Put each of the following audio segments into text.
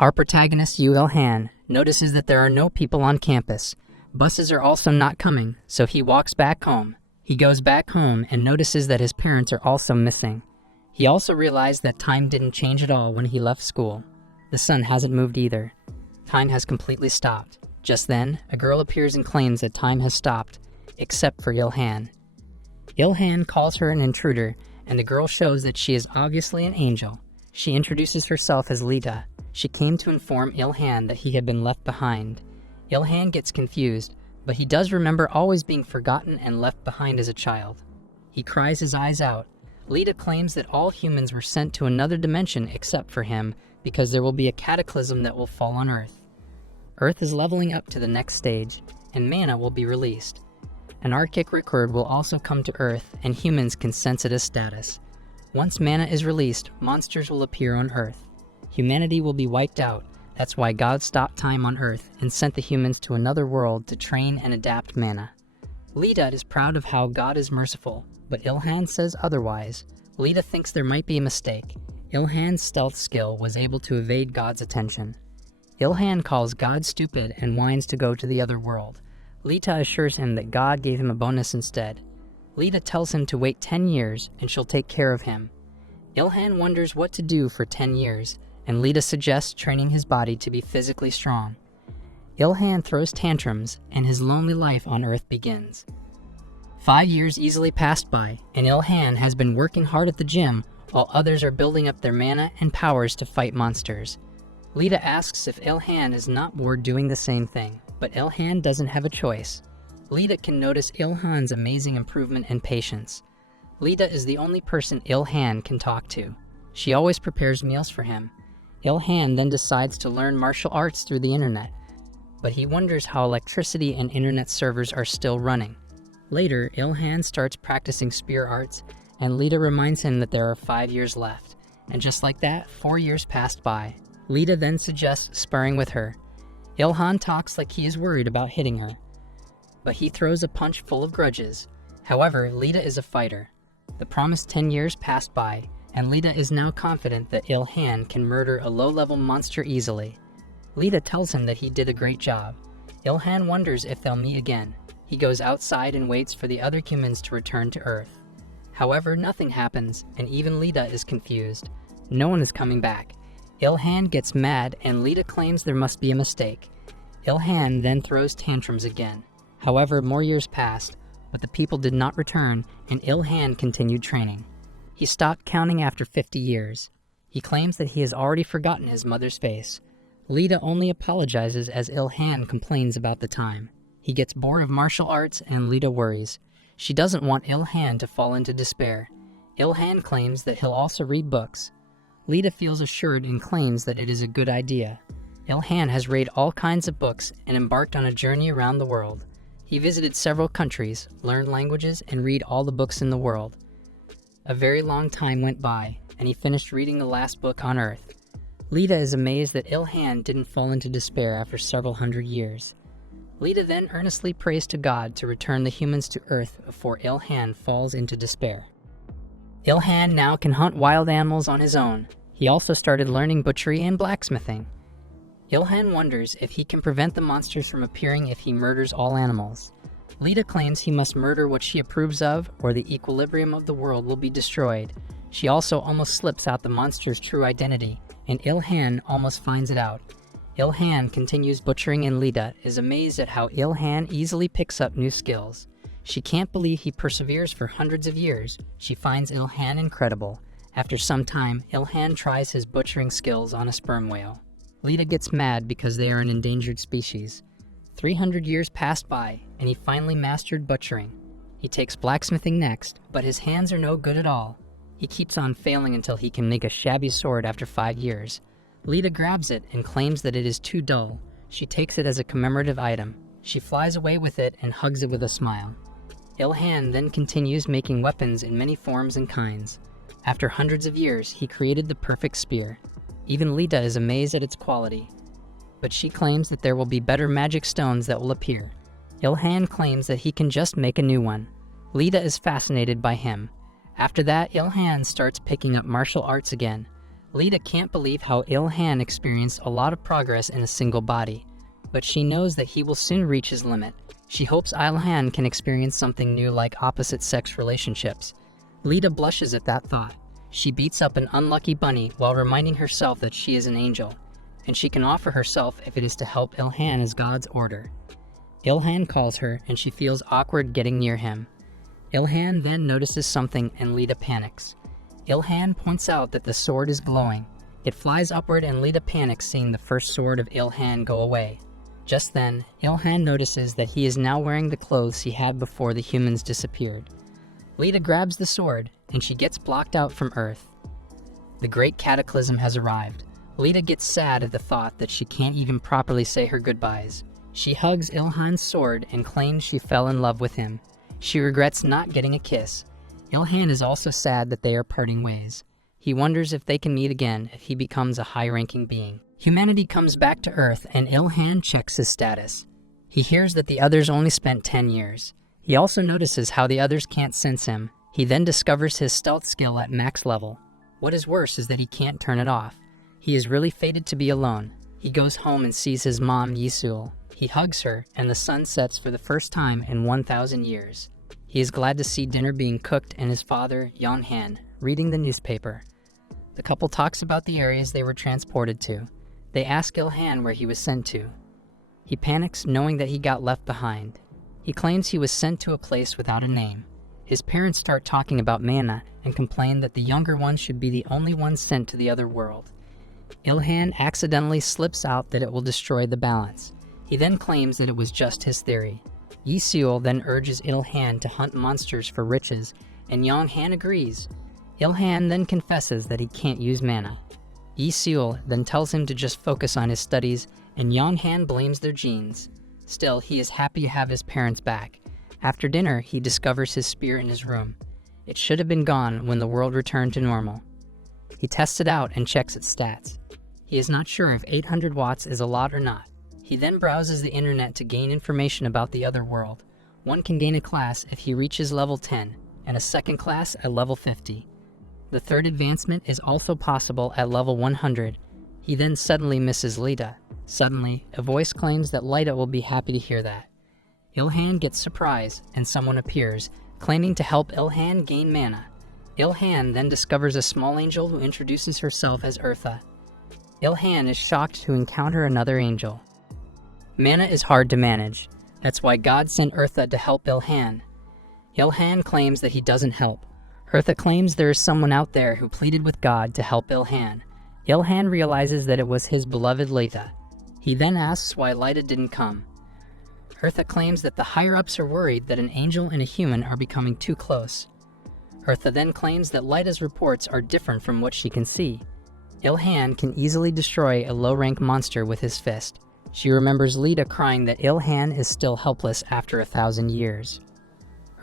Our protagonist, Yu Il-han, notices that there are no people on campus. Buses are also not coming, so he walks back home. He goes back home and notices that his parents are also missing. He also realized that time didn't change at all when he left school. The sun hasn't moved either. Time has completely stopped. Just then, a girl appears and claims that time has stopped, except for Il-han. Il-han calls her an intruder, and the girl shows that she is obviously an angel. She introduces herself as Lita. She came to inform Il-han that he had been left behind. Il-han gets confused, but he does remember always being forgotten and left behind as a child. He cries his eyes out. Lita claims that all humans were sent to another dimension except for him, because there will be a cataclysm that will fall on Earth. Earth is leveling up to the next stage, and Manhwa will be released. An Arctic record will also come to Earth, and humans can sense it as status. Once Manhwa is released, monsters will appear on Earth. Humanity will be wiped out. That's why God stopped time on Earth and sent the humans to another world to train and adapt Manhwa. Lita is proud of how God is merciful, but Il-han says otherwise. Lita thinks there might be a mistake. Il-han's stealth skill was able to evade God's attention. Il-han calls God stupid and whines to go to the other world. Lita assures him that God gave him a bonus instead. Lita tells him to wait 10 years and she'll take care of him. Il-han wonders what to do for 10 years, and Lita suggests training his body to be physically strong. Il-han throws tantrums, and his lonely life on Earth begins. 5 years easily passed by, and Il-han has been working hard at the gym, while others are building up their mana and powers to fight monsters. Lita asks if Il-han is not bored doing the same thing, but Il-han doesn't have a choice. Lita can notice Il-han's amazing improvement and patience. Lita is the only person Il-han can talk to. She always prepares meals for him. Il-han then decides to learn martial arts through the internet, but he wonders how electricity and internet servers are still running. Later, Il-han starts practicing spear arts, and Lita reminds him that there are 5 years left. And just like that, 4 years passed by. Lita then suggests sparring with her. Il-han talks like he is worried about hitting her, but he throws a punch full of grudges. However, Lita is a fighter. The promised 10 years passed by, and Lita is now confident that Il-han can murder a low-level monster easily. Lita tells him that he did a great job. Il-han wonders if they'll meet again. He goes outside and waits for the other humans to return to Earth. However, nothing happens, and even Lita is confused. No one is coming back. Il-han gets mad, and Lita claims there must be a mistake. Il-han then throws tantrums again. However, more years passed, but the people did not return, and Il-han continued training. He stopped counting after 50 years. He claims that he has already forgotten his mother's face. Lita only apologizes as Il-han complains about the time. He gets bored of martial arts, and Lita worries. She doesn't want Il-han to fall into despair. Il-han claims that he'll also read books. Lita feels assured and claims that it is a good idea. Il-han has read all kinds of books and embarked on a journey around the world. He visited several countries, learned languages, and read all the books in the world. A very long time went by, and he finished reading the last book on Earth. Lita is amazed that Il-han didn't fall into despair after several hundred years. Lita then earnestly prays to God to return the humans to Earth before Il-han falls into despair. Il-han now can hunt wild animals on his own. He also started learning butchery and blacksmithing. Il-han wonders if he can prevent the monsters from appearing if he murders all animals. Lita claims he must murder what she approves of, or the equilibrium of the world will be destroyed. She also almost slips out the monster's true identity, and Il-han almost finds it out. Il-han continues butchering, and Lita is amazed at how Il-han easily picks up new skills. She can't believe he perseveres for hundreds of years. She finds Il-han incredible. After some time, Il-han tries his butchering skills on a sperm whale. Lita gets mad because they are an endangered species. 300 years passed by, and he finally mastered butchering. He takes blacksmithing next, but his hands are no good at all. He keeps on failing until he can make a shabby sword after 5 years. Lita grabs it and claims that it is too dull. She takes it as a commemorative item. She flies away with it and hugs it with a smile. Il-han then continues making weapons in many forms and kinds. After hundreds of years, he created the perfect spear. Even Lita is amazed at its quality, but she claims that there will be better magic stones that will appear. Il-han claims that he can just make a new one. Lita is fascinated by him. After that, Il-han starts picking up martial arts again. Lita can't believe how Ilhan experienced a lot of progress in a single body, but she knows that he will soon reach his limit. She hopes Ilhan can experience something new like opposite-sex relationships. Lita blushes at that thought. She beats up an unlucky bunny while reminding herself that she is an angel, and she can offer herself if it is to help Ilhan as God's order. Ilhan calls her, and she feels awkward getting near him. Ilhan then notices something and Lita panics. Ilhan points out that the sword is glowing. It flies upward and Lita panics seeing the first sword of Ilhan go away. Just then, Ilhan notices that he is now wearing the clothes he had before the humans disappeared. Lita grabs the sword, and she gets blocked out from Earth. The great cataclysm has arrived. Lita gets sad at the thought that she can't even properly say her goodbyes. She hugs Ilhan's sword and claims she fell in love with him. She regrets not getting a kiss. Ilhan is also sad that they are parting ways. He wonders if they can meet again if he becomes a high-ranking being. Humanity comes back to Earth and Ilhan checks his status. He hears that the others only spent 10 years. He also notices how the others can't sense him. He then discovers his stealth skill at max level. What is worse is that he can't turn it off. He is really fated to be alone. He goes home and sees his mom, Yisul. He hugs her, and the sun sets for the first time in 1,000 years. He is glad to see dinner being cooked and his father, Yeonhan, reading the newspaper. The couple talks about the areas they were transported to. They ask Ilhan where he was sent to. He panics knowing that he got left behind. He claims he was sent to a place without a name. His parents start talking about Manhwa and complain that the younger one should be the only one sent to the other world. Ilhan accidentally slips out that it will destroy the balance. He then claims that it was just his theory. Yisul then urges Ilhan to hunt monsters for riches, and Yeonhan agrees. Ilhan then confesses that he can't use Manhwa. Yisul then tells him to just focus on his studies, and Yeonhan blames their genes. Still, he is happy to have his parents back. After dinner, he discovers his spear in his room. It should have been gone when the world returned to normal. He tests it out and checks its stats. He is not sure if 800 watts is a lot or not. He then browses the internet to gain information about the other world. One can gain a class if he reaches level 10, and a second class at level 50. The third advancement is also possible at level 100. He then suddenly misses Lita. Suddenly, a voice claims that Lita will be happy to hear that. Ilhan gets surprised, and someone appears, claiming to help Ilhan gain Manhwa. Ilhan then discovers a small angel who introduces herself as Eartha. Ilhan is shocked to encounter another angel. Manhwa is hard to manage. That's why God sent Eartha to help Ilhan. Ilhan claims that he doesn't help. Eartha claims there is someone out there who pleaded with God to help Ilhan. Ilhan realizes that it was his beloved Lita. He then asks why Lita didn't come. Eartha claims that the higher-ups are worried that an angel and a human are becoming too close. Eartha then claims that Lita's reports are different from what she can see. Ilhan can easily destroy a low-rank monster with his fist. She remembers Lita crying that Ilhan is still helpless after 1,000 years.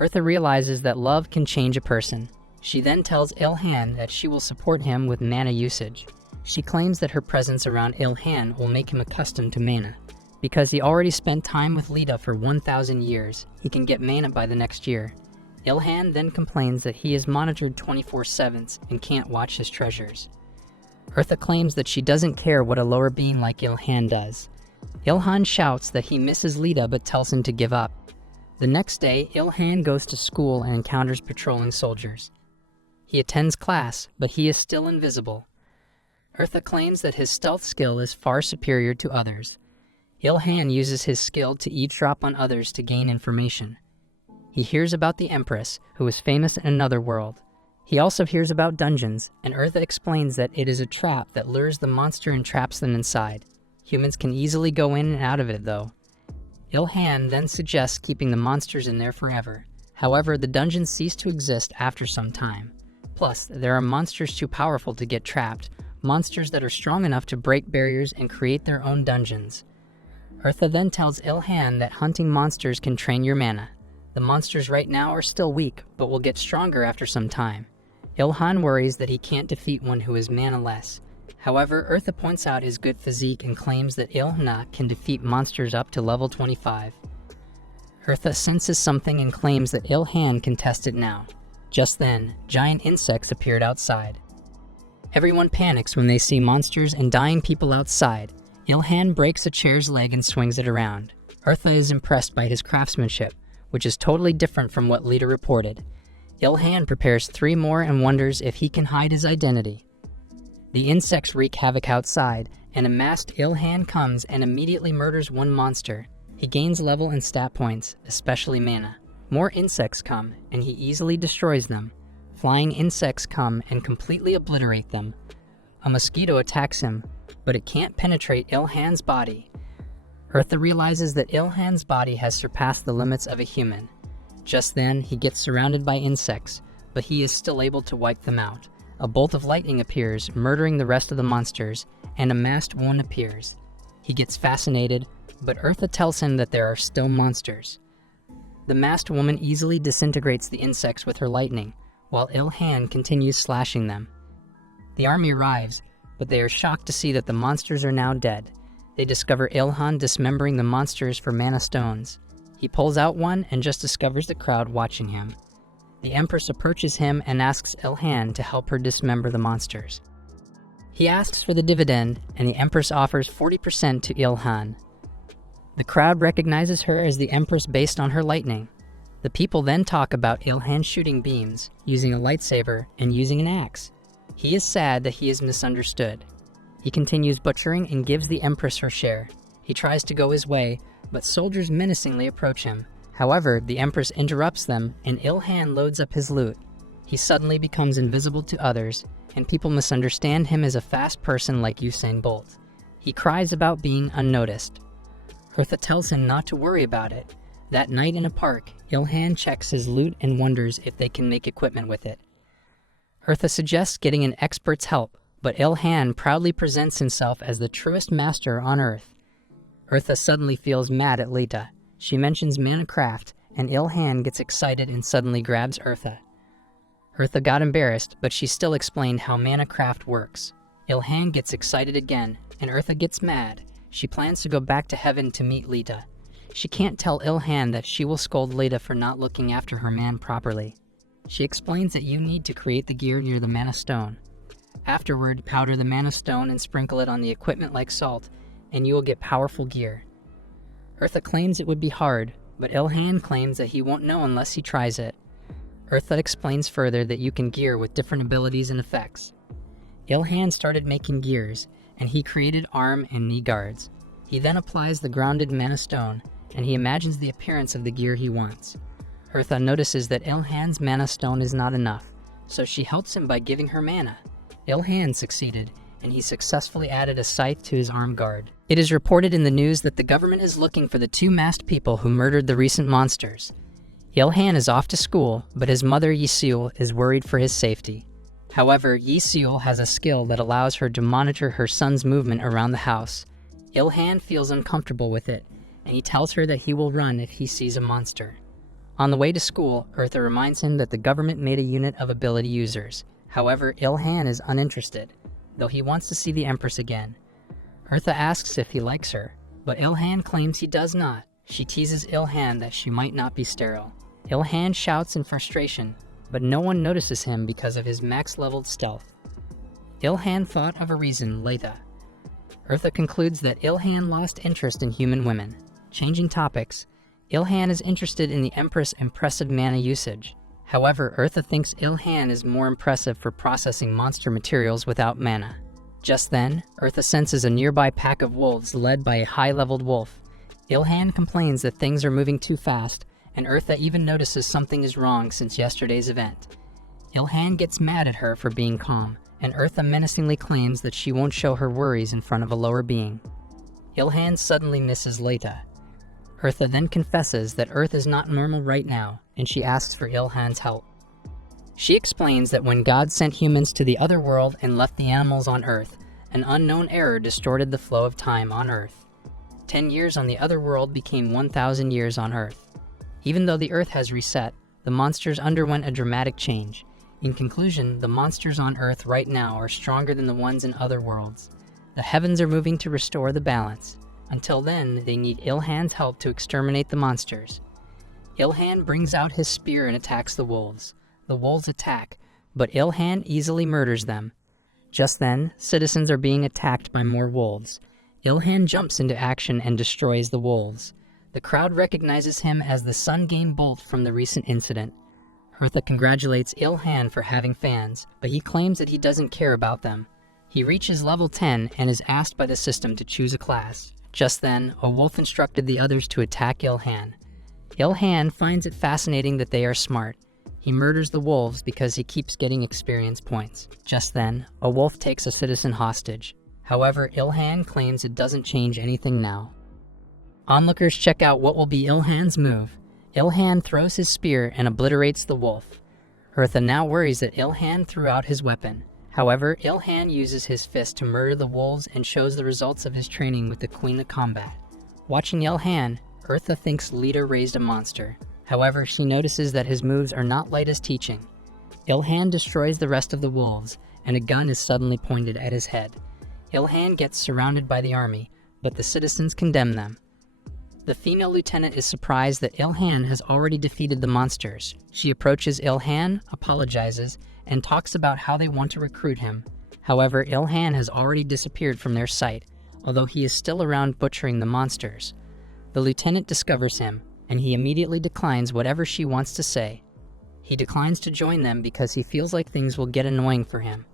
Eartha realizes that love can change a person. She then tells Ilhan that she will support him with Manhwa usage. She claims that her presence around Ilhan will make him accustomed to Manhwa. Because he already spent time with Lita for 1,000 years, he can get Manhwa by the next year. Ilhan then complains that he is monitored 24/7 and can't watch his treasures. Eartha claims that she doesn't care what a lower being like Ilhan does. Ilhan shouts that he misses Lita but tells him to give up. The next day, Ilhan goes to school and encounters patrolling soldiers. He attends class, but he is still invisible. Eartha claims that his stealth skill is far superior to others. Ilhan uses his skill to eavesdrop on others to gain information. He hears about the Empress, who is famous in another world. He also hears about dungeons, and Eartha explains that it is a trap that lures the monster and traps them inside. Humans can easily go in and out of it, though. Ilhan then suggests keeping the monsters in there forever. However, the dungeons cease to exist after some time. Plus, there are monsters too powerful to get trapped, monsters that are strong enough to break barriers and create their own dungeons. Eartha then tells Ilhan that hunting monsters can train your Manhwa. The monsters right now are still weak, but will get stronger after some time. Ilhan worries that he can't defeat one who is Manhwa-less. However, Eartha points out his good physique and claims that Ilhan can defeat monsters up to level 25. Eartha senses something and claims that Ilhan can test it now. Just then, giant insects appeared outside. Everyone panics when they see monsters and dying people outside. Ilhan breaks a chair's leg and swings it around. Eartha is impressed by his craftsmanship, which is totally different from what Lita reported. Ilhan prepares 3 more and wonders if he can hide his identity. The insects wreak havoc outside, and a masked Ilhan comes and immediately murders one monster. He gains level and stat points, especially mana. More insects come, and he easily destroys them. Flying insects come and completely obliterate them. A mosquito attacks him, but it can't penetrate Ilhan's body. Eartha realizes that Ilhan's body has surpassed the limits of a human. Just then, he gets surrounded by insects, but he is still able to wipe them out. A bolt of lightning appears, murdering the rest of the monsters, and a masked one appears. He gets fascinated, but Eartha tells him that there are still monsters. The masked woman easily disintegrates the insects with her lightning, while Ilhan continues slashing them. The army arrives, but they are shocked to see that the monsters are now dead. They discover Ilhan dismembering the monsters for mana stones. He pulls out one and just discovers the crowd watching him. The Empress approaches him and asks Ilhan to help her dismember the monsters. He asks for the dividend, and the Empress offers 40% to Ilhan. The crowd recognizes her as the Empress based on her lightning. The people then talk about Ilhan shooting beams, using a lightsaber, and using an axe. He is sad that he is misunderstood. He continues butchering and gives the Empress her share. He tries to go his way, but soldiers menacingly approach him. However, the Empress interrupts them, and Ilhan loads up his loot. He suddenly becomes invisible to others, and people misunderstand him as a fast person like Usain Bolt. He cries about being unnoticed. Eartha tells him not to worry about it. That night in a park, Ilhan checks his loot and wonders if they can make equipment with it. Eartha suggests getting an expert's help, but Ilhan proudly presents himself as the truest master on Earth. Eartha suddenly feels mad at Lita. She mentions mana craft, and Ilhan gets excited and suddenly grabs Eartha. Eartha got embarrassed, but she still explained how mana craft works. Ilhan gets excited again, and Eartha gets mad. She plans to go back to heaven to meet Lita. She can't tell Ilhan that she will scold Lita for not looking after her man properly. She explains that you need to create the gear near the mana stone. Afterward, powder the mana stone and sprinkle it on the equipment like salt, and you will get powerful gear. Eartha claims it would be hard, but Ilhan claims that he won't know unless he tries it. Eartha explains further that you can gear with different abilities and effects. Ilhan started making gears, and he created arm and knee guards. He then applies the grounded mana stone, and he imagines the appearance of the gear he wants. Eartha notices that Ilhan's mana stone is not enough, so she helps him by giving her mana. Ilhan succeeded, and he successfully added a scythe to his arm guard. It is reported in the news that the government is looking for the 2 masked people who murdered the recent monsters. Ilhan is off to school, but his mother Yisul is worried for his safety. However, Yisul has a skill that allows her to monitor her son's movement around the house. Ilhan feels uncomfortable with it, and he tells her that he will run if he sees a monster. On the way to school, Eartha reminds him that the government made a unit of ability users. However, Ilhan is uninterested, though he wants to see the Empress again. Eartha asks if he likes her, but Ilhan claims he does not. She teases Ilhan that she might not be sterile. Ilhan shouts in frustration, but no one notices him because of his max-leveled stealth. Ilhan thought of a reason later. Eartha concludes that Ilhan lost interest in human women. Changing topics, Ilhan is interested in the Empress' impressive mana usage. However, Eartha thinks Ilhan is more impressive for processing monster materials without mana. Just then, Eartha senses a nearby pack of wolves led by a high-leveled wolf. Ilhan complains that things are moving too fast, and Eartha even notices something is wrong since yesterday's event. Ilhan gets mad at her for being calm, and Eartha menacingly claims that she won't show her worries in front of a lower being. Ilhan suddenly misses Leta. Eartha then confesses that Earth is not normal right now, and she asks for Ilhan's help. She explains that when God sent humans to the other world and left the animals on Earth, an unknown error distorted the flow of time on Earth. 10 years on the other world became 1,000 years on Earth. Even though the Earth has reset, the monsters underwent a dramatic change. In conclusion, the monsters on Earth right now are stronger than the ones in other worlds. The heavens are moving to restore the balance. Until then, they need Ilhan's help to exterminate the monsters. Ilhan brings out his spear and attacks the wolves. The wolves attack, but Ilhan easily murders them. Just then, citizens are being attacked by more wolves. Ilhan jumps into action and destroys the wolves. The crowd recognizes him as the Sun Game Bolt from the recent incident. Hertha congratulates Ilhan for having fans, but he claims that he doesn't care about them. He reaches level 10 and is asked by the system to choose a class. Just then, a wolf instructed the others to attack Ilhan. Ilhan finds it fascinating that they are smart. He murders the wolves because he keeps getting experience points. Just then, a wolf takes a citizen hostage. However, Ilhan claims it doesn't change anything now. Onlookers check out what will be Ilhan's move. Ilhan throws his spear and obliterates the wolf. Hertha now worries that Ilhan threw out his weapon. However, Ilhan uses his fist to murder the wolves and shows the results of his training with the Queen of Combat. Watching Ilhan, Hertha thinks Lita raised a monster. However, she notices that his moves are not light as teaching. Ilhan destroys the rest of the wolves, and a gun is suddenly pointed at his head. Ilhan gets surrounded by the army, but the citizens condemn them. The female lieutenant is surprised that Ilhan has already defeated the monsters. She approaches Ilhan, apologizes, and talks about how they want to recruit him. However, Ilhan has already disappeared from their sight, although he is still around butchering the monsters. The lieutenant discovers him, and he immediately declines whatever she wants to say. He declines to join them because he feels like things will get annoying for him.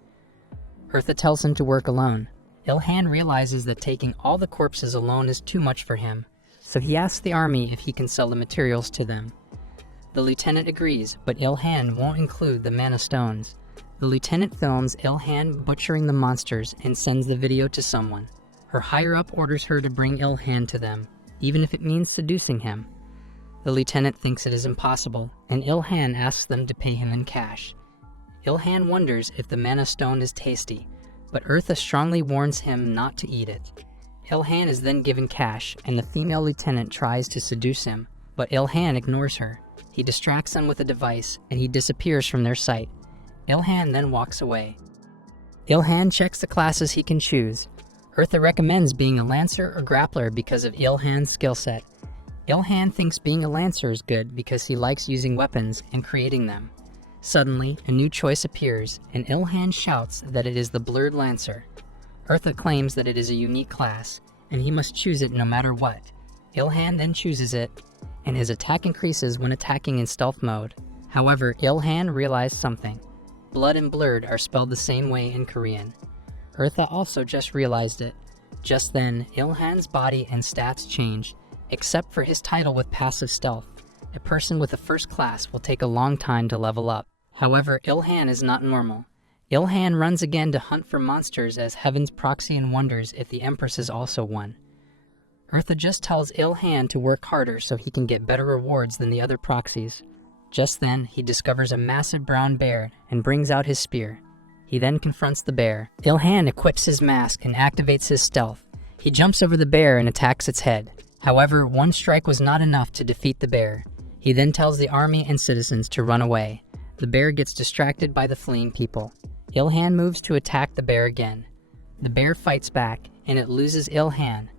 Hertha tells him to work alone. Ilhan realizes that taking all the corpses alone is too much for him, so he asks the army if he can sell the materials to them. The lieutenant agrees, but Ilhan won't include the mana stones. The lieutenant films Ilhan butchering the monsters and sends the video to someone. Her higher-up orders her to bring Ilhan to them, even if it means seducing him. The lieutenant thinks it is impossible, and Ilhan asks them to pay him in cash. Ilhan wonders if the mana stone is tasty, but Hertha strongly warns him not to eat it. Ilhan is then given cash, and the female lieutenant tries to seduce him, but Ilhan ignores her. He distracts them with a device, and he disappears from their sight. Ilhan then walks away. Ilhan checks the classes he can choose. Hertha recommends being a Lancer or Grappler because of Ilhan's skill set. Ilhan thinks being a Lancer is good because he likes using weapons and creating them. Suddenly, a new choice appears, and Ilhan shouts that it is the Blurred Lancer. Hertha claims that it is a unique class, and he must choose it no matter what. Ilhan then chooses it, and his attack increases when attacking in stealth mode. However, Ilhan realized something. Blood and blurred are spelled the same way in Korean. Hertha also just realized it. Just then, Ilhan's body and stats change, except for his title with passive stealth. A person with a first class will take a long time to level up. However, Ilhan is not normal. Ilhan runs again to hunt for monsters as Heaven's proxy and wonders if the Empress is also one. Hertha just tells Ilhan to work harder so he can get better rewards than the other proxies. Just then, he discovers a massive brown bear and brings out his spear. He then confronts the bear. Ilhan equips his mask and activates his stealth. He jumps over the bear and attacks its head. However, one strike was not enough to defeat the bear. He then tells the army and citizens to run away. The bear gets distracted by the fleeing people. Ilhan moves to attack the bear again. The bear fights back, and it loses Ilhan.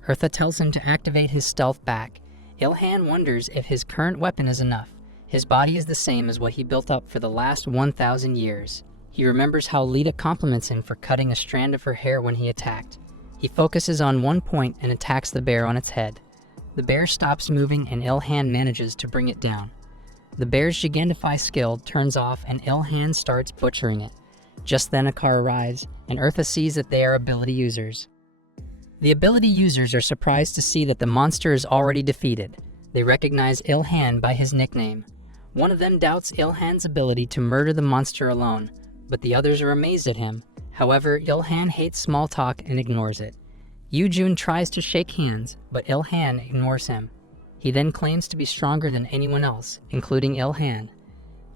Hertha tells him to activate his stealth back. Ilhan wonders if his current weapon is enough. His body is the same as what he built up for the last 1,000 years. He remembers how Lita compliments him for cutting a strand of her hair when he attacked. He focuses on one point and attacks the bear on its head. The bear stops moving and Ilhan manages to bring it down. The bear's Gigantify skill turns off and Ilhan starts butchering it. Just then a car arrives, and Hertha sees that they are ability users. The ability users are surprised to see that the monster is already defeated. They recognize Ilhan by his nickname. One of them doubts Ilhan's ability to murder the monster alone, but the others are amazed at him. However, Ilhan hates small talk and ignores it. Yoo-jun tries to shake hands, but Ilhan ignores him. He then claims to be stronger than anyone else, including Ilhan.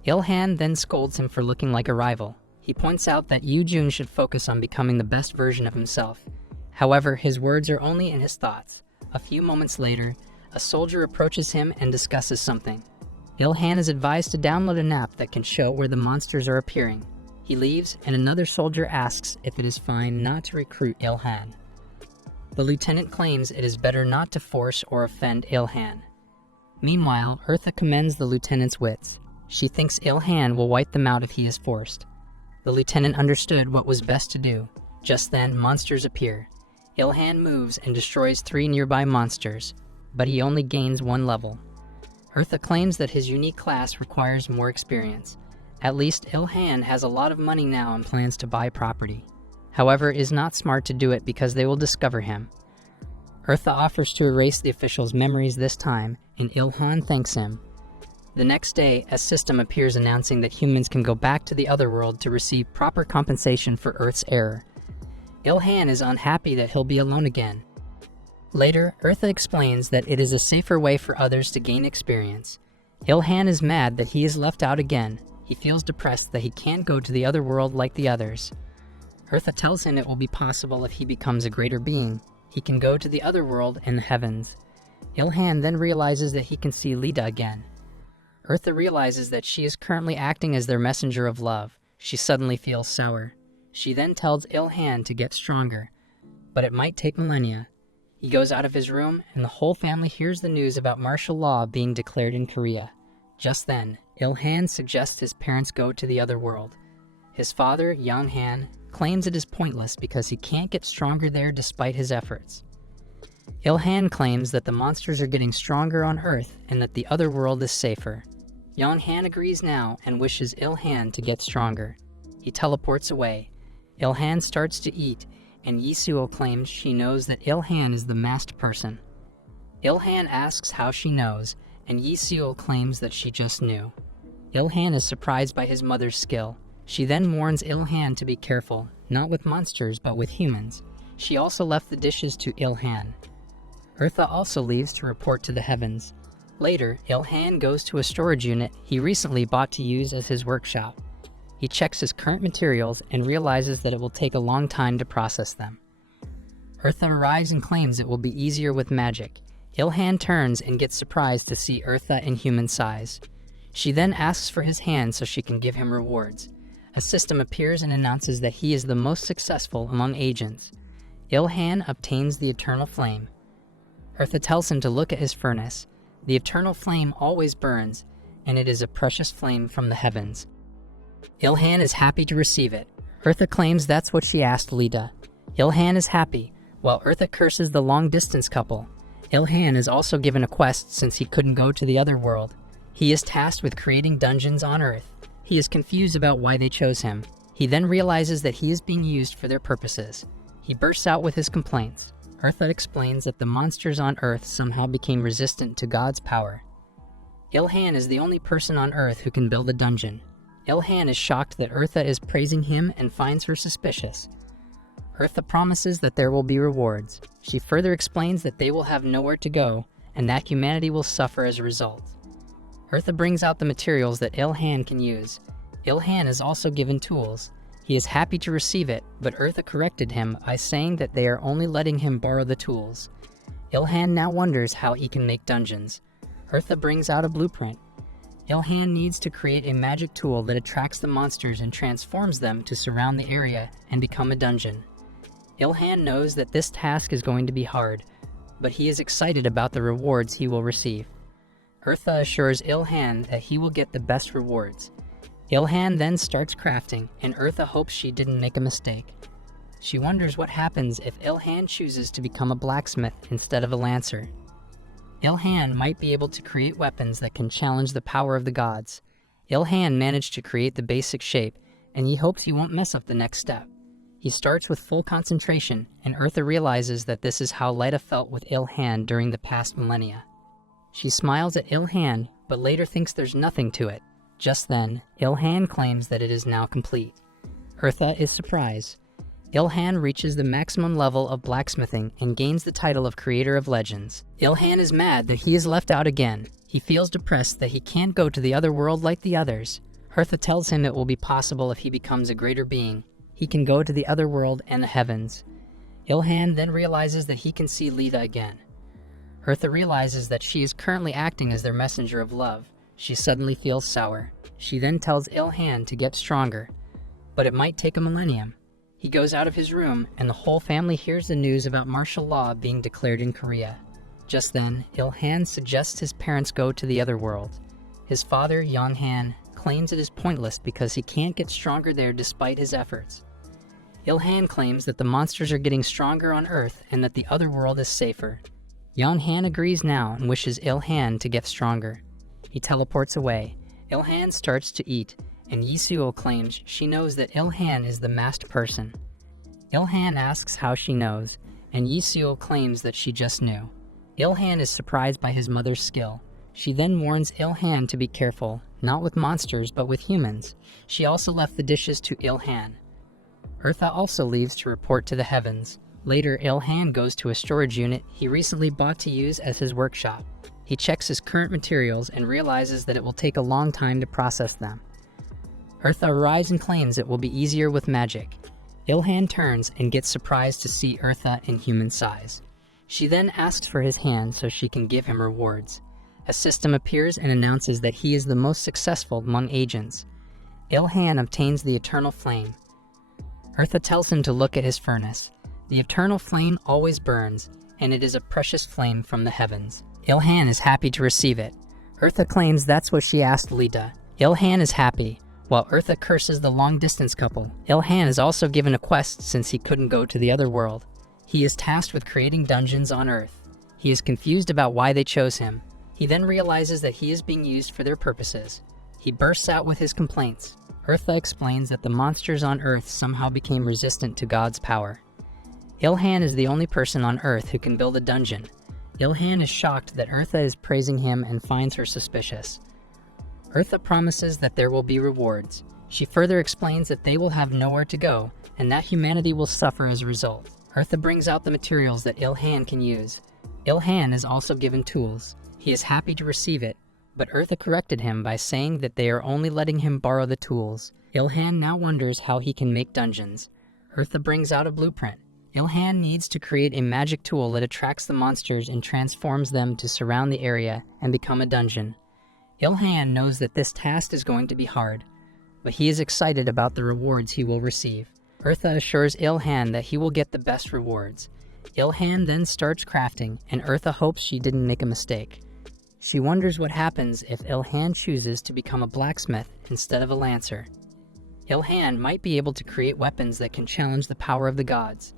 Ilhan then scolds him for looking like a rival. He points out that Yoo-jun should focus on becoming the best version of himself. However, his words are only in his thoughts. A few moments later, a soldier approaches him and discusses something. Ilhan is advised to download an app that can show where the monsters are appearing. He leaves, and another soldier asks if it is fine not to recruit Ilhan. The lieutenant claims it is better not to force or offend Ilhan. Meanwhile, Hertha commends the lieutenant's wits. She thinks Ilhan will wipe them out if he is forced. The lieutenant understood what was best to do. Just then, monsters appear. Ilhan moves and destroys 3 nearby monsters, but he only gains 1 level. Eartha claims that his unique class requires more experience. At least Ilhan has a lot of money now and plans to buy property. However, it is not smart to do it because they will discover him. Eartha offers to erase the official's memories this time, and Ilhan thanks him. The next day, a system appears announcing that humans can go back to the Otherworld to receive proper compensation for Earth's error. Ilhan is unhappy that he'll be alone again. Later, Eartha explains that it is a safer way for others to gain experience. Ilhan is mad that he is left out again. He feels depressed that he can't go to the Otherworld like the others. Eartha tells him it will be possible if he becomes a greater being. He can go to the Otherworld and the heavens. Ilhan then realizes that he can see Lida again. Eartha realizes that she is currently acting as their messenger of love. She suddenly feels sour. She then tells Ilhan to get stronger, but it might take millennia. He goes out of his room, and the whole family hears the news about martial law being declared in Korea. Just then, Ilhan suggests his parents go to the Otherworld. His father, Yonghan, claims it is pointless because he can't get stronger there despite his efforts. Ilhan claims that the monsters are getting stronger on Earth and that the Otherworld is safer. Yonghan agrees now and wishes Ilhan to get stronger. He teleports away. Ilhan starts to eat, and Yisuo claims she knows that Ilhan is the masked person. Ilhan asks how she knows, and Yisuo claims that she just knew. Ilhan is surprised by his mother's skill. She then warns Ilhan to be careful, not with monsters but with humans. She also left the dishes to Ilhan. Eartha also leaves to report to the heavens. Later, Ilhan goes to a storage unit he recently bought to use as his workshop. He checks his current materials and realizes that it will take a long time to process them. Eartha arrives and claims it will be easier with magic. Ilhan turns and gets surprised to see Eartha in human size. She then asks for his hand so she can give him rewards. A system appears and announces that he is the most successful among agents. Ilhan obtains the Eternal Flame. Eartha tells him to look at his furnace. The Eternal Flame always burns, and it is a precious flame from the heavens. Ilhan is happy to receive it. Eartha claims that's what she asked Lida. Ilhan is happy, while Eartha curses the long-distance couple. Ilhan is also given a quest since he couldn't go to the Otherworld. He is tasked with creating dungeons on Earth. He is confused about why they chose him. He then realizes that he is being used for their purposes. He bursts out with his complaints. Eartha explains that the monsters on Earth somehow became resistant to God's power. Ilhan is the only person on Earth who can build a dungeon. Ilhan is shocked that Eartha is praising him and finds her suspicious. Eartha promises that there will be rewards. She further explains that they will have nowhere to go, and that humanity will suffer as a result. Eartha brings out the materials that Ilhan can use. Ilhan is also given tools. He is happy to receive it, but Eartha corrected him by saying that they are only letting him borrow the tools. Ilhan now wonders how he can make dungeons. Eartha brings out a blueprint. Ilhan needs to create a magic tool that attracts the monsters and transforms them to surround the area and become a dungeon. Ilhan knows that this task is going to be hard, but he is excited about the rewards he will receive. Eartha assures Ilhan that he will get the best rewards. Ilhan then starts crafting, and Eartha hopes she didn't make a mistake. She wonders what happens if Ilhan chooses to become a blacksmith instead of a lancer. Ilhan might be able to create weapons that can challenge the power of the gods. Ilhan managed to create the basic shape, and he hopes he won't mess up the next step. He starts with full concentration, and Eartha realizes that this is how Lyta felt with Ilhan during the past millennia. She smiles at Ilhan, but later thinks there's nothing to it. Just then, Ilhan claims that it is now complete. Eartha is surprised. Ilhan reaches the maximum level of blacksmithing and gains the title of Creator of Legends. Ilhan is mad that he is left out again. He feels depressed that he can't go to the other world like the others. Eartha tells him it will be possible if he becomes a greater being. He can go to the other world and the heavens. Ilhan then realizes that he can see Lida again. Eartha realizes that she is currently acting as their messenger of love. She suddenly feels sour. She then tells Ilhan to get stronger, but it might take a millennium. He goes out of his room, and the whole family hears the news about martial law being declared in Korea. Just then, Ilhan suggests his parents go to the other world. His father, Yonghan, claims it is pointless because he can't get stronger there despite his efforts. Ilhan claims that the monsters are getting stronger on Earth and that the other world is safer. Yeonhan agrees now and wishes Ilhan to get stronger. He teleports away. Ilhan starts to eat, and Yisuo claims she knows that Ilhan is the masked person. Ilhan asks how she knows, and Yisuo claims that she just knew. Ilhan is surprised by his mother's skill. She then warns Ilhan to be careful, not with monsters but with humans. She also left the dishes to Ilhan. Eartha also leaves to report to the heavens. Later, Ilhan goes to a storage unit he recently bought to use as his workshop. He checks his current materials and realizes that it will take a long time to process them. Eartha arrives and claims it will be easier with magic. Ilhan turns and gets surprised to see Eartha in human size. She then asks for his hand so she can give him rewards. A system appears and announces that he is the most successful among agents. Ilhan obtains the eternal flame. Eartha tells him to look at his furnace. The eternal flame always burns, and it is a precious flame from the heavens. Ilhan is happy to receive it. Eartha claims that's what she asked Lita. Ilhan is happy, while Eartha curses the long-distance couple. Ilhan is also given a quest since he couldn't go to the other world. He is tasked with creating dungeons on Earth. He is confused about why they chose him. He then realizes that he is being used for their purposes. He bursts out with his complaints. Eartha explains that the monsters on Earth somehow became resistant to God's power. Ilhan is the only person on Earth who can build a dungeon. Ilhan is shocked that Eartha is praising him and finds her suspicious. Eartha promises that there will be rewards. She further explains that they will have nowhere to go, and that humanity will suffer as a result. Eartha brings out the materials that Ilhan can use. Ilhan is also given tools. He is happy to receive it, but Eartha corrected him by saying that they are only letting him borrow the tools. Ilhan now wonders how he can make dungeons. Eartha brings out a blueprint. Ilhan needs to create a magic tool that attracts the monsters and transforms them to surround the area and become a dungeon. Ilhan knows that this task is going to be hard, but he is excited about the rewards he will receive. Eartha assures Ilhan that he will get the best rewards. Ilhan then starts crafting, and Eartha hopes she didn't make a mistake. She wonders what happens if Ilhan chooses to become a blacksmith instead of a lancer. Ilhan might be able to create weapons that can challenge the power of the gods.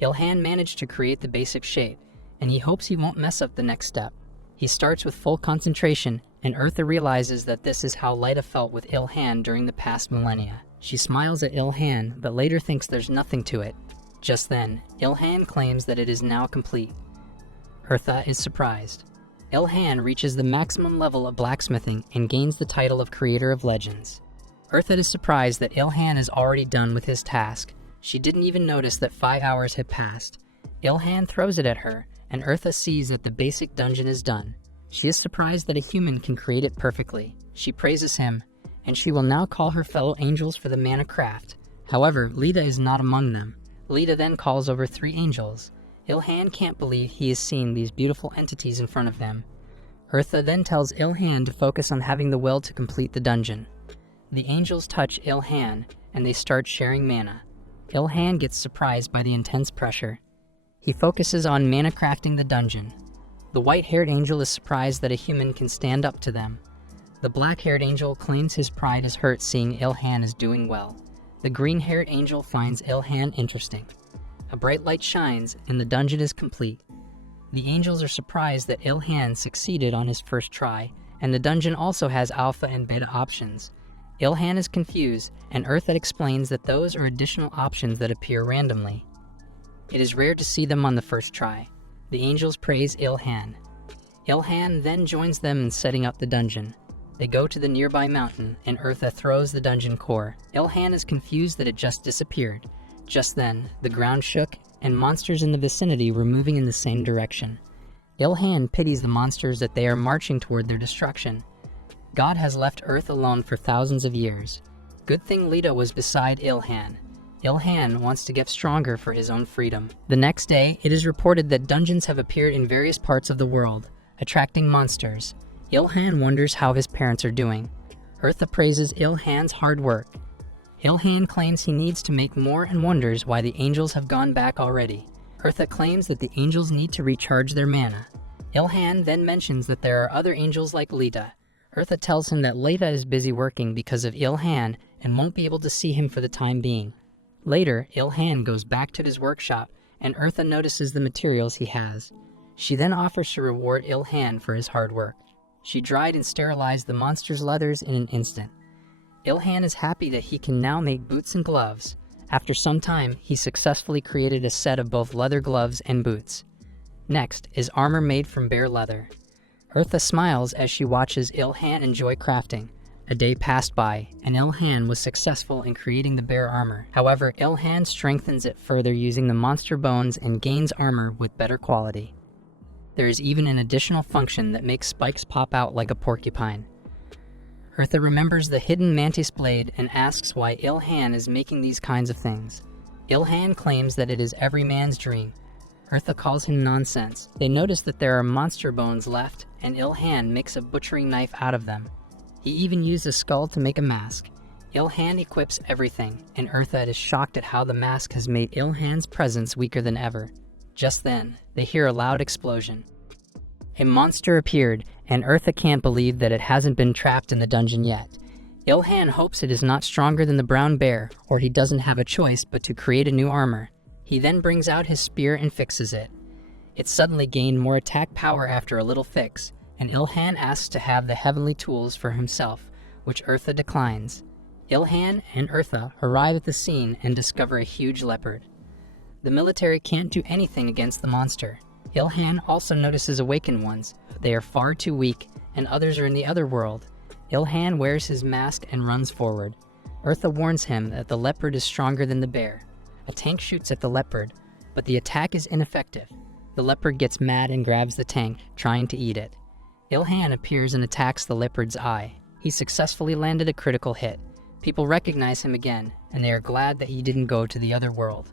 Ilhan managed to create the basic shape, and he hopes he won't mess up the next step. He starts with full concentration, and Eartha realizes that this is how Lyta felt with Ilhan during the past millennia. She smiles at Ilhan, but later thinks there's nothing to it. Just then, Ilhan claims that it is now complete. Eartha is surprised. Ilhan reaches the maximum level of blacksmithing and gains the title of Creator of Legends. Eartha is surprised that Ilhan is already done with his task. She didn't even notice that 5 hours had passed. Ilhan throws it at her, and Eartha sees that the basic dungeon is done. She is surprised that a human can create it perfectly. She praises him, and she will now call her fellow angels for the mana craft. However, Lita is not among them. Lita then calls over 3 angels. Ilhan can't believe he is seeing these beautiful entities in front of him. Eartha then tells Ilhan to focus on having the will to complete the dungeon. The angels touch Ilhan, and they start sharing mana. Ilhan gets surprised by the intense pressure. He focuses on mana crafting the dungeon. The white-haired angel is surprised that a human can stand up to them. The black-haired angel claims his pride is hurt seeing Ilhan is doing well. The green-haired angel finds Ilhan interesting. A bright light shines, and the dungeon is complete. The angels are surprised that Ilhan succeeded on his first try, and the dungeon also has alpha and beta options. Ilhan is confused, and Eartha explains that those are additional options that appear randomly. It is rare to see them on the first try. The angels praise Ilhan. Ilhan then joins them in setting up the dungeon. They go to the nearby mountain, and Eartha throws the dungeon core. Ilhan is confused that it just disappeared. Just then, the ground shook, and monsters in the vicinity were moving in the same direction. Ilhan pities the monsters that they are marching toward their destruction. God has left Earth alone for thousands of years. Good thing Lita was beside Ilhan. Ilhan wants to get stronger for his own freedom. The next day, it is reported that dungeons have appeared in various parts of the world, attracting monsters. Ilhan wonders how his parents are doing. Eartha praises Ilhan's hard work. Ilhan claims he needs to make more and wonders why the angels have gone back already. Eartha claims that the angels need to recharge their mana. Ilhan then mentions that there are other angels like Lita. Eartha tells him that Leda is busy working because of Ilhan and won't be able to see him for the time being. Later, Ilhan goes back to his workshop and Eartha notices the materials he has. She then offers to reward Ilhan for his hard work. She dried and sterilized the monster's leathers in an instant. Ilhan is happy that he can now make boots and gloves. After some time, he successfully created a set of both leather gloves and boots. Next is armor made from bear leather. Eartha smiles as she watches Ilhan enjoy crafting. A day passed by, and Ilhan was successful in creating the bear armor. However, Ilhan strengthens it further using the monster bones and gains armor with better quality. There is even an additional function that makes spikes pop out like a porcupine. Eartha remembers the hidden mantis blade and asks why Ilhan is making these kinds of things. Ilhan claims that it is every man's dream. Eartha calls him nonsense. They notice that there are monster bones left, and Ilhan makes a butchering knife out of them. He even used a skull to make a mask. Ilhan equips everything, and Eartha is shocked at how the mask has made Ilhan's presence weaker than ever. Just then, they hear a loud explosion. A monster appeared, and Eartha can't believe that it hasn't been trapped in the dungeon yet. Ilhan hopes it is not stronger than the brown bear, or he doesn't have a choice but to create a new armor. He then brings out his spear and fixes it. It suddenly gained more attack power after a little fix, and Ilhan asks to have the heavenly tools for himself, which Eartha declines. Ilhan and Eartha arrive at the scene and discover a huge leopard. The military can't do anything against the monster. Ilhan also notices awakened ones. They are far too weak, and others are in the other world. Ilhan wears his mask and runs forward. Eartha warns him that the leopard is stronger than the bear. A tank shoots at the leopard, but the attack is ineffective. The leopard gets mad and grabs the tank, trying to eat it. Ilhan appears and attacks the leopard's eye. He successfully landed a critical hit. People recognize him again, and they are glad that he didn't go to the other world.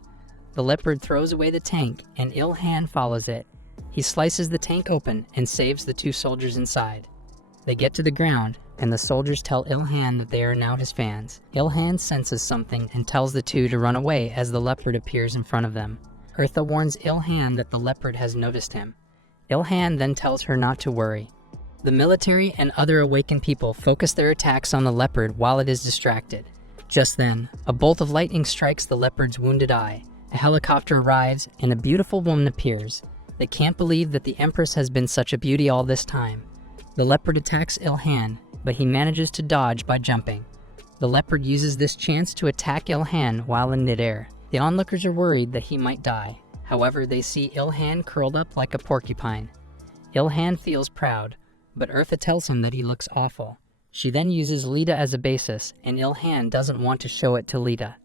The leopard throws away the tank, and Ilhan follows it. He slices the tank open and saves the two soldiers inside. They get to the ground, and the soldiers tell Ilhan that they are now his fans. Ilhan senses something and tells the two to run away as the leopard appears in front of them. Eartha warns Ilhan that the leopard has noticed him. Ilhan then tells her not to worry. The military and other awakened people focus their attacks on the leopard while it is distracted. Just then, a bolt of lightning strikes the leopard's wounded eye. A helicopter arrives, and a beautiful woman appears. They can't believe that the Empress has been such a beauty all this time. The leopard attacks Ilhan, but he manages to dodge by jumping. The leopard uses this chance to attack Ilhan while in midair. The onlookers are worried that he might die. However, they see Ilhan curled up like a porcupine. Ilhan feels proud, but Eartha tells him that he looks awful. She then uses Leda as a basis, and Ilhan doesn't want to show it to Leda.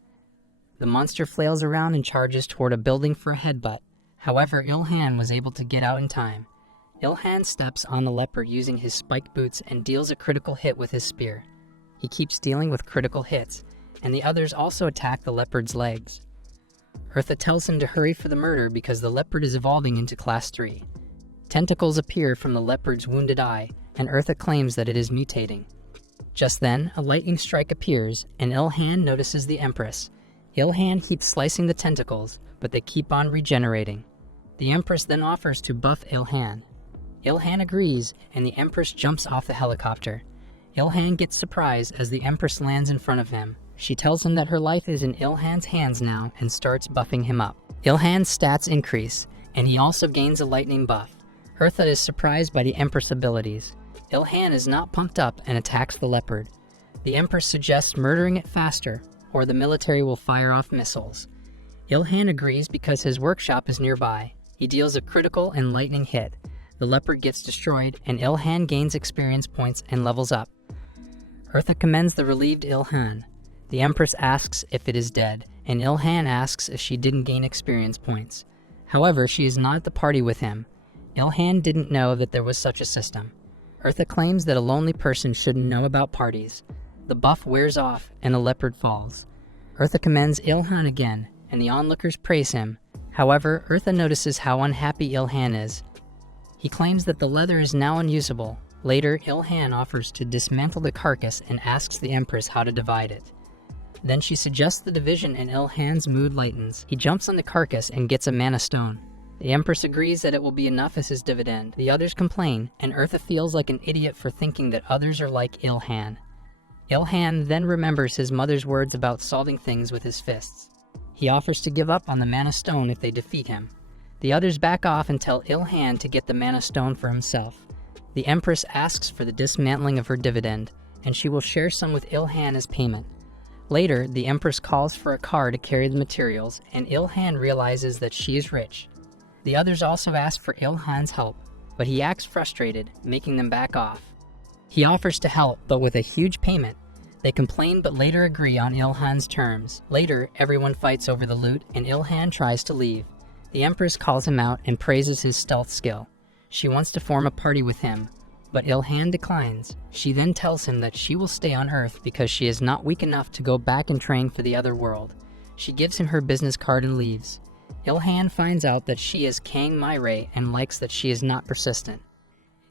The monster flails around and charges toward a building for a headbutt. However, Ilhan was able to get out in time. Ilhan steps on the leopard using his spiked boots and deals a critical hit with his spear. He keeps dealing with critical hits, and the others also attack the leopard's legs. Eartha tells him to hurry for the murder because the leopard is evolving into Class 3. Tentacles appear from the leopard's wounded eye, and Eartha claims that it is mutating. Just then, a lightning strike appears, and Ilhan notices the Empress. Ilhan keeps slicing the tentacles, but they keep on regenerating. The Empress then offers to buff Ilhan. Ilhan agrees, and the Empress jumps off the helicopter. Ilhan gets surprised as the Empress lands in front of him. She tells him that her life is in Ilhan's hands now and starts buffing him up. Ilhan's stats increase, and he also gains a lightning buff. Eartha is surprised by the Empress' abilities. Ilhan is not pumped up and attacks the leopard. The Empress suggests murdering it faster, or the military will fire off missiles. Ilhan agrees because his workshop is nearby. He deals a critical and lightning hit. The leopard gets destroyed, and Ilhan gains experience points and levels up. Eartha commends the relieved Ilhan. The Empress asks if it is dead, and Ilhan asks if she didn't gain experience points. However, she is not at the party with him. Ilhan didn't know that there was such a system. Eartha claims that a lonely person shouldn't know about parties. The buff wears off, and the leopard falls. Eartha commends Ilhan again, and the onlookers praise him. However, Eartha notices how unhappy Ilhan is. He claims that the leather is now unusable. Later, Ilhan offers to dismantle the carcass and asks the Empress how to divide it. Then she suggests the division and Ilhan's mood lightens. He jumps on the carcass and gets a mana stone. The Empress agrees that it will be enough as his dividend. The others complain, and Eartha feels like an idiot for thinking that others are like Ilhan. Ilhan then remembers his mother's words about solving things with his fists. He offers to give up on the Mana Stone if they defeat him. The others back off and tell Ilhan to get the Mana Stone for himself. The Empress asks for the dismantling of her dividend, and she will share some with Ilhan as payment. Later, the Empress calls for a car to carry the materials, and Ilhan realizes that she is rich. The others also ask for Ilhan's help, but he acts frustrated, making them back off. He offers to help, but with a huge payment. They complain but later agree on Ilhan's terms. Later, everyone fights over the loot, and Ilhan tries to leave. The Empress calls him out and praises his stealth skill. She wants to form a party with him, but Ilhan declines. She then tells him that she will stay on Earth because she is not weak enough to go back and train for the other world. She gives him her business card and leaves. Ilhan finds out that she is Kang Myrae and likes that she is not persistent.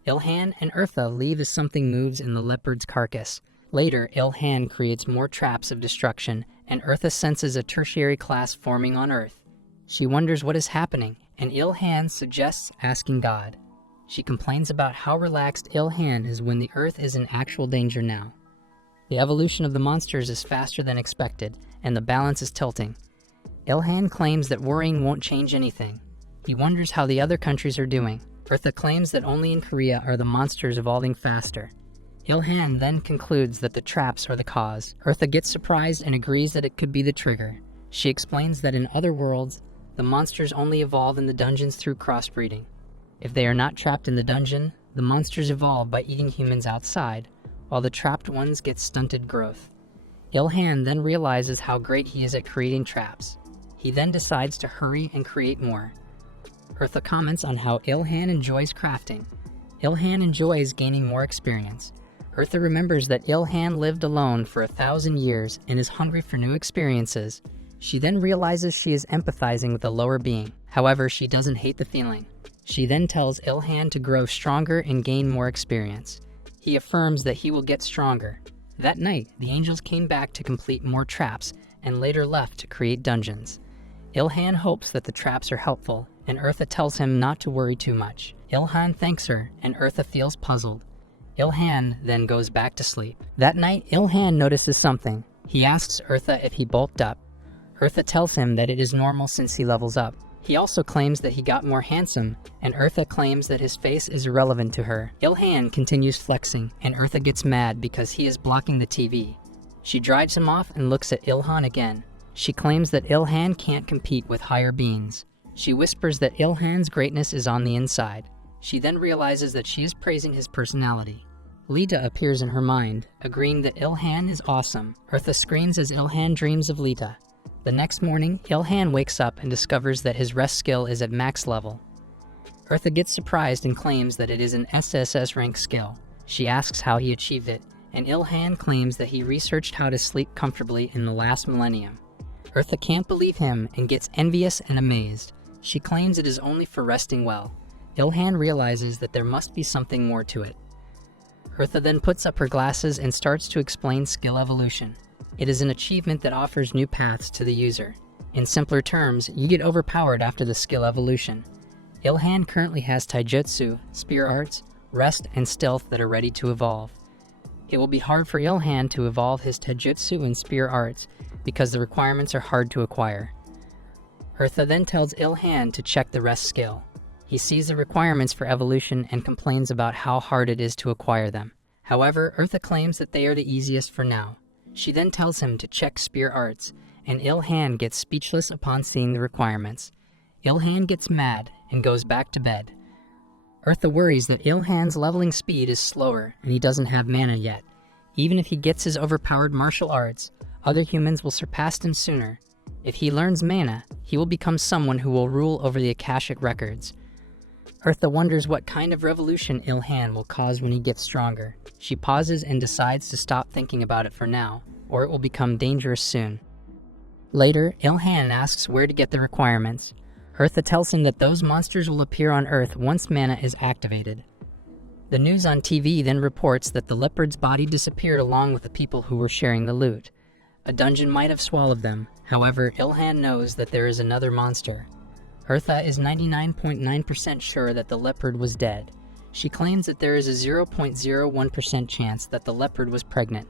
Ilhan and Eartha leave as something moves in the leopard's carcass. Later, Ilhan creates more traps of destruction, and Eartha senses a tertiary class forming on Earth. She wonders what is happening, and Ilhan suggests asking God. She complains about how relaxed Ilhan is when the Earth is in actual danger now. The evolution of the monsters is faster than expected, and the balance is tilting. Ilhan claims that worrying won't change anything. He wonders how the other countries are doing. Eartha claims that only in Korea are the monsters evolving faster. Ilhan then concludes that the traps are the cause. Eartha gets surprised and agrees that it could be the trigger. She explains that in other worlds, the monsters only evolve in the dungeons through crossbreeding. If they are not trapped in the dungeon, the monsters evolve by eating humans outside, while the trapped ones get stunted growth. Ilhan then realizes how great he is at creating traps. He then decides to hurry and create more. Eartha comments on how Ilhan enjoys crafting. Ilhan enjoys gaining more experience. Eartha remembers that Ilhan lived alone for 1,000 years and is hungry for new experiences. She then realizes she is empathizing with a lower being. However, she doesn't hate the feeling. She then tells Ilhan to grow stronger and gain more experience. He affirms that he will get stronger. That night, the angels came back to complete more traps and later left to create dungeons. Ilhan hopes that the traps are helpful, and Eartha tells him not to worry too much. Ilhan thanks her, and Eartha feels puzzled. Ilhan then goes back to sleep. That night, Ilhan notices something. He asks Eartha if he bulked up. Eartha tells him that it is normal since he levels up. He also claims that he got more handsome, and Eartha claims that his face is irrelevant to her. Ilhan continues flexing, and Eartha gets mad because he is blocking the TV. She drives him off and looks at Ilhan again. She claims that Ilhan can't compete with higher beings. She whispers that Ilhan's greatness is on the inside. She then realizes that she is praising his personality. Lita appears in her mind, agreeing that Ilhan is awesome. Eartha screams as Ilhan dreams of Lita. The next morning, Ilhan wakes up and discovers that his rest skill is at max level. Eartha gets surprised and claims that it is an SSS rank skill. She asks how he achieved it, and Ilhan claims that he researched how to sleep comfortably in the last millennium. Eartha can't believe him and gets envious and amazed. She claims it is only for resting well. Ilhan realizes that there must be something more to it. Eartha then puts up her glasses and starts to explain skill evolution. It is an achievement that offers new paths to the user. In simpler terms, you get overpowered after the skill evolution. Ilhan currently has taijutsu, spear arts, rest, and stealth that are ready to evolve. It will be hard for Ilhan to evolve his taijutsu and spear arts because the requirements are hard to acquire. Eartha then tells Ilhan to check the rest skill. He sees the requirements for evolution and complains about how hard it is to acquire them. However, Eartha claims that they are the easiest for now. She then tells him to check spear arts, and Ilhan gets speechless upon seeing the requirements. Ilhan gets mad and goes back to bed. Eartha worries that Ilhan's leveling speed is slower and he doesn't have mana yet. Even if he gets his overpowered martial arts, other humans will surpass him sooner. If he learns mana, he will become someone who will rule over the Akashic records. Eartha wonders what kind of revolution Ilhan will cause when he gets stronger. She pauses and decides to stop thinking about it for now, or it will become dangerous soon. Later, Ilhan asks where to get the requirements. Eartha tells him that those monsters will appear on Earth once mana is activated. The news on TV then reports that the leopard's body disappeared along with the people who were sharing the loot. A dungeon might have swallowed them. However, Ilhan knows that there is another monster. Eartha is 99.9% sure that the leopard was dead. She claims that there is a 0.01% chance that the leopard was pregnant.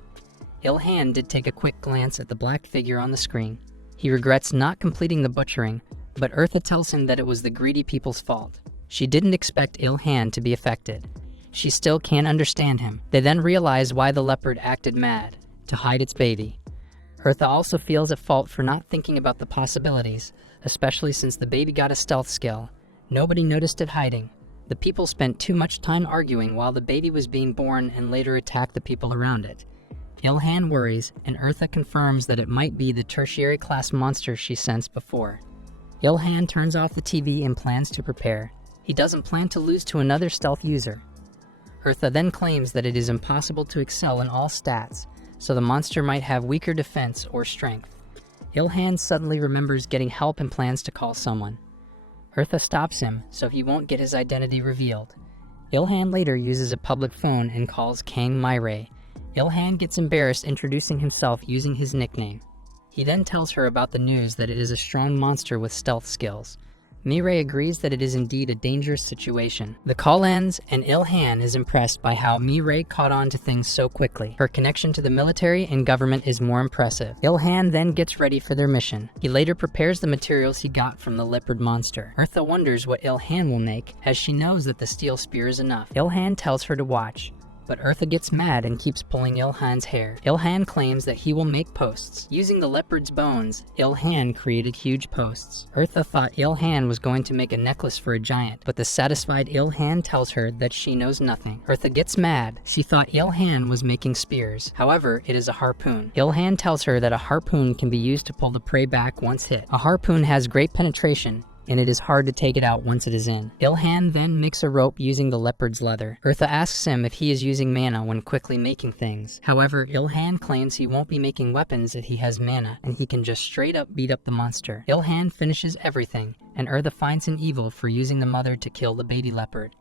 Ilhan did take a quick glance at the black figure on the screen. He regrets not completing the butchering, but Eartha tells him that it was the greedy people's fault. She didn't expect Ilhan to be affected. She still can't understand him. They then realize why the leopard acted mad, to hide its baby. Eartha also feels at fault for not thinking about the possibilities, especially since the baby got a stealth skill. Nobody noticed it hiding. The people spent too much time arguing while the baby was being born and later attacked the people around it. Ilhan worries, and Eartha confirms that it might be the tertiary class monster she sensed before. Ilhan turns off the TV and plans to prepare. He doesn't plan to lose to another stealth user. Eartha then claims that it is impossible to excel in all stats, so the monster might have weaker defense or strength. Ilhan suddenly remembers getting help and plans to call someone. Eartha stops him so he won't get his identity revealed. Ilhan later uses a public phone and calls Kang Myrae. Ilhan gets embarrassed introducing himself using his nickname. He then tells her about the news that it is a strong monster with stealth skills. Myrae agrees that it is indeed a dangerous situation. The call ends, and Ilhan is impressed by how Myrae caught on to things so quickly. Her connection to the military and government is more impressive. Ilhan then gets ready for their mission. He later prepares the materials he got from the leopard monster. Eartha wonders what Ilhan will make, as she knows that the steel spear is enough. Ilhan tells her to watch, but Eartha gets mad and keeps pulling Ilhan's hair. Ilhan claims that he will make posts. Using the leopard's bones, Ilhan created huge posts. Eartha thought Ilhan was going to make a necklace for a giant, but the satisfied Ilhan tells her that she knows nothing. Eartha gets mad. She thought Ilhan was making spears. However, it is a harpoon. Ilhan tells her that a harpoon can be used to pull the prey back once hit. A harpoon has great penetration, and it is hard to take it out once it is in. Ilhan then makes a rope using the leopard's leather. Eartha asks him if he is using mana when quickly making things. However, Ilhan claims he won't be making weapons if he has mana, and he can just straight up beat up the monster. Ilhan finishes everything, and Eartha finds him evil for using the mother to kill the baby leopard.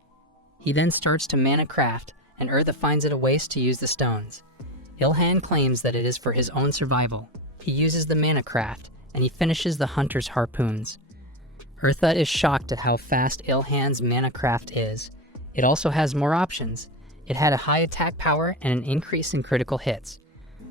He then starts to mana craft, and Eartha finds it a waste to use the stones. Ilhan claims that it is for his own survival. He uses the mana craft, and he finishes the hunter's harpoons. Eartha is shocked at how fast Ilhan's mana craft is. It also has more options. It had a high attack power and an increase in critical hits.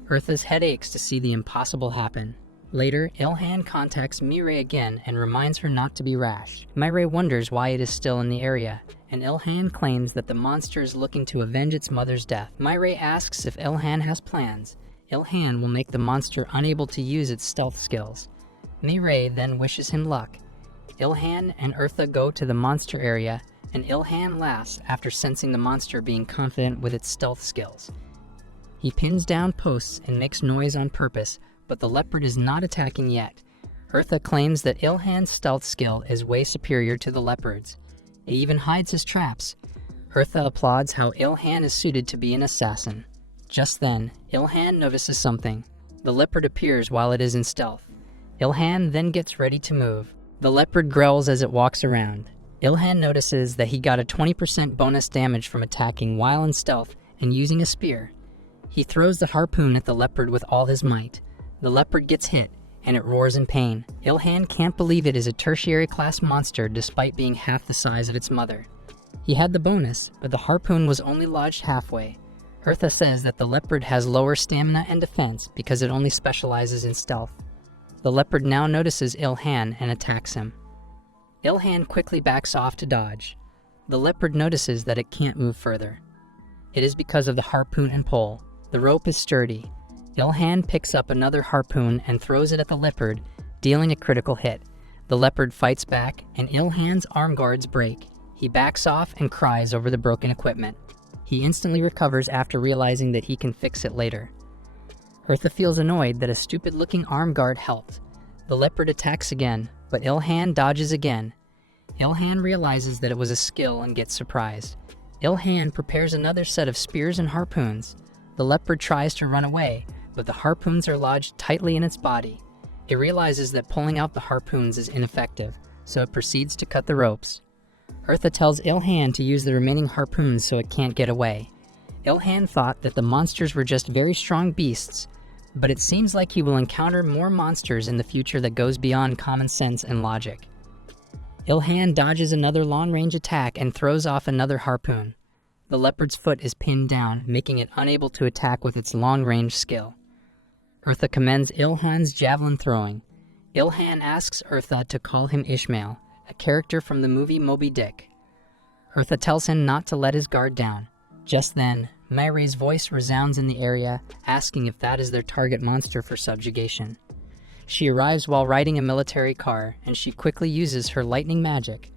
Eartha's head aches to see the impossible happen. Later, Ilhan contacts Myrae again and reminds her not to be rash. Myrae wonders why it is still in the area, and Ilhan claims that the monster is looking to avenge its mother's death. Myrae asks if Ilhan has plans. Ilhan will make the monster unable to use its stealth skills. Myrae then wishes him luck. Ilhan and Eartha go to the monster area, and Ilhan laughs after sensing the monster being confident with its stealth skills. He pins down posts and makes noise on purpose, but the leopard is not attacking yet. Eartha claims that Ilhan's stealth skill is way superior to the leopard's. It even hides his traps. Eartha applauds how Ilhan is suited to be an assassin. Just then, Ilhan notices something. The leopard appears while it is in stealth. Ilhan then gets ready to move. The leopard growls as it walks around. Ilhan notices that he got a 20% bonus damage from attacking while in stealth and using a spear. He throws the harpoon at the leopard with all his might. The leopard gets hit, and it roars in pain. Ilhan can't believe it is a tertiary class monster despite being half the size of its mother. He had the bonus, but the harpoon was only lodged halfway. Eartha says that the leopard has lower stamina and defense because it only specializes in stealth. The leopard now notices Ilhan and attacks him. Ilhan quickly backs off to dodge. The leopard notices that it can't move further. It is because of the harpoon and pole. The rope is sturdy. Ilhan picks up another harpoon and throws it at the leopard, dealing a critical hit. The leopard fights back, and Ilhan's arm guards break. He backs off and cries over the broken equipment. He instantly recovers after realizing that he can fix it later. Eartha feels annoyed that a stupid-looking arm guard helped. The leopard attacks again, but Ilhan dodges again. Ilhan realizes that it was a skill and gets surprised. Ilhan prepares another set of spears and harpoons. The leopard tries to run away, but the harpoons are lodged tightly in its body. It realizes that pulling out the harpoons is ineffective, so it proceeds to cut the ropes. Eartha tells Ilhan to use the remaining harpoons so it can't get away. Ilhan thought that the monsters were just very strong beasts, but it seems like he will encounter more monsters in the future that goes beyond common sense and logic. Ilhan dodges another long-range attack and throws off another harpoon. The leopard's foot is pinned down, making it unable to attack with its long-range skill. Eartha commends Ilhan's javelin throwing. Ilhan asks Eartha to call him Ishmael, a character from the movie Moby Dick. Eartha tells him not to let his guard down. Just then, Meirei's voice resounds in the area, asking if that is their target monster for subjugation. She arrives while riding a military car, and she quickly uses her lightning magic.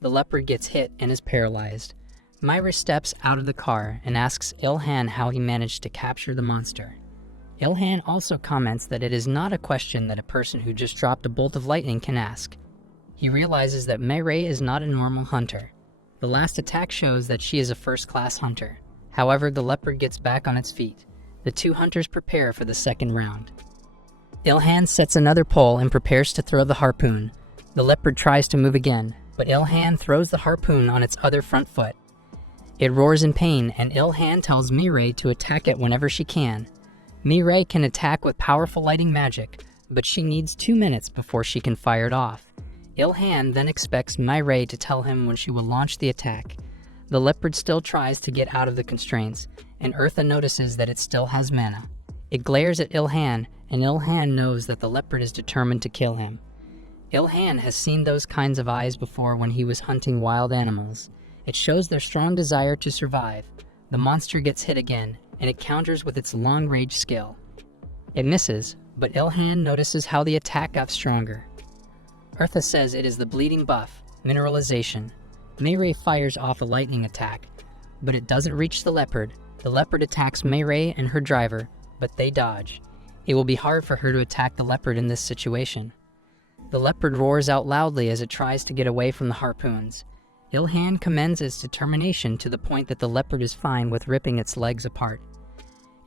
The leopard gets hit and is paralyzed. Meirei steps out of the car and asks Ilhan how he managed to capture the monster. Ilhan also comments that it is not a question that a person who just dropped a bolt of lightning can ask. He realizes that Meirei is not a normal hunter. The last attack shows that she is a first-class hunter. However, the leopard gets back on its feet. The two hunters prepare for the second round. Ilhan sets another pole and prepares to throw the harpoon. The leopard tries to move again, but Ilhan throws the harpoon on its other front foot. It roars in pain, and Ilhan tells Meirei to attack it whenever she can. Meirei can attack with powerful lighting magic, but she needs 2 minutes before she can fire it off. Ilhan then expects Meirei to tell him when she will launch the attack. The leopard still tries to get out of the constraints, and Eartha notices that it still has mana. It glares at Ilhan, and Ilhan knows that the leopard is determined to kill him. Ilhan has seen those kinds of eyes before when he was hunting wild animals. It shows their strong desire to survive. The monster gets hit again, and it counters with its long-range skill. It misses, but Ilhan notices how the attack got stronger. Eartha says it is the bleeding buff, mineralization. Meirei fires off a lightning attack, but it doesn't reach the leopard. The leopard attacks Meirei and her driver, but they dodge. It will be hard for her to attack the leopard in this situation. The leopard roars out loudly as it tries to get away from the harpoons. Ilhan commends its determination to the point that the leopard is fine with ripping its legs apart.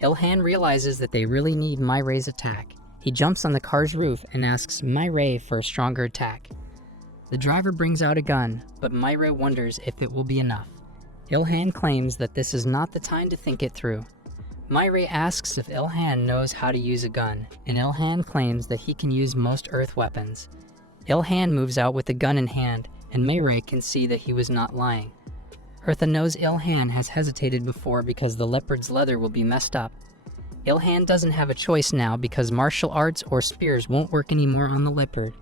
Ilhan realizes that they really need Meirei's attack. He jumps on the car's roof and asks Meirei for a stronger attack. The driver brings out a gun, but Meirei wonders if it will be enough. Ilhan claims that this is not the time to think it through. Meirei asks if Ilhan knows how to use a gun, and Ilhan claims that he can use most earth weapons. Ilhan moves out with the gun in hand, and Meirei can see that he was not lying. Eartha knows Ilhan has hesitated before because the leopard's leather will be messed up. Ilhan doesn't have a choice now because martial arts or spears won't work anymore on the leopard.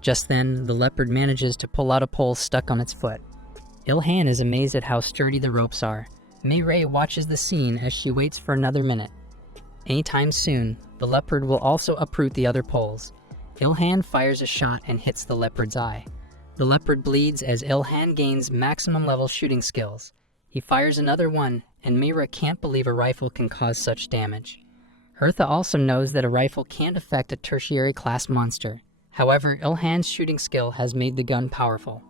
Just then, the leopard manages to pull out a pole stuck on its foot. Ilhan is amazed at how sturdy the ropes are. Meirei watches the scene as she waits for another minute. Anytime soon, the leopard will also uproot the other poles. Ilhan fires a shot and hits the leopard's eye. The leopard bleeds as Ilhan gains maximum level shooting skills. He fires another one, and Meirei can't believe a rifle can cause such damage. Eartha also knows that a rifle can't affect a tertiary class monster. However, Ilhan's shooting skill has made the gun powerful.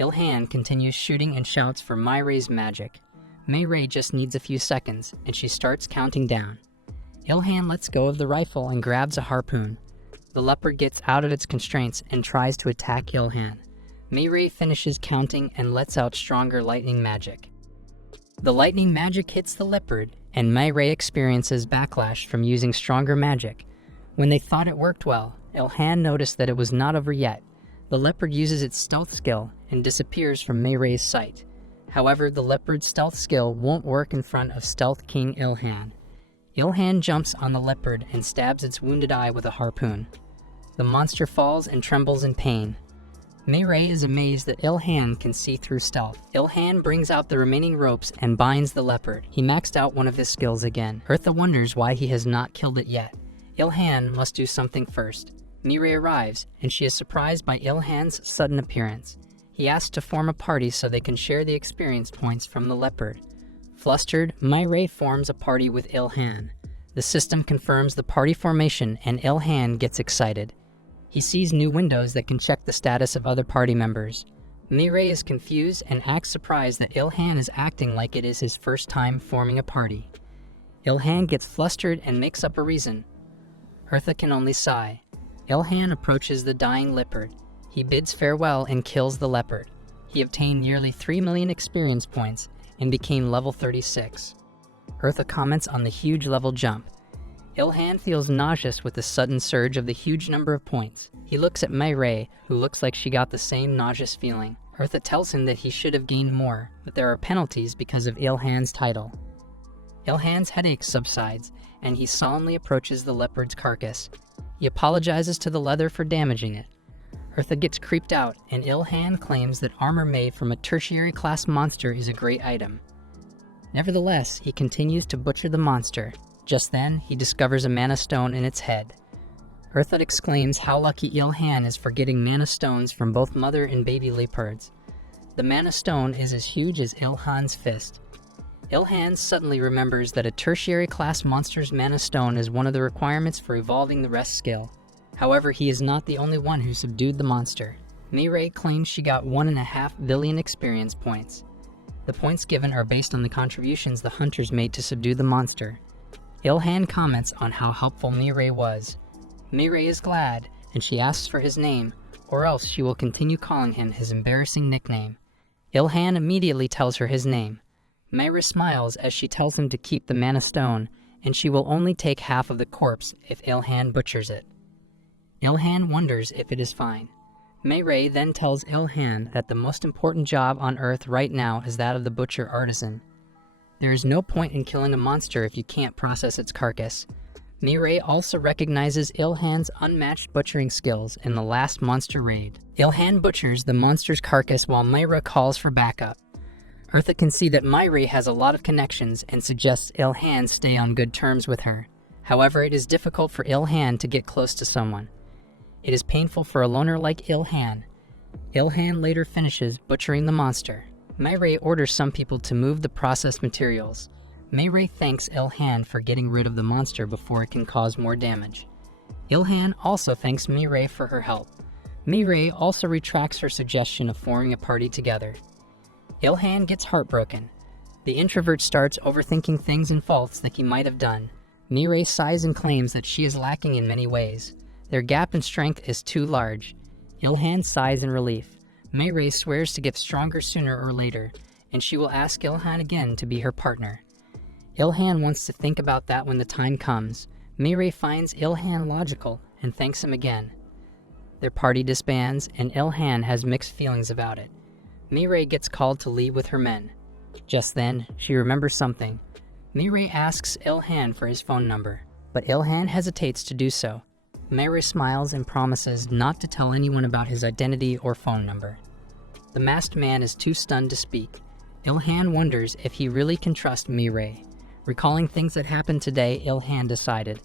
Ilhan continues shooting and shouts for Meirei's magic. Meirei just needs a few seconds, and she starts counting down. Ilhan lets go of the rifle and grabs a harpoon. The leopard gets out of its constraints and tries to attack Ilhan. Meirei finishes counting and lets out stronger lightning magic. The lightning magic hits the leopard, and Meirei experiences backlash from using stronger magic. When they thought it worked well, Ilhan noticed that it was not over yet. The leopard uses its stealth skill and disappears from Meirei's sight. However, the leopard's stealth skill won't work in front of Stealth King Ilhan. Ilhan jumps on the leopard and stabs its wounded eye with a harpoon. The monster falls and trembles in pain. Meirei is amazed that Ilhan can see through stealth. Ilhan brings out the remaining ropes and binds the leopard. He maxed out one of his skills again. Eartha wonders why he has not killed it yet. Ilhan must do something first. Meirei arrives, and she is surprised by Ilhan's sudden appearance. He asks to form a party so they can share the experience points from the leopard. Flustered, Meirei forms a party with Ilhan. The system confirms the party formation, and Ilhan gets excited. He sees new windows that can check the status of other party members. Meirei is confused and acts surprised that Ilhan is acting like it is his first time forming a party. Ilhan gets flustered and makes up a reason. Eartha can only sigh. Ilhan approaches the dying leopard. He bids farewell and kills the leopard. He obtained nearly 3 million experience points and became level 36. Eartha comments on the huge level jump. Ilhan feels nauseous with the sudden surge of the huge number of points. He looks at Mei Rei, who looks like she got the same nauseous feeling. Eartha tells him that he should have gained more, but there are penalties because of Ilhan's title. Ilhan's headache subsides, and he solemnly approaches the leopard's carcass. He apologizes to the leather for damaging it. Eartha gets creeped out, and Ilhan claims that armor made from a tertiary class monster is a great item. Nevertheless, he continues to butcher the monster. Just then, he discovers a mana stone in its head. Eartha exclaims how lucky Ilhan is for getting mana stones from both mother and baby leopards. The mana stone is as huge as Ilhan's fist. Ilhan suddenly remembers that a tertiary class monster's mana stone is one of the requirements for evolving the rest skill. However, he is not the only one who subdued the monster. Mei Rei claims she got 1.5 billion experience points. The points given are based on the contributions the hunters made to subdue the monster. Ilhan comments on how helpful Mei Rei was. Mei Rei is glad, and she asks for his name, or else she will continue calling him his embarrassing nickname. Ilhan immediately tells her his name. Mei Rei smiles as she tells him to keep the mana stone, and she will only take half of the corpse if Ilhan butchers it. Ilhan wonders if it is fine. Mei Rei then tells Ilhan that the most important job on Earth right now is that of the butcher artisan. There is no point in killing a monster if you can't process its carcass. Mei Rei also recognizes Ilhan's unmatched butchering skills in the last monster raid. Ilhan butchers the monster's carcass while Mei Rei calls for backup. Eartha can see that Mei Rei has a lot of connections and suggests Ilhan stay on good terms with her. However, it is difficult for Ilhan to get close to someone. It is painful for a loner like Ilhan. Ilhan later finishes butchering the monster. Mei Rei orders some people to move the processed materials. Mei Rei thanks Ilhan for getting rid of the monster before it can cause more damage. Ilhan also thanks Mei Rei for her help. Mei Rei also retracts her suggestion of forming a party together. Ilhan gets heartbroken. The introvert starts overthinking things and faults that he might have done. Mei Rei sighs and claims that she is lacking in many ways. Their gap in strength is too large. Ilhan sighs in relief. Mei Rei swears to get stronger sooner or later, and she will ask Ilhan again to be her partner. Ilhan wants to think about that when the time comes. Mei Rei finds Ilhan logical and thanks him again. Their party disbands, and Ilhan has mixed feelings about it. Mei Rei gets called to leave with her men. Just then, she remembers something. Mei Rei asks Ilhan for his phone number, but Ilhan hesitates to do so. Mei Rei smiles and promises not to tell anyone about his identity or phone number. The masked man is too stunned to speak. Ilhan wonders if he really can trust Mei Rei. Recalling things that happened today, Ilhan decided.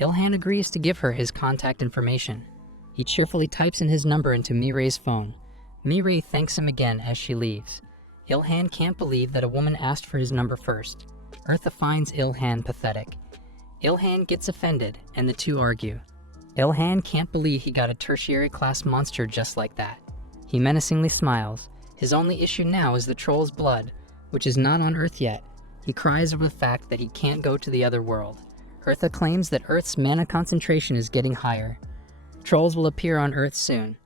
Ilhan agrees to give her his contact information. He cheerfully types in his number into Mei Rei's phone. Mei Rei thanks him again as she leaves. Ilhan can't believe that a woman asked for his number first. Eartha finds Ilhan pathetic. Ilhan gets offended, and the two argue. Ilhan can't believe he got a tertiary class monster just like that. He menacingly smiles. His only issue now is the troll's blood, which is not on Earth yet. He cries over the fact that he can't go to the other world. Eartha claims that Earth's mana concentration is getting higher. Trolls will appear on Earth soon.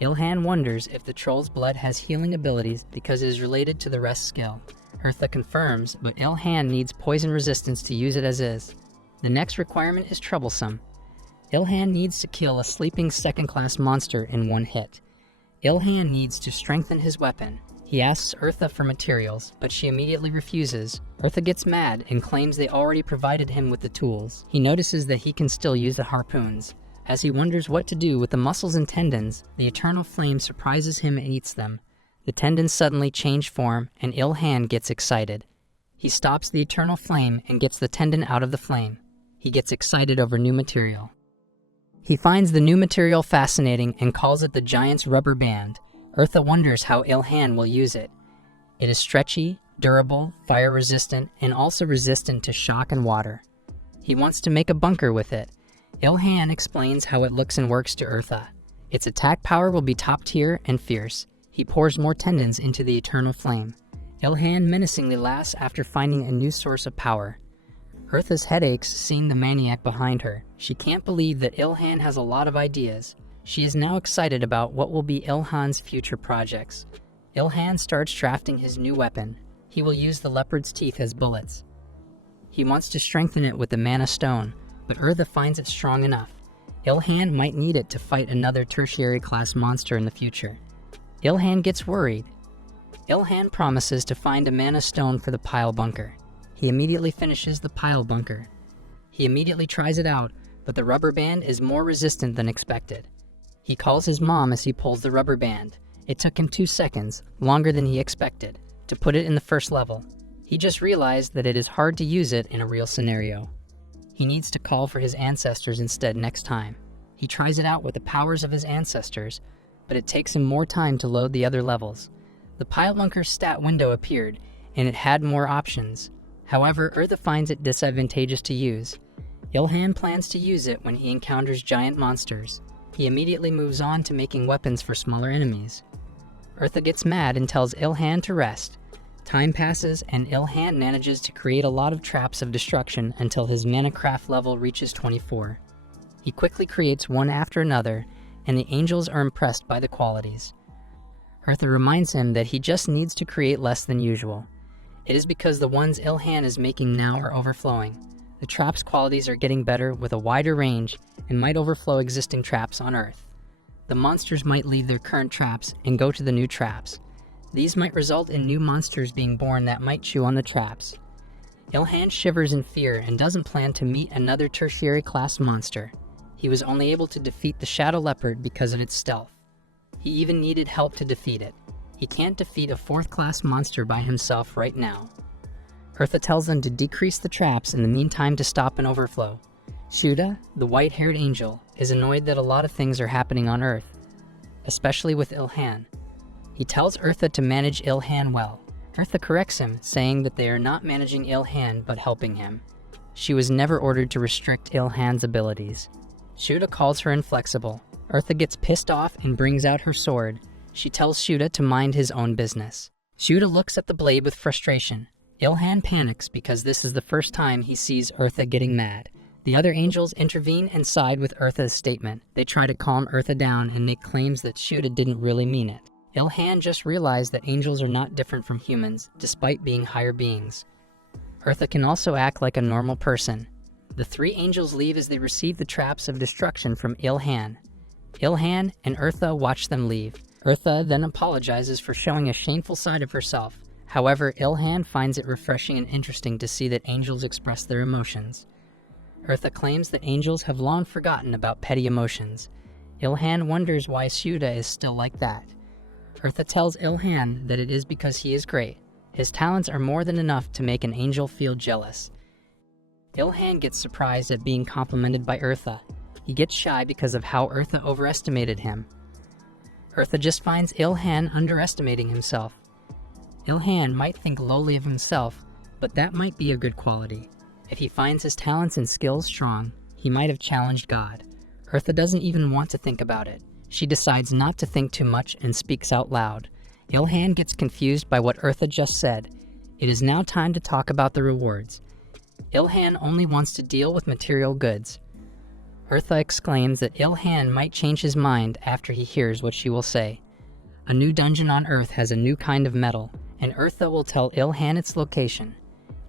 Ilhan wonders if the troll's blood has healing abilities because it is related to the rest skill. Eartha confirms, but Ilhan needs poison resistance to use it as is. The next requirement is troublesome. Ilhan needs to kill a sleeping second-class monster in one hit. Ilhan needs to strengthen his weapon. He asks Eartha for materials, but she immediately refuses. Eartha gets mad and claims they already provided him with the tools. He notices that he can still use the harpoons. As he wonders what to do with the muscles and tendons, the eternal flame surprises him and eats them. The tendons suddenly change form, and Ilhan gets excited. He stops the eternal flame and gets the tendon out of the flame. He gets excited over new material. He finds the new material fascinating and calls it the Giant's Rubber Band. Eartha wonders how Ilhan will use it. It is stretchy, durable, fire-resistant, and also resistant to shock and water. He wants to make a bunker with it. Ilhan explains how it looks and works to Eartha. Its attack power will be top tier and fierce. He pours more tendons into the eternal flame. Ilhan menacingly laughs after finding a new source of power. Eartha's head aches seeing the maniac behind her. She can't believe that Ilhan has a lot of ideas. She is now excited about what will be Ilhan's future projects. Ilhan starts drafting his new weapon. He will use the leopard's teeth as bullets. He wants to strengthen it with the mana stone, but Eartha finds it strong enough. Ilhan might need it to fight another tertiary class monster in the future. Ilhan gets worried. Ilhan promises to find a mana stone for the pile bunker. He immediately finishes the pile bunker. He immediately tries it out, but the rubber band is more resistant than expected. He calls his mom as he pulls the rubber band. It took him 2 seconds, longer than he expected, to put it in the first level. He just realized that it is hard to use it in a real scenario. He needs to call for his ancestors instead next time. He tries it out with the powers of his ancestors, but it takes him more time to load the other levels. The pile bunker stat window appeared, and it had more options. However, Eartha finds it disadvantageous to use. Ilhan plans to use it when he encounters giant monsters. He immediately moves on to making weapons for smaller enemies. Eartha gets mad and tells Ilhan to rest. Time passes, and Ilhan manages to create a lot of traps of destruction until his mana craft level reaches 24. He quickly creates one after another, and the angels are impressed by the qualities. Eartha reminds him that he just needs to create less than usual. It is because the ones Ilhan is making now are overflowing. The traps' qualities are getting better with a wider range and might overflow existing traps on Earth. The monsters might leave their current traps and go to the new traps. These might result in new monsters being born that might chew on the traps. Ilhan shivers in fear and doesn't plan to meet another tertiary class monster. He was only able to defeat the Shadow Leopard because of its stealth. He even needed help to defeat it. He can't defeat a 4th class monster by himself right now. Eartha tells them to decrease the traps in the meantime to stop an overflow. Shuda, the white-haired angel, is annoyed that a lot of things are happening on Earth, especially with Ilhan. He tells Eartha to manage Ilhan well. Eartha corrects him, saying that they are not managing Ilhan but helping him. She was never ordered to restrict Ilhan's abilities. Shuda calls her inflexible. Eartha gets pissed off and brings out her sword. She tells Shuda to mind his own business. Shuda looks at the blade with frustration. Ilhan panics because this is the first time he sees Eartha getting mad. The other angels intervene and side with Eartha's statement. They try to calm Eartha down and make claims that Shuda didn't really mean it. Ilhan just realized that angels are not different from humans, despite being higher beings. Eartha can also act like a normal person. The 3 angels leave as they receive the traps of destruction from Ilhan. Ilhan and Eartha watch them leave. Eartha then apologizes for showing a shameful side of herself. However, Ilhan finds it refreshing and interesting to see that angels express their emotions. Eartha claims that angels have long forgotten about petty emotions. Ilhan wonders why Shuda is still like that. Eartha tells Ilhan that it is because he is great. His talents are more than enough to make an angel feel jealous. Ilhan gets surprised at being complimented by Eartha. He gets shy because of how Eartha overestimated him. Eartha just finds Ilhan underestimating himself. Ilhan might think lowly of himself, but that might be a good quality. If he finds his talents and skills strong, he might have challenged God. Eartha doesn't even want to think about it. She decides not to think too much and speaks out loud. Ilhan gets confused by what Eartha just said. It is now time to talk about the rewards. Ilhan only wants to deal with material goods. Eartha exclaims that Ilhan might change his mind after he hears what she will say. A new dungeon on Earth has a new kind of metal, and Eartha will tell Ilhan its location.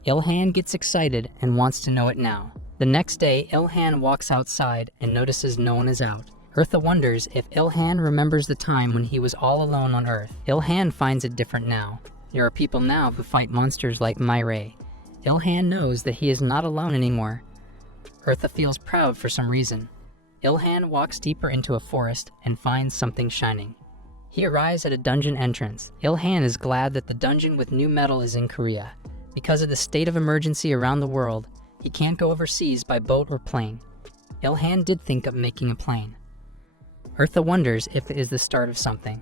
Ilhan gets excited and wants to know it now. The next day, Ilhan walks outside and notices no one is out. Eartha wonders if Ilhan remembers the time when he was all alone on Earth. Ilhan finds it different now. There are people now who fight monsters like Myray. Ilhan knows that he is not alone anymore. Eartha feels proud for some reason. Ilhan walks deeper into a forest and finds something shining. He arrives at a dungeon entrance. Ilhan is glad that the dungeon with new metal is in Korea. Because of the state of emergency around the world, he can't go overseas by boat or plane. Ilhan did think of making a plane. Eartha wonders if it is the start of something.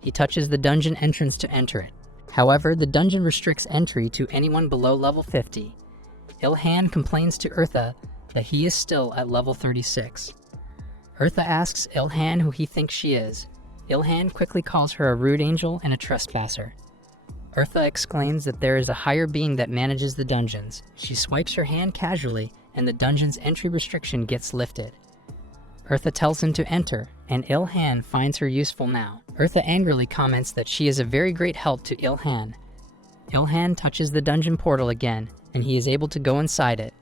He touches the dungeon entrance to enter it. However, the dungeon restricts entry to anyone below level 50. Ilhan complains to Eartha that he is still at level 36. Eartha asks Ilhan who he thinks she is. Ilhan quickly calls her a rude angel and a trespasser. Eartha exclaims that there is a higher being that manages the dungeons. She swipes her hand casually, and the dungeon's entry restriction gets lifted. Eartha tells him to enter, and Ilhan finds her useful now. Eartha angrily comments that she is a very great help to Ilhan. Ilhan touches the dungeon portal again, and he is able to go inside it.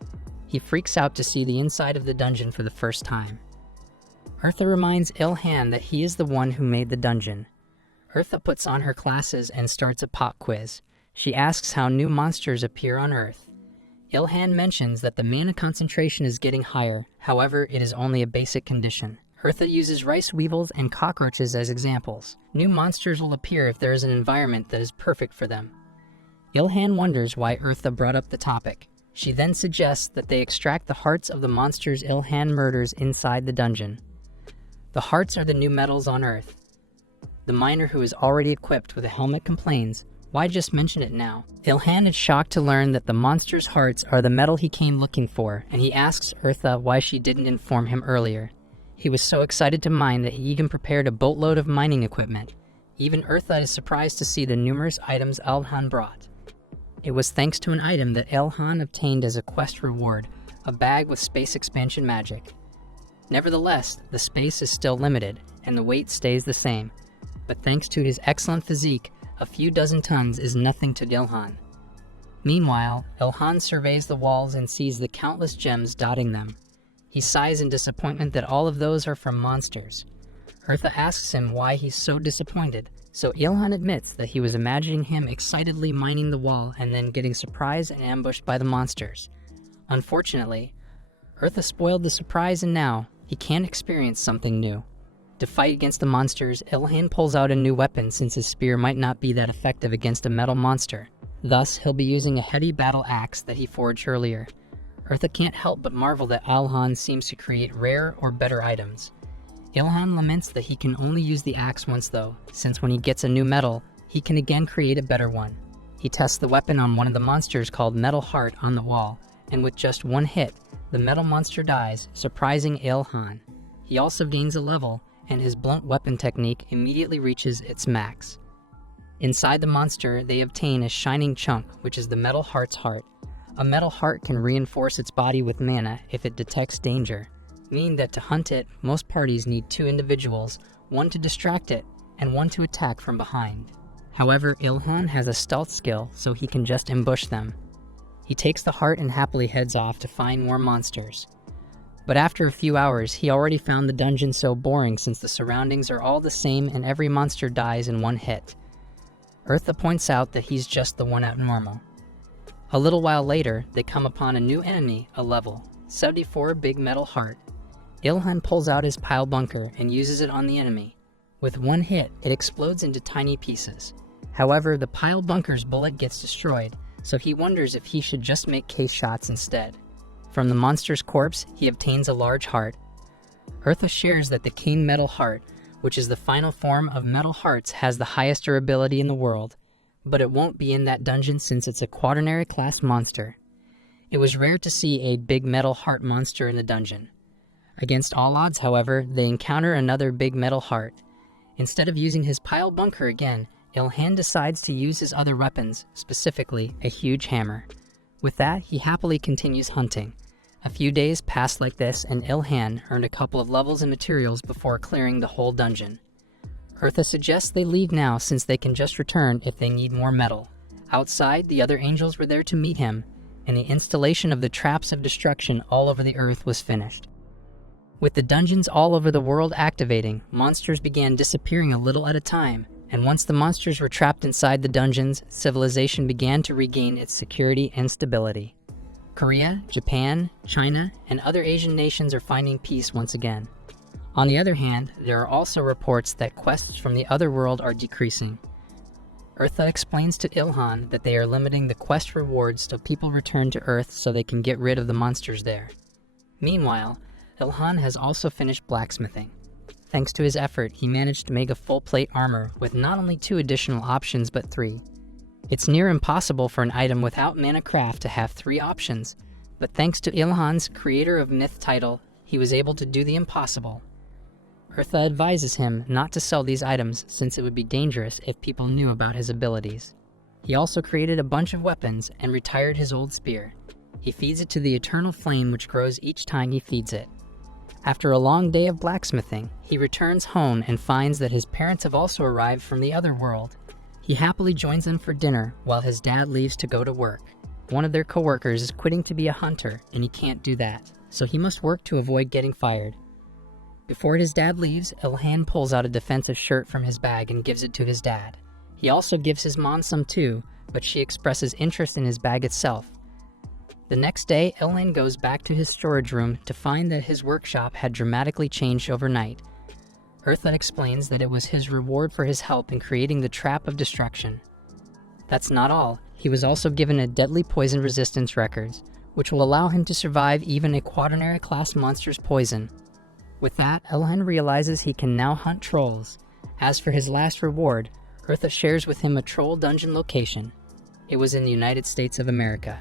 he freaks out to see the inside of the dungeon for the first time. Eartha reminds Ilhan that he is the one who made the dungeon. Eartha puts on her glasses and starts a pop quiz. She asks how new monsters appear on Earth. Ilhan mentions that the mana concentration is getting higher, however, it is only a basic condition. Eartha uses rice weevils and cockroaches as examples. New monsters will appear if there is an environment that is perfect for them. Ilhan wonders why Eartha brought up the topic. She then suggests that they extract the hearts of the monsters Ilhan murders inside the dungeon. The hearts are the new metals on Earth. The miner who is already equipped with a helmet complains, "Why just mention it now?" Ilhan is shocked to learn that the monster's hearts are the metal he came looking for, and he asks Eartha why she didn't inform him earlier. He was so excited to mine that he even prepared a boatload of mining equipment. Even Eartha is surprised to see the numerous items Ilhan brought. It was thanks to an item that Ilhan obtained as a quest reward, a bag with space expansion magic. Nevertheless, the space is still limited, and the weight stays the same. But thanks to his excellent physique, a few dozen tons is nothing to Ilhan. Meanwhile, Ilhan surveys the walls and sees the countless gems dotting them. He sighs in disappointment that all of those are from monsters. Eartha asks him why he's so disappointed, so Ilhan admits that he was imagining him excitedly mining the wall and then getting surprised and ambushed by the monsters. Unfortunately, Eartha spoiled the surprise and now he can't experience something new. To fight against the monsters, Ilhan pulls out a new weapon since his spear might not be that effective against a metal monster. Thus, he'll be using a heavy battle axe that he forged earlier. Eartha can't help but marvel that Ilhan seems to create rare or better items. Ilhan laments that he can only use the axe once though, since when he gets a new metal, he can again create a better one. He tests the weapon on one of the monsters called Metal Heart on the wall, and with just one hit, the metal monster dies, surprising Ilhan. He also gains a level, and his blunt weapon technique immediately reaches its max. Inside the monster, they obtain a shining chunk, which is the Metal Heart's heart. A metal heart can reinforce its body with mana if it detects danger, meaning that to hunt it, most parties need two individuals, one to distract it, and one to attack from behind. However, Ilhan has a stealth skill, so he can just ambush them. He takes the heart and happily heads off to find more monsters. But after a few hours, he already found the dungeon so boring since the surroundings are all the same and every monster dies in one hit. Eartha points out that he's just the one out normal. A little while later, they come upon a new enemy, a level, 74 Big Metal Heart. Ilhan pulls out his pile bunker and uses it on the enemy. With one hit, it explodes into tiny pieces. However, the pile bunker's bullet gets destroyed, so he wonders if he should just make case shots instead. From the monster's corpse, he obtains a large heart. Eartha shares that the King Metal Heart, which is the final form of Metal Hearts, has the highest durability in the world, but it won't be in that dungeon since it's a quaternary class monster. It was rare to see a Big Metal Heart monster in the dungeon. Against all odds, however, they encounter another Big Metal Heart. Instead of using his pile bunker again, Ilhan decides to use his other weapons, specifically a huge hammer. With that, he happily continues hunting. A few days pass like this, and Ilhan earned a couple of levels and materials before clearing the whole dungeon. Eartha suggests they leave now since they can just return if they need more metal. Outside, the other angels were there to meet him, and the installation of the traps of destruction all over the earth was finished. With the dungeons all over the world activating, monsters began disappearing a little at a time, and once the monsters were trapped inside the dungeons, civilization began to regain its security and stability. Korea, Japan, China, and other Asian nations are finding peace once again. On the other hand, there are also reports that quests from the other world are decreasing. Eartha explains to Ilhan that they are limiting the quest rewards till people return to Earth so they can get rid of the monsters there. Meanwhile, Ilhan has also finished blacksmithing. Thanks to his effort, he managed to make a full plate armor with not only 2 additional options but 3. It's near impossible for an item without mana craft to have 3 options, but thanks to Ilhan's Creator of Myth title, he was able to do the impossible. Eartha advises him not to sell these items since it would be dangerous if people knew about his abilities. He also created a bunch of weapons and retired his old spear. He feeds it to the eternal flame which grows each time he feeds it. After a long day of blacksmithing, he returns home and finds that his parents have also arrived from the other world. He happily joins them for dinner while his dad leaves to go to work. one of their coworkers is quitting to be a hunter, and he can't do that, so he must work to avoid getting fired. Before his dad leaves, Ilhan pulls out a defensive shirt from his bag and gives it to his dad. He also gives his mom some too, but she expresses interest in his bag itself. The next day, Ilhan goes back to his storage room to find that his workshop had dramatically changed overnight. Eartha explains that it was his reward for his help in creating the trap of destruction. That's not all. He was also given a deadly poison resistance record, which will allow him to survive even a quaternary class monster's poison. With that, Ilhan realizes he can now hunt trolls. As for his last reward, Eartha shares with him a troll dungeon location. It was in the United States of America.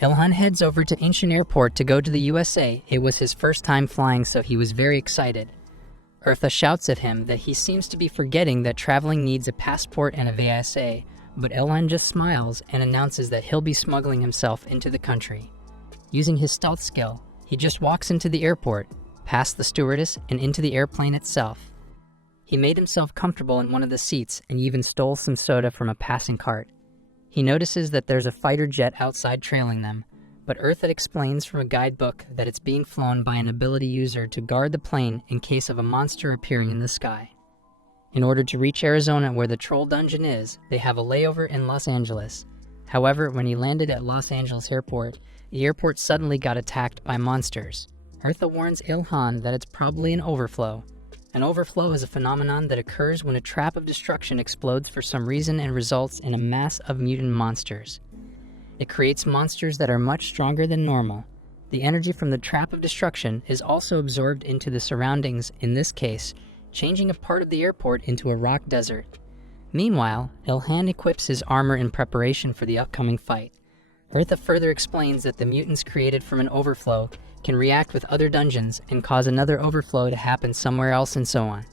Ilhan heads over to Ancient Airport to go to the USA. It was his first time flying, so he was very excited. Eartha shouts at him that he seems to be forgetting that traveling needs a passport and a visa, but Ilhan just smiles and announces that he'll be smuggling himself into the country. Using his stealth skill, he just walks into the airport, past the stewardess, and into the airplane itself. He made himself comfortable in one of the seats and even stole some soda from a passing cart. He notices that there's a fighter jet outside trailing them, but Eartha explains from a guidebook that it's being flown by an ability user to guard the plane in case of a monster appearing in the sky. In order to reach Arizona where the troll dungeon is, they have a layover in Los Angeles. However, when he landed at Los Angeles Airport, the airport suddenly got attacked by monsters. Eartha warns Ilhan that it's probably an overflow. An overflow is a phenomenon that occurs when a trap of destruction explodes for some reason and results in a mass of mutant monsters. It creates monsters that are much stronger than normal. The energy from the trap of destruction is also absorbed into the surroundings, in this case, changing a part of the airport into a rock desert. Meanwhile, Ilhan equips his armor in preparation for the upcoming fight. Eartha further explains that the mutants created from an overflow can react with other dungeons and cause another overflow to happen somewhere else, and so on.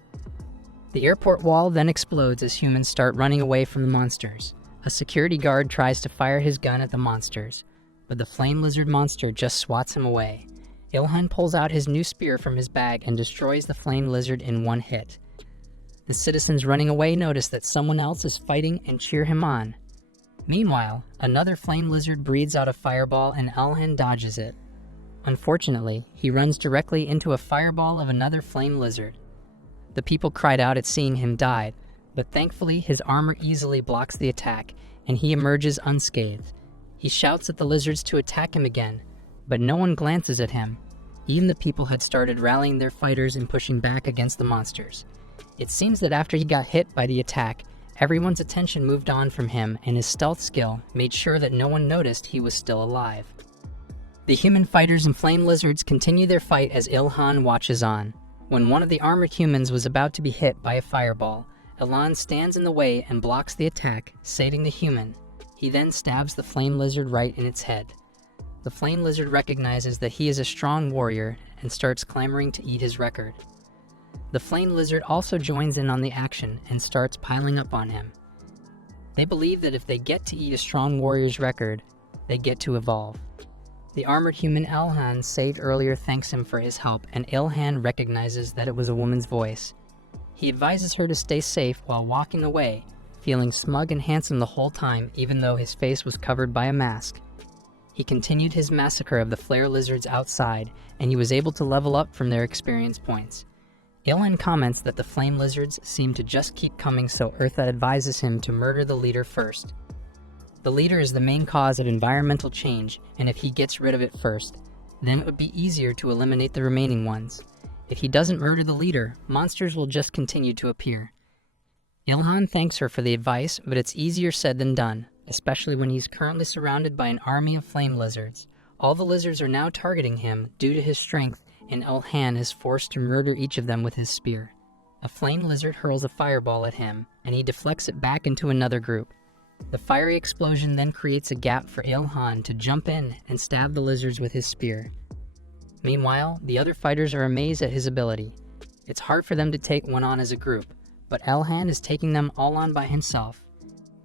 The airport wall then explodes as humans start running away from the monsters. A security guard tries to fire his gun at the monsters, but the flame lizard monster just swats him away. Ilhan pulls out his new spear from his bag and destroys the flame lizard in one hit. The citizens running away notice that someone else is fighting and cheer him on. Meanwhile, another flame lizard breathes out a fireball and Ilhan dodges it. Unfortunately, he runs directly into a fireball of another flame lizard. The people cried out at seeing him die, but thankfully his armor easily blocks the attack, and he emerges unscathed. He shouts at the lizards to attack him again, but no one glances at him. Even the people had started rallying their fighters and pushing back against the monsters. It seems that after he got hit by the attack, everyone's attention moved on from him, and his stealth skill made sure that no one noticed he was still alive. The human fighters and flame lizards continue their fight as Ilhan watches on. When one of the armored humans was about to be hit by a fireball, Ilhan stands in the way and blocks the attack, saving the human. He then stabs the flame lizard right in its head. The flame lizard recognizes that he is a strong warrior and starts clamoring to eat his record. The flame lizard also joins in on the action and starts piling up on him. They believe that if they get to eat a strong warrior's record, they get to evolve. The armored human Ilhan saved earlier thanks him for his help, and Ilhan recognizes that it was a woman's voice. He advises her to stay safe while walking away, feeling smug and handsome the whole time even though his face was covered by a mask. He continued his massacre of the flare lizards outside, and he was able to level up from their experience points. Ilhan comments that the flame lizards seem to just keep coming, so Eartha advises him to murder the leader first. The leader is the main cause of environmental change, and if he gets rid of it first, then it would be easier to eliminate the remaining ones. If he doesn't murder the leader, monsters will just continue to appear. Ilhan thanks her for the advice, but it's easier said than done, especially when he's currently surrounded by an army of flame lizards. All the lizards are now targeting him due to his strength, and Ilhan is forced to murder each of them with his spear. A flame lizard hurls a fireball at him, and he deflects it back into another group. The fiery explosion then creates a gap for Ilhan to jump in and stab the lizards with his spear. Meanwhile, the other fighters are amazed at his ability. It's hard for them to take one on as a group, but Ilhan is taking them all on by himself.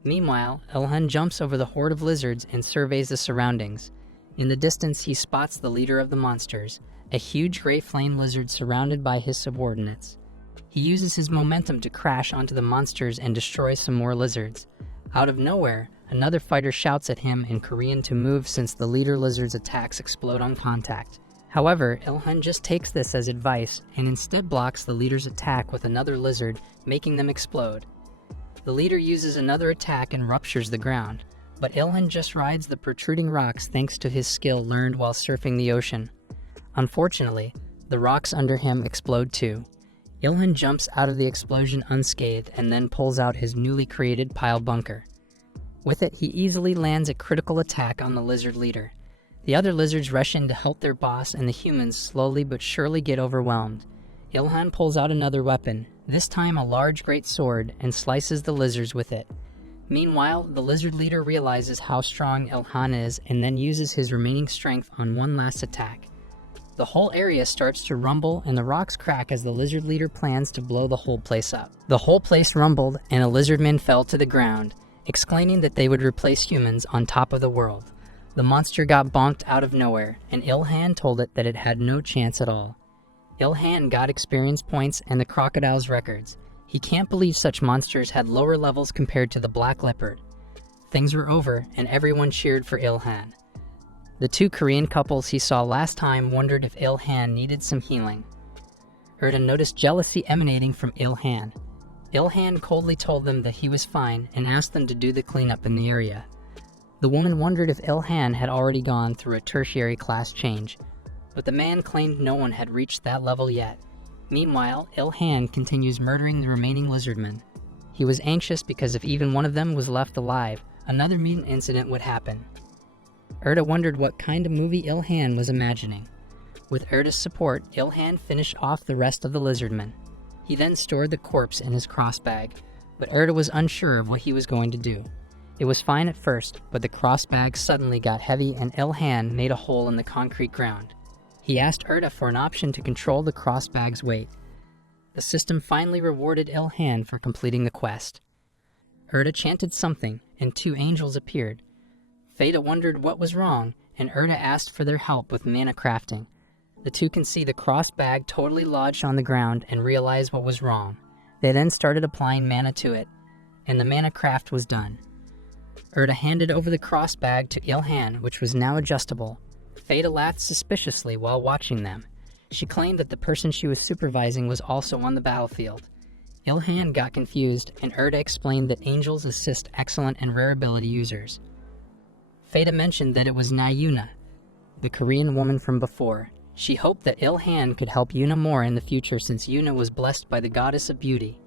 Meanwhile, Ilhan jumps over the horde of lizards and surveys the surroundings. In the distance, he spots the leader of the monsters, a huge gray flame lizard surrounded by his subordinates. He uses his momentum to crash onto the monsters and destroy some more lizards. Out of nowhere, Another fighter shouts at him in Korean to move since the leader lizard's attacks explode on contact. However, Ilhan just takes this as advice and instead blocks the leader's attack with another lizard, making them explode. The leader uses another attack and ruptures the ground, but Ilhan just rides the protruding rocks thanks to his skill learned while surfing the ocean. Unfortunately, the rocks under him explode too. Ilhan jumps out of the explosion unscathed and then pulls out his newly created pile bunker. With it, he easily lands a critical attack on the lizard leader. The other lizards rush in to help their boss, and the humans slowly but surely get overwhelmed. Ilhan pulls out another weapon, this time a large great sword, and slices the lizards with it. Meanwhile, the lizard leader realizes how strong Ilhan is and then uses his remaining strength on one last attack. The whole area starts to rumble and the rocks crack as the lizard leader plans to blow the whole place up. The whole place rumbled and a lizardman fell to the ground, exclaiming that they would replace humans on top of the world. The monster got bonked out of nowhere, and Ilhan told it that it had no chance at all. Ilhan got experience points and the crocodile's records. He can't believe such monsters had lower levels compared to the black leopard. Things were over, and everyone cheered for Ilhan. The two Korean couples he saw last time wondered if Ilhan needed some healing. Erda noticed jealousy emanating from Ilhan. Ilhan coldly told them that he was fine and asked them to do the cleanup in the area. The woman wondered if Ilhan had already gone through a tertiary class change, but the man claimed no one had reached that level yet. Meanwhile, Ilhan continues murdering the remaining lizardmen. He was anxious because if even one of them was left alive, another mutant incident would happen. Erda wondered what kind of movie Ilhan was imagining. With Erda's support, Ilhan finished off the rest of the lizardmen. He then stored the corpse in his cross bag, but Erda was unsure of what he was going to do. It was fine at first, but the cross bag suddenly got heavy and Ilhan made a hole in the concrete ground. He asked Erda for an option to control the cross bag's weight. The system finally rewarded Ilhan for completing the quest. Erda chanted something, and two angels appeared. Feta wondered what was wrong, and Erda asked for their help with mana crafting. The two can see the cross bag totally lodged on the ground and realize what was wrong. They then started applying mana to it, and the mana craft was done. Erda handed over the cross bag to Ilhan, which was now adjustable. Feta laughed suspiciously while watching them. She claimed that the person she was supervising was also on the battlefield. Ilhan got confused, and Erda explained that angels assist excellent and rare ability users. Feta mentioned that it was Nayuna, the Korean woman from before. She hoped that Ilhan could help Yuna more in the future since Yuna was blessed by the goddess of beauty.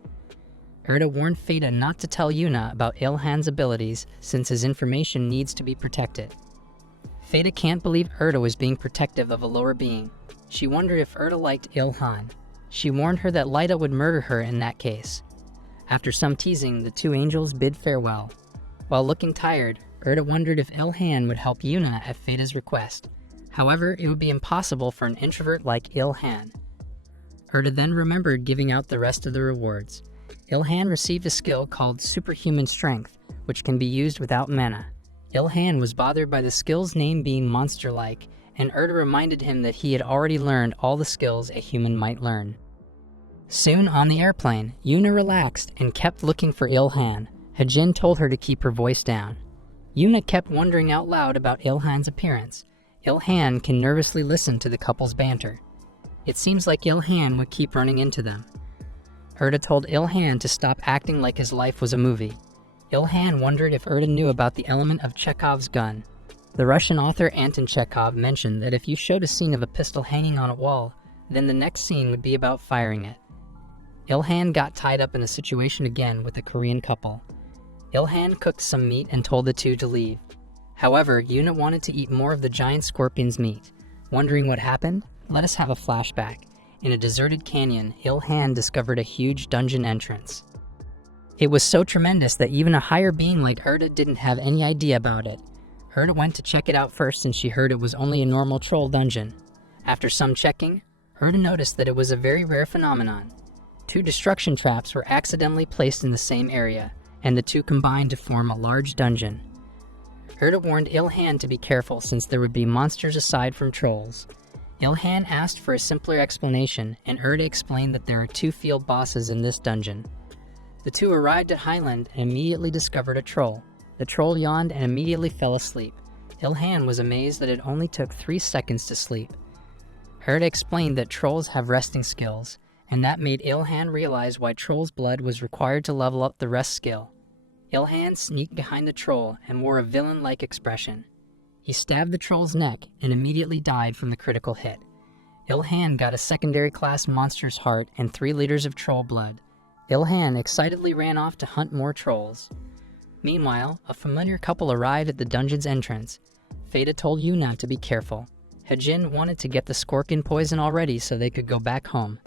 Erda warned Feta not to tell Yuna about Ilhan's abilities since his information needs to be protected. Feta can't believe Erda was being protective of a lower being. She wondered if Erda liked Ilhan. She warned her that Lyta would murder her in that case. After some teasing, the two angels bid farewell. While looking tired, Erda wondered if Ilhan would help Yuna at Feta's request. However, it would be impossible for an introvert like Ilhan. Erda then remembered giving out the rest of the rewards. Ilhan received a skill called Superhuman Strength, which can be used without mana. Ilhan was bothered by the skill's name being monster-like, and Erda reminded him that he had already learned all the skills a human might learn. Soon on the airplane, Yuna relaxed and kept looking for Ilhan. Hajin told her to keep her voice down. Yuna kept wondering out loud about Ilhan's appearance. Ilhan can nervously listen to the couple's banter. It seems like Ilhan would keep running into them. Erda told Ilhan to stop acting like his life was a movie. Ilhan wondered if Erda knew about the element of Chekhov's gun. The Russian author Anton Chekhov mentioned that if you showed a scene of a pistol hanging on a wall, then the next scene would be about firing it. Ilhan got tied up in a situation again with a Korean couple. Ilhan cooked some meat and told the two to leave. However, Yuna wanted to eat more of the giant scorpion's meat. Wondering what happened? Let us have a flashback. In a deserted canyon, Ilhan discovered a huge dungeon entrance. It was so tremendous that even a higher being like Erda didn't have any idea about it. Erda went to check it out first since she heard it was only a normal troll dungeon. After some checking, Erda noticed that it was a very rare phenomenon. Two destruction traps were accidentally placed in the same area, and the two combined to form a large dungeon. Erda warned Ilhan to be careful since there would be monsters aside from trolls. Ilhan asked for a simpler explanation, and Erda explained that there are two field bosses in this dungeon. The two arrived at Highland and immediately discovered a troll. The troll yawned and immediately fell asleep. Ilhan was amazed that it only took 3 seconds to sleep. Herta explained that trolls have resting skills, and that made Ilhan realize why troll's blood was required to level up the rest skill. Ilhan sneaked behind the troll and wore a villain-like expression. He stabbed the troll's neck and immediately died from the critical hit. Ilhan got a secondary class monster's heart and 3 liters of troll blood. Ilhan excitedly ran off to hunt more trolls. Meanwhile, a familiar couple arrived at the dungeon's entrance. Feta told Yuna to be careful. Hejin wanted to get the scorpion poison already so they could go back home.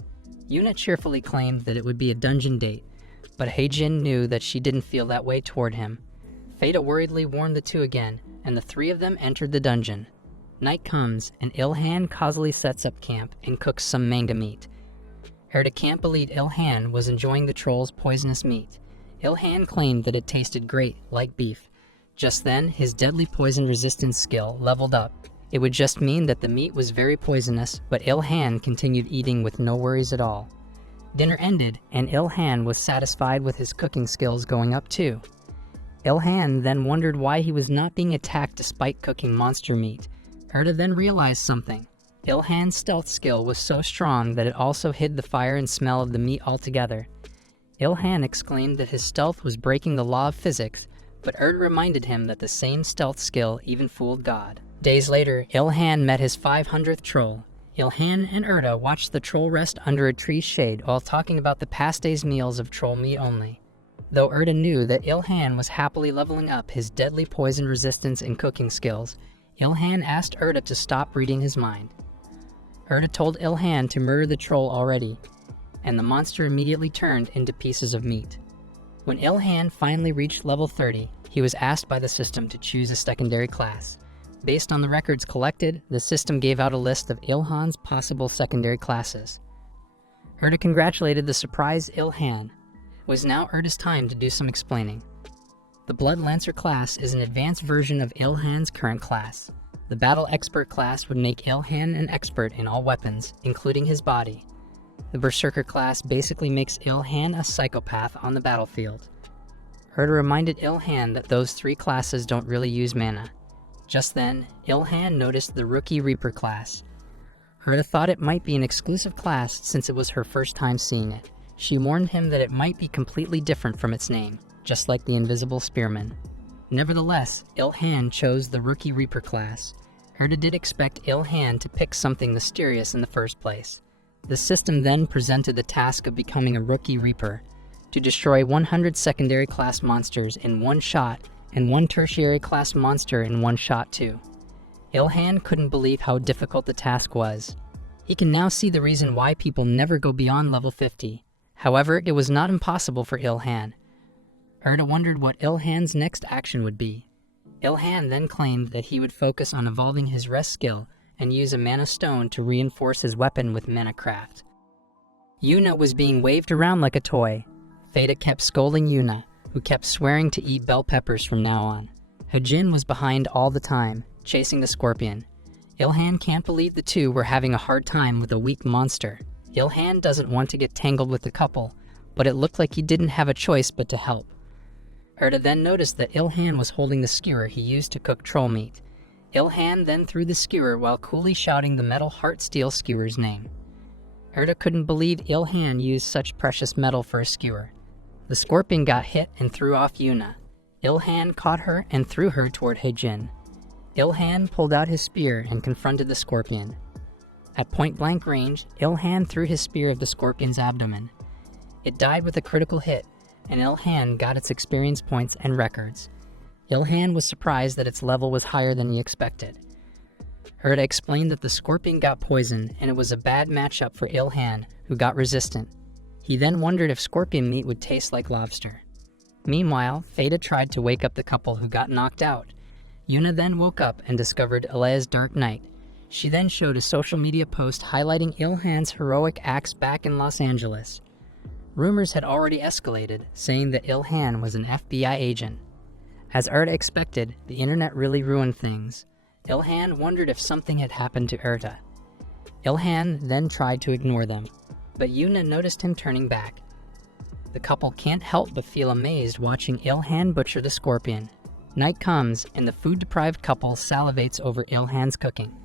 Yuna cheerfully claimed that it would be a dungeon date, but Hejin knew that she didn't feel that way toward him. Feta worriedly warned the two again, and the 3 of them entered the dungeon. Night comes, and Ilhan causally sets up camp and cooks some manga meat. Herta can't believe Ilhan was enjoying the troll's poisonous meat. Ilhan claimed that it tasted great, like beef. Just then, his deadly poison resistance skill leveled up. It would just mean that the meat was very poisonous, but Ilhan continued eating with no worries at all. Dinner ended, and Ilhan was satisfied with his cooking skills going up too. Ilhan then wondered why he was not being attacked despite cooking monster meat. Herta then realized something. Ilhan's stealth skill was so strong that it also hid the fire and smell of the meat altogether. Ilhan exclaimed that his stealth was breaking the law of physics, but Herta reminded him that the same stealth skill even fooled God. Days later, Ilhan met his 500th troll. Ilhan and Herta watched the troll rest under a tree's shade while talking about the past day's meals of troll meat only. Though Herta knew that Ilhan was happily leveling up his deadly poison resistance and cooking skills, Ilhan asked Herta to stop reading his mind. Herta told Ilhan to murder the troll already, and the monster immediately turned into pieces of meat. When Ilhan finally reached level 30, he was asked by the system to choose a secondary class. Based on the records collected, the system gave out a list of Ilhan's possible secondary classes. Herta congratulated the surprised Ilhan. It was now Herta's time to do some explaining. The Blood Lancer class is an advanced version of Ilhan's current class. The Battle Expert class would make Ilhan an expert in all weapons, including his body. The Berserker class basically makes Ilhan a psychopath on the battlefield. Herta reminded Ilhan that those 3 classes don't really use mana. Just then, Ilhan noticed the Rookie Reaper class. Herta thought it might be an exclusive class since it was her first time seeing it. She warned him that it might be completely different from its name, just like the Invisible Spearman. Nevertheless, Ilhan chose the Rookie Reaper class. Herta did expect Ilhan to pick something mysterious in the first place. The system then presented the task of becoming a Rookie Reaper, to destroy 100 secondary class monsters in one shot and 1 tertiary class monster in one shot too. Ilhan couldn't believe how difficult the task was. He can now see the reason why people never go beyond level 50. However, it was not impossible for Ilhan. Herta wondered what Ilhan's next action would be. Ilhan then claimed that he would focus on evolving his rest skill and use a mana stone to reinforce his weapon with mana craft. Yuna was being waved around like a toy. Feta kept scolding Yuna, who kept swearing to eat bell peppers from now on. Hejin was behind all the time, chasing the scorpion. Ilhan can't believe the two were having a hard time with a weak monster. Ilhan doesn't want to get tangled with the couple, but it looked like he didn't have a choice but to help. Herta then noticed that Ilhan was holding the skewer he used to cook troll meat. Ilhan then threw the skewer while coolly shouting the metal heart steel skewer's name. Herta couldn't believe Ilhan used such precious metal for a skewer. The scorpion got hit and threw off Yuna. Ilhan caught her and threw her toward Hejin. Ilhan pulled out his spear and confronted the scorpion. At point-blank range, Ilhan threw his spear at the scorpion's abdomen. It died with a critical hit, and Ilhan got its experience points and records. Ilhan was surprised that its level was higher than he expected. Herta explained that the scorpion got poisoned and it was a bad matchup for Ilhan, who got resistant. He then wondered if scorpion meat would taste like lobster. Meanwhile, Feta tried to wake up the couple who got knocked out. Yuna then woke up and discovered Alea's dark night. She then showed a social media post highlighting Ilhan's heroic acts back in Los Angeles. Rumors had already escalated, saying that Ilhan was an FBI agent. As Herta expected, the internet really ruined things. Ilhan wondered if something had happened to Herta. Ilhan then tried to ignore them, but Yuna noticed him turning back. The couple can't help but feel amazed watching Ilhan butcher the scorpion. Night comes, and the food-deprived couple salivates over Ilhan's cooking.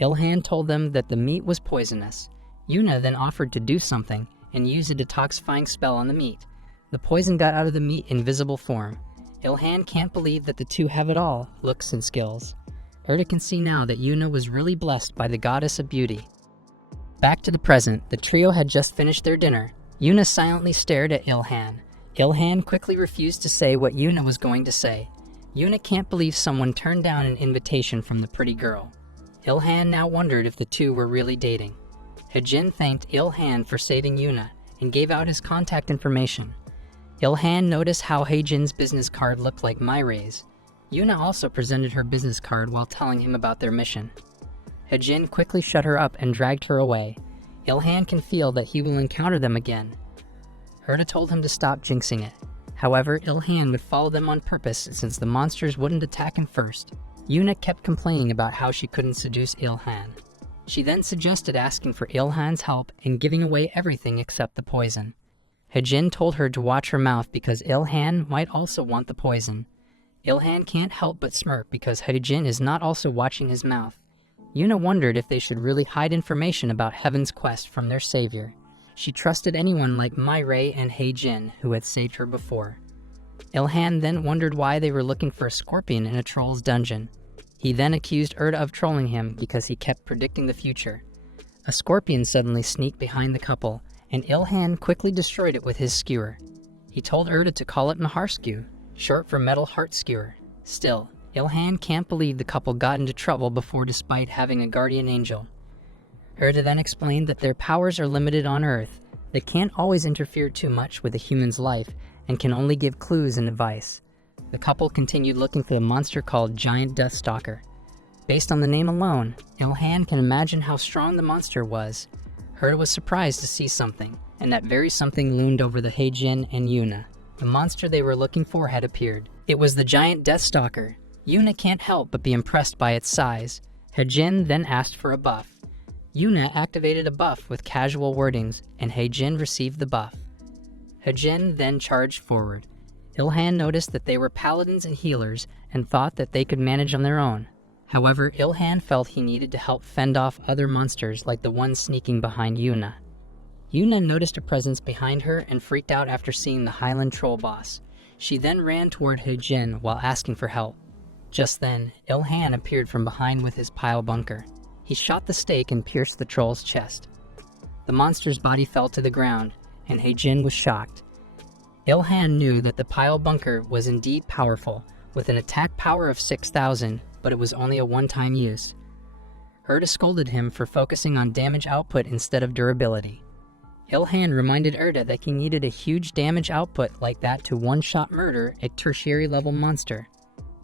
Ilhan told them that the meat was poisonous. Yuna then offered to do something and use a detoxifying spell on the meat. The poison got out of the meat in visible form. Ilhan can't believe that the two have it all, looks and skills. Erda can see now that Yuna was really blessed by the goddess of beauty. Back to the present, the trio had just finished their dinner. Yuna silently stared at Ilhan. Ilhan quickly refused to say what Yuna was going to say. Yuna can't believe someone turned down an invitation from the pretty girl. Ilhan now wondered if the two were really dating. Hejin thanked Ilhan for saving Yuna and gave out his contact information. Ilhan noticed how Hejin's business card looked like Myray's. Yuna also presented her business card while telling him about their mission. Hejin quickly shut her up and dragged her away. Ilhan can feel that he will encounter them again. Herta told him to stop jinxing it. However, Ilhan would follow them on purpose since the monsters wouldn't attack him first. Yuna kept complaining about how she couldn't seduce Ilhan. She then suggested asking for Ilhan's help and giving away everything except the poison. Hejin told her to watch her mouth because Ilhan might also want the poison. Ilhan can't help but smirk because Hejin is not also watching his mouth. Yuna wondered if they should really hide information about Heaven's quest from their savior. She trusted anyone like Myray and Hejin, who had saved her before. Ilhan then wondered why they were looking for a scorpion in a troll's dungeon. He then accused Erda of trolling him because he kept predicting the future. A scorpion suddenly sneaked behind the couple, and Ilhan quickly destroyed it with his skewer. He told Erda to call it Naharskew, short for metal heart skewer. Still, Ilhan can't believe the couple got into trouble before despite having a guardian angel. Erda then explained that their powers are limited on Earth. They can't always interfere too much with a human's life and can only give clues and advice. The couple continued looking for the monster called Giant Deathstalker. Based on the name alone, Ilhan can imagine how strong the monster was. Herta was surprised to see something, and that very something loomed over the Hejin and Yuna. The monster they were looking for had appeared. It was the Giant Deathstalker. Yuna can't help but be impressed by its size. Hejin then asked for a buff. Yuna activated a buff with casual wordings, and Hejin received the buff. Hejin then charged forward. Ilhan noticed that they were paladins and healers and thought that they could manage on their own. However, Ilhan felt he needed to help fend off other monsters like the one sneaking behind Yuna. Yuna noticed a presence behind her and freaked out after seeing the Highland troll boss. She then ran toward Hejin while asking for help. Just then, Ilhan appeared from behind with his pile bunker. He shot the stake and pierced the troll's chest. The monster's body fell to the ground, and Hejin was shocked. Ilhan knew that the pile bunker was indeed powerful, with an attack power of 6,000, but it was only a one-time use. Erda scolded him for focusing on damage output instead of durability. Ilhan reminded Erda that he needed a huge damage output like that to one-shot murder a tertiary-level monster.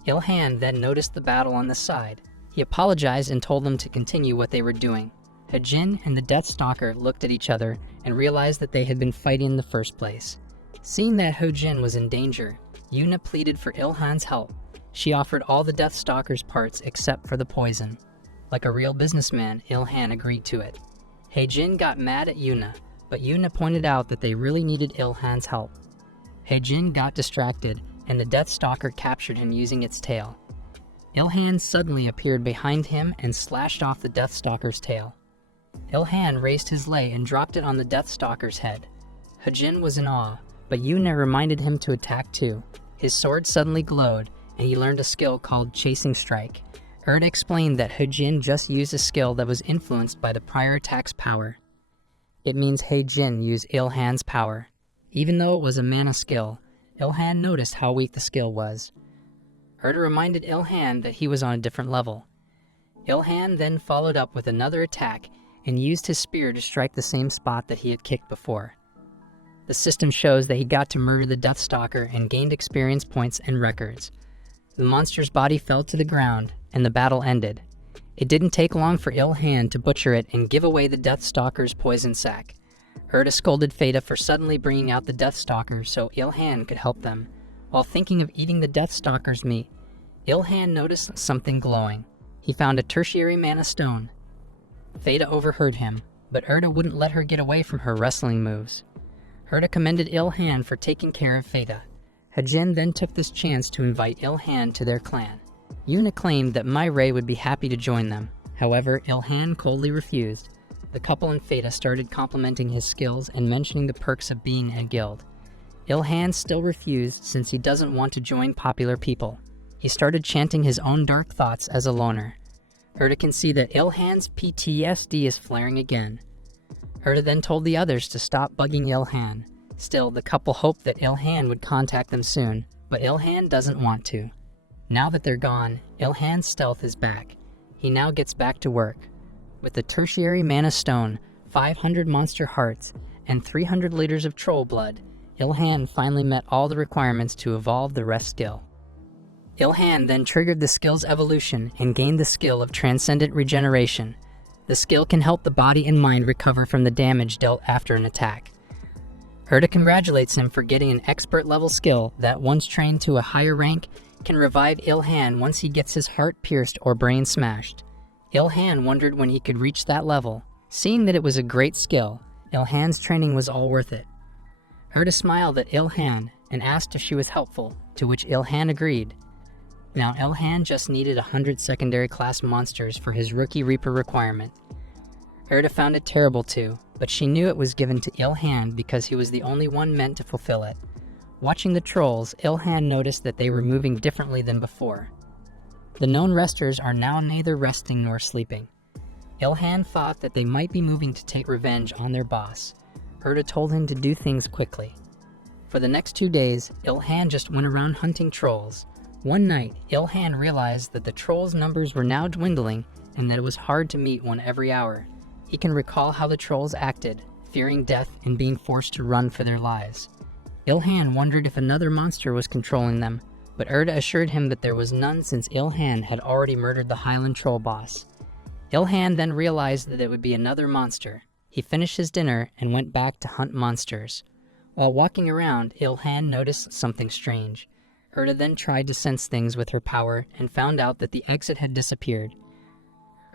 Ilhan then noticed the battle on the side. He apologized and told them to continue what they were doing. Hejin and the Deathstalker looked at each other and realized that they had been fighting in the first place. Seeing that Hejin was in danger, Yuna pleaded for Ilhan's help. She offered all the Deathstalker's parts except for the poison. Like a real businessman, Ilhan agreed to it. Hejin got mad at Yuna, but Yuna pointed out that they really needed Ilhan's help. Hejin got distracted, and the Deathstalker captured him using its tail. Ilhan suddenly appeared behind him and slashed off the Deathstalker's tail. Ilhan raised his lei and dropped it on the Deathstalker's head. Hejin was in awe, but Yuna reminded him to attack too. His sword suddenly glowed, and he learned a skill called Chasing Strike. Erda explained that Hejin just used a skill that was influenced by the prior attack's power. It means Hejin used Ilhan's power. Even though it was a mana skill, Ilhan noticed how weak the skill was. Erda reminded Ilhan that he was on a different level. Ilhan then followed up with another attack and used his spear to strike the same spot that he had kicked before. The system shows that he got to murder the Deathstalker and gained experience points and records. The monster's body fell to the ground, and the battle ended. It didn't take long for Ilhan to butcher it and give away the Deathstalker's poison sac. Erda scolded Feta for suddenly bringing out the Deathstalker so Ilhan could help them. While thinking of eating the Deathstalker's meat, Ilhan noticed something glowing. He found a tertiary mana stone. Feta overheard him, but Erda wouldn't let her get away from her wrestling moves. Erda commended Ilhan for taking care of Feta. Hajin then took this chance to invite Ilhan to their clan. Yuna claimed that Mai Rei would be happy to join them. However, Ilhan coldly refused. The couple and Feta started complimenting his skills and mentioning the perks of being in a guild. Ilhan still refused since he doesn't want to join popular people. He started chanting his own dark thoughts as a loner. Erda can see that Ilhan's PTSD is flaring again. Erda then told the others to stop bugging Ilhan. Still, the couple hoped that Ilhan would contact them soon, but Ilhan doesn't want to. Now that they're gone, Ilhan's stealth is back. He now gets back to work. With the tertiary mana stone, 500 monster hearts, and 300 liters of troll blood, Ilhan finally met all the requirements to evolve the rest skill. Ilhan then triggered the skill's evolution and gained the skill of Transcendent Regeneration. The skill can help the body and mind recover from the damage dealt after an attack. Erda congratulates him for getting an expert level skill that, once trained to a higher rank, can revive Ilhan once he gets his heart pierced or brain smashed. Ilhan wondered when he could reach that level. Seeing that it was a great skill, Ilhan's training was all worth it. Erda smiled at Ilhan and asked if she was helpful, to which Ilhan agreed. Now Ilhan just needed 100 secondary class monsters for his Rookie Reaper requirement. Erda found it terrible too, but she knew it was given to Ilhan because he was the only one meant to fulfill it. Watching the trolls, Ilhan noticed that they were moving differently than before. The known resters are now neither resting nor sleeping. Ilhan thought that they might be moving to take revenge on their boss. Erda told him to do things quickly. For the next 2 days, Ilhan just went around hunting trolls. One night, Ilhan realized that the trolls' numbers were now dwindling and that it was hard to meet one every hour. He can recall how the trolls acted, fearing death and being forced to run for their lives. Ilhan wondered if another monster was controlling them, but Erda assured him that there was none since Ilhan had already murdered the Highland troll boss. Ilhan then realized that it would be another monster. He finished his dinner and went back to hunt monsters. While walking around, Ilhan noticed something strange. Erda then tried to sense things with her power and found out that the exit had disappeared.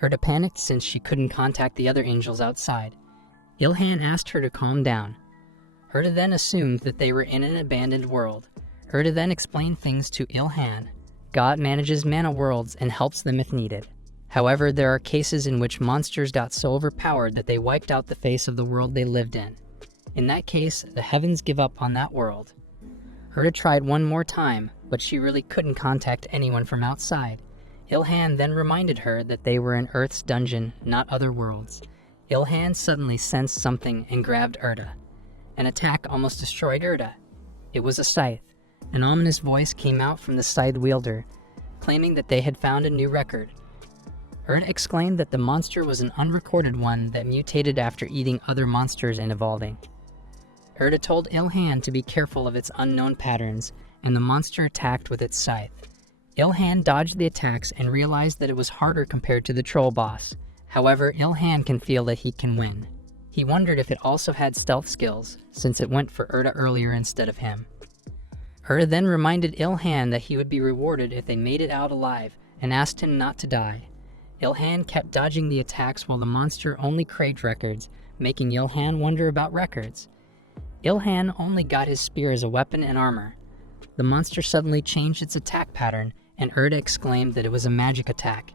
Erda panicked since she couldn't contact the other angels outside. Ilhan asked her to calm down. Erda then assumed that they were in an abandoned world. Erda then explained things to Ilhan. God manages mana worlds and helps them if needed. However, there are cases in which monsters got so overpowered that they wiped out the face of the world they lived in. In that case, the heavens give up on that world. Erda tried one more time, but she really couldn't contact anyone from outside. Ilhan then reminded her that they were in Earth's dungeon, not other worlds. Ilhan suddenly sensed something and grabbed Erda. An attack almost destroyed Erda. It was a scythe. An ominous voice came out from the scythe wielder, claiming that they had found a new record. Erda exclaimed that the monster was an unrecorded one that mutated after eating other monsters and evolving. Erda told Ilhan to be careful of its unknown patterns, and the monster attacked with its scythe. Ilhan dodged the attacks and realized that it was harder compared to the troll boss. However, Ilhan can feel that he can win. He wondered if it also had stealth skills, since it went for Erda earlier instead of him. Erda then reminded Ilhan that he would be rewarded if they made it out alive, and asked him not to die. Ilhan kept dodging the attacks while the monster only craved records, making Ilhan wonder about records. Ilhan only got his spear as a weapon and armor. The monster suddenly changed its attack pattern, and Erda exclaimed that it was a magic attack.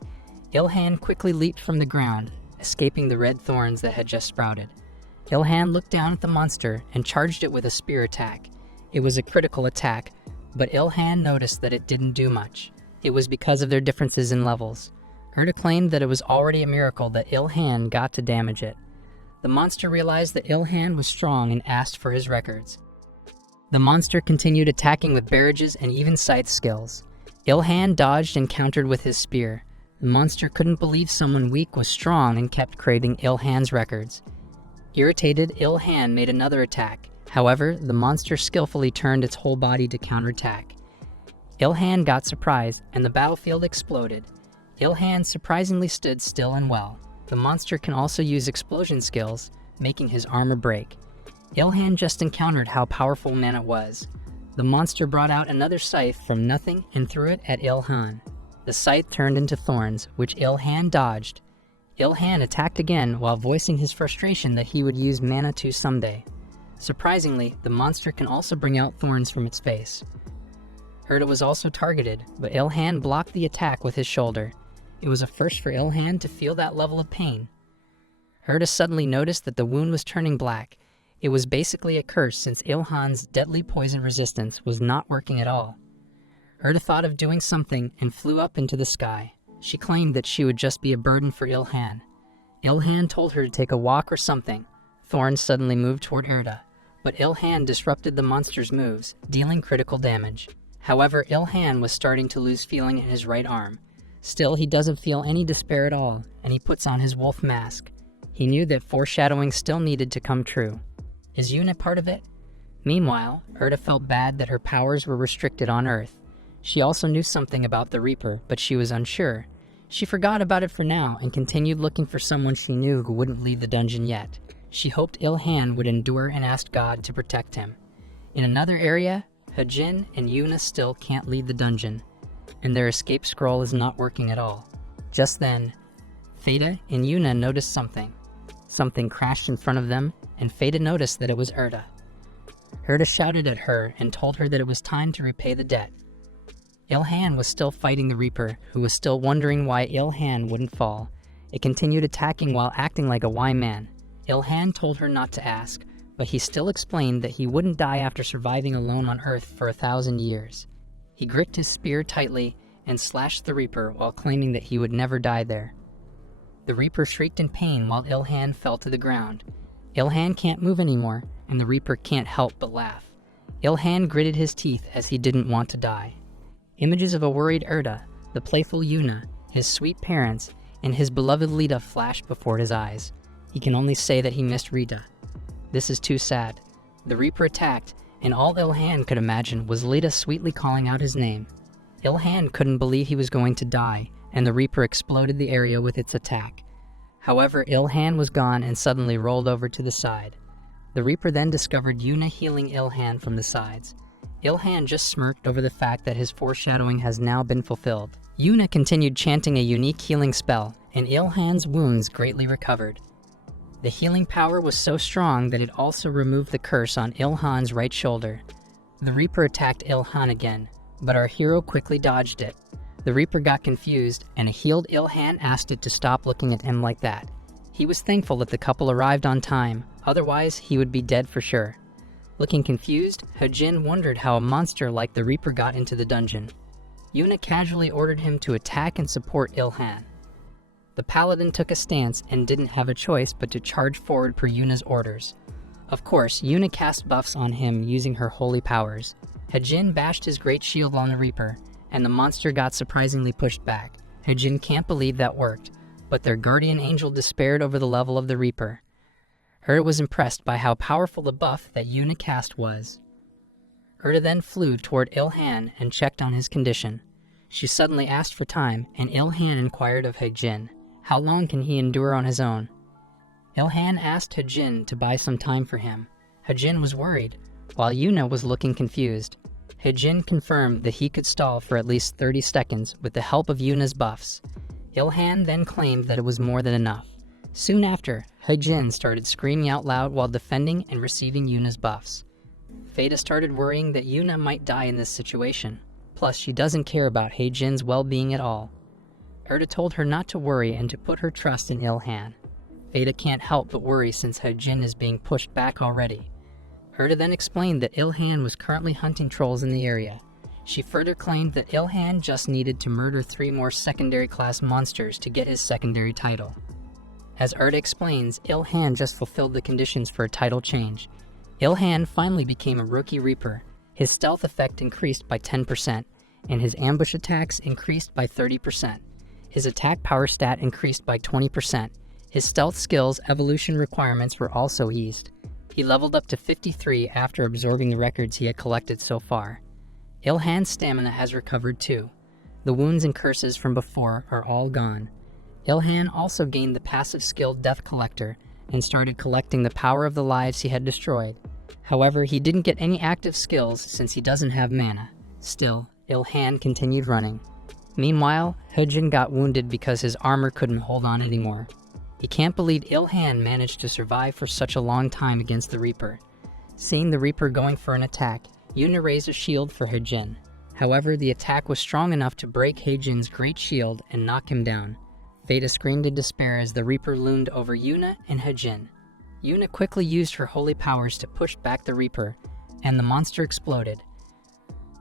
Ilhan quickly leaped from the ground, escaping the red thorns that had just sprouted. Ilhan looked down at the monster and charged it with a spear attack. It was a critical attack, but Ilhan noticed that it didn't do much. It was because of their differences in levels. Erda claimed that it was already a miracle that Ilhan got to damage it. The monster realized that Ilhan was strong and asked for his records. The monster continued attacking with barrages and even scythe skills. Ilhan dodged and countered with his spear. The monster couldn't believe someone weak was strong and kept craving Ilhan's records. Irritated, Ilhan made another attack. However, the monster skillfully turned its whole body to counterattack. Ilhan got surprised, and the battlefield exploded. Ilhan surprisingly stood still and well. The monster can also use explosion skills, making his armor break. Ilhan just encountered how powerful mana was. The monster brought out another scythe from nothing and threw it at Ilhan. The scythe turned into thorns, which Ilhan dodged. Ilhan attacked again while voicing his frustration that he would use mana too someday. Surprisingly, the monster can also bring out thorns from its face. Erda was also targeted, but Ilhan blocked the attack with his shoulder. It was a first for Ilhan to feel that level of pain. Erda suddenly noticed that the wound was turning black. It was basically a curse since Ilhan's deadly poison resistance was not working at all. Erda thought of doing something and flew up into the sky. She claimed that she would just be a burden for Ilhan. Ilhan told her to take a walk or something. Thorns suddenly moved toward Erda, but Ilhan disrupted the monster's moves, dealing critical damage. However, Ilhan was starting to lose feeling in his right arm. Still, he doesn't feel any despair at all, and he puts on his wolf mask. He knew that foreshadowing still needed to come true. Is Yuna part of it? Meanwhile, Erda felt bad that her powers were restricted on Earth. She also knew something about the Reaper, but she was unsure. She forgot about it for now and continued looking for someone she knew who wouldn't leave the dungeon yet. She hoped Ilhan would endure and ask God to protect him. In another area, Hajin and Yuna still can't leave the dungeon, and their escape scroll is not working at all. Just then, Feda and Yuna noticed something. Something crashed in front of them, and Feda noticed that it was Erda. Erda shouted at her and told her that it was time to repay the debt. Ilhan was still fighting the Reaper, who was still wondering why Ilhan wouldn't fall. It continued attacking while acting like a Y-man. Ilhan told her not to ask, but he still explained that he wouldn't die after surviving alone on Earth for 1,000 years. He gripped his spear tightly and slashed the Reaper while claiming that he would never die there. The Reaper shrieked in pain while Ilhan fell to the ground. Ilhan can't move anymore, and the Reaper can't help but laugh. Ilhan gritted his teeth as he didn't want to die. Images of a worried Erda, the playful Yuna, his sweet parents, and his beloved Lita flashed before his eyes. He can only say that he missed Rita. This is too sad. The Reaper attacked, and all Ilhan could imagine was Lita sweetly calling out his name. Ilhan couldn't believe he was going to die, and the Reaper exploded the area with its attack. However, Ilhan was gone and suddenly rolled over to the side. The Reaper then discovered Yuna healing Ilhan from the sides. Ilhan just smirked over the fact that his foreshadowing has now been fulfilled. Yuna continued chanting a unique healing spell, and Ilhan's wounds greatly recovered. The healing power was so strong that it also removed the curse on Ilhan's right shoulder. The Reaper attacked Ilhan again, but our hero quickly dodged it. The Reaper got confused, and a healed Ilhan asked it to stop looking at him like that. He was thankful that the couple arrived on time, otherwise he would be dead for sure. Looking confused, Hajin wondered how a monster like the Reaper got into the dungeon. Yuna casually ordered him to attack and support Ilhan. The paladin took a stance and didn't have a choice but to charge forward per Yuna's orders. Of course, Yuna cast buffs on him using her holy powers. Hajin bashed his great shield on the Reaper, and the monster got surprisingly pushed back. Hajin can't believe that worked, but their guardian angel despaired over the level of the Reaper. Erda was impressed by how powerful the buff that Yuna cast was. Erda then flew toward Ilhan and checked on his condition. She suddenly asked for time, and Ilhan inquired of Hajin. How long can he endure on his own? Ilhan asked Hajin to buy some time for him. Hajin was worried, while Yuna was looking confused. Hajin confirmed that he could stall for at least 30 seconds with the help of Yuna's buffs. Ilhan then claimed that it was more than enough. Soon after, Hajin started screaming out loud while defending and receiving Yuna's buffs. Feda started worrying that Yuna might die in this situation. Plus, she doesn't care about Hajin's well-being at all. Erda told her not to worry and to put her trust in Ilhan. Feda can't help but worry since Hajin is being pushed back already. Erda then explained that Ilhan was currently hunting trolls in the area. She further claimed that Ilhan just needed to murder 3 more secondary-class monsters to get his secondary title. As Erda explains, Ilhan just fulfilled the conditions for a title change. Ilhan finally became a rookie Reaper. His stealth effect increased by 10%, and his ambush attacks increased by 30%. His attack power stat increased by 20%. His stealth skills evolution requirements were also eased. He leveled up to 53 after absorbing the records he had collected so far. Ilhan's stamina has recovered too. The wounds and curses from before are all gone. Ilhan also gained the passive skill Death Collector and started collecting the power of the lives he had destroyed. However, he didn't get any active skills since he doesn't have mana. Still, Ilhan continued running. Meanwhile, Hajin got wounded because his armor couldn't hold on anymore. He can't believe Ilhan managed to survive for such a long time against the Reaper. Seeing the Reaper going for an attack, Yuna raised a shield for Hejin. However, the attack was strong enough to break Hejin's great shield and knock him down. Feta screamed in despair as the Reaper loomed over Yuna and Hejin. Yuna quickly used her holy powers to push back the Reaper, and the monster exploded.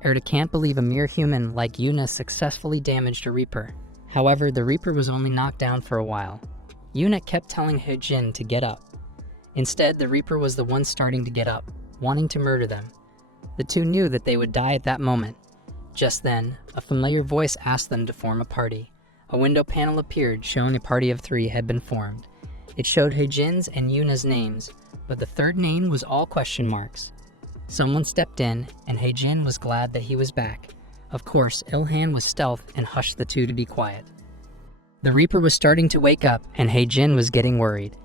Erda can't believe a mere human like Yuna successfully damaged a Reaper. However, the Reaper was only knocked down for a while. Yuna kept telling Hejin to get up. Instead, the Reaper was the one starting to get up, wanting to murder them. The two knew that they would die at that moment. Just then, a familiar voice asked them to form a party. A window panel appeared showing a party of 3 had been formed. It showed Hejin's and Yuna's names, but the third name was all question marks. Someone stepped in, and Hejin was glad that he was back. Of course, Ilhan was stealth and hushed the two to be quiet. The Reaper was starting to wake up, and Hejin was getting worried.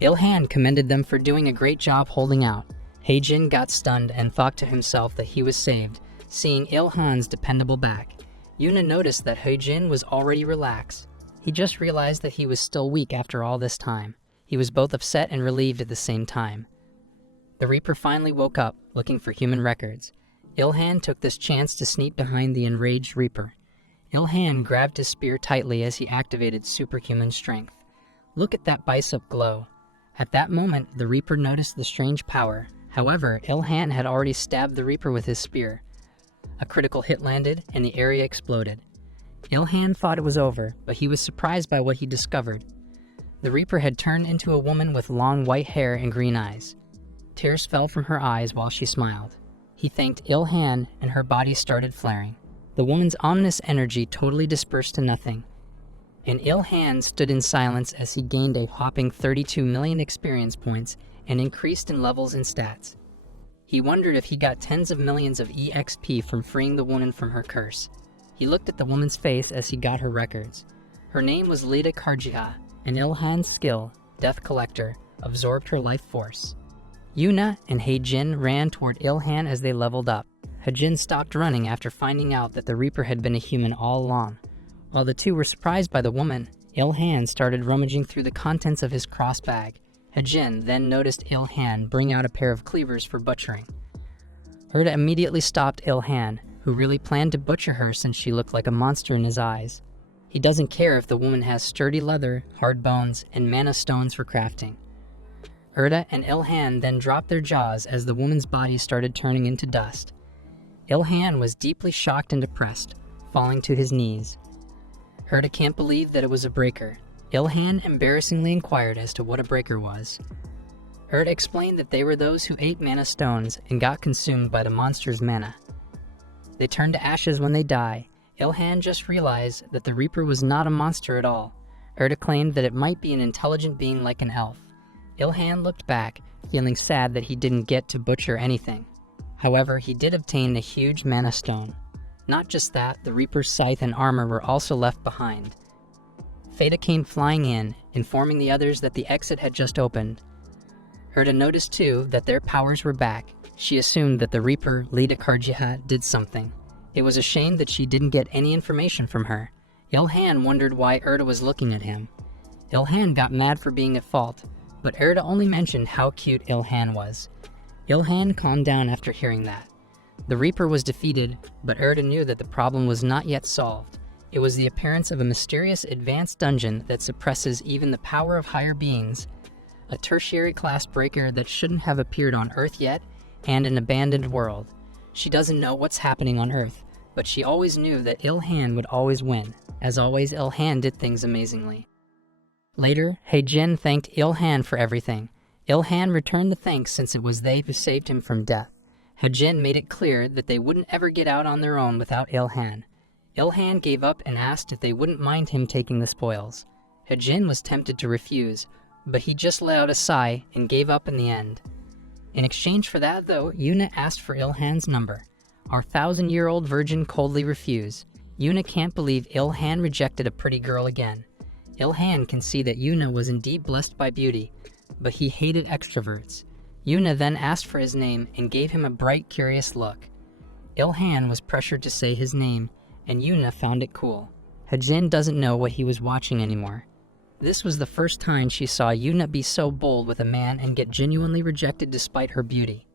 Ilhan commended them for doing a great job holding out. Hejin got stunned and thought to himself that he was saved, seeing Ilhan's dependable back. Yuna noticed that Hejin was already relaxed. He just realized that he was still weak after all this time. He was both upset and relieved at the same time. The Reaper finally woke up, looking for human records. Ilhan took this chance to sneak behind the enraged Reaper. Ilhan grabbed his spear tightly as he activated superhuman strength. Look at that bicep glow. At that moment, the Reaper noticed the strange power. However, Ilhan had already stabbed the Reaper with his spear. A critical hit landed, and the area exploded. Ilhan thought it was over, but he was surprised by what he discovered. The Reaper had turned into a woman with long white hair and green eyes. Tears fell from her eyes while she smiled. He thanked Ilhan, and her body started flaring. The woman's ominous energy totally dispersed to nothing. And Ilhan stood in silence as he gained a whopping 32 million experience points and increased in levels and stats. He wondered if he got tens of millions of EXP from freeing the woman from her curse. He looked at the woman's face as he got her records. Her name was Lida Karjiha, and Ilhan's skill, Death Collector, absorbed her life force. Yuna and Hejin ran toward Ilhan as they leveled up. Hejin stopped running after finding out that the Reaper had been a human all along. While the two were surprised by the woman, Ilhan started rummaging through the contents of his cross bag. Hejin then noticed Ilhan bring out a pair of cleavers for butchering. Erda immediately stopped Ilhan, who really planned to butcher her since she looked like a monster in his eyes. He doesn't care if the woman has sturdy leather, hard bones, and mana stones for crafting. Erda and Ilhan then dropped their jaws as the woman's body started turning into dust. Ilhan was deeply shocked and depressed, falling to his knees. Erda can't believe that it was a breaker. Ilhan embarrassingly inquired as to what a breaker was. Erda explained that they were those who ate mana stones and got consumed by the monster's mana. They turn to ashes when they die. Ilhan just realized that the Reaper was not a monster at all. Erda claimed that it might be an intelligent being like an elf. Ilhan looked back, feeling sad that he didn't get to butcher anything. However, he did obtain a huge mana stone. Not just that, the Reaper's scythe and armor were also left behind. Feta came flying in, informing the others that the exit had just opened. Erda noticed too that their powers were back. She assumed that the Reaper, Lida Karjiha, did something. It was a shame that she didn't get any information from her. Ilhan wondered why Erda was looking at him. Ilhan got mad for being at fault, but Erda only mentioned how cute Ilhan was. Ilhan calmed down after hearing that. The Reaper was defeated, but Erda knew that the problem was not yet solved. It was the appearance of a mysterious advanced dungeon that suppresses even the power of higher beings, a tertiary class breaker that shouldn't have appeared on Earth yet, and an abandoned world. She doesn't know what's happening on Earth, but she always knew that Ilhan would always win. As always, Ilhan did things amazingly. Later, Hejin thanked Ilhan for everything. Ilhan returned the thanks since it was they who saved him from death. Hejin made it clear that they wouldn't ever get out on their own without Ilhan. Ilhan gave up and asked if they wouldn't mind him taking the spoils. Hejin was tempted to refuse, but he just let out a sigh and gave up in the end. In exchange for that, though, Yuna asked for Ilhan's number. Our 1,000-year-old virgin coldly refused. Yuna can't believe Ilhan rejected a pretty girl again. Ilhan can see that Yuna was indeed blessed by beauty, but he hated extroverts. Yuna then asked for his name and gave him a bright, curious look. Ilhan was pressured to say his name, and Yuna found it cool. Hejin doesn't know what he was watching anymore. This was the first time she saw Yuna be so bold with a man and get genuinely rejected despite her beauty.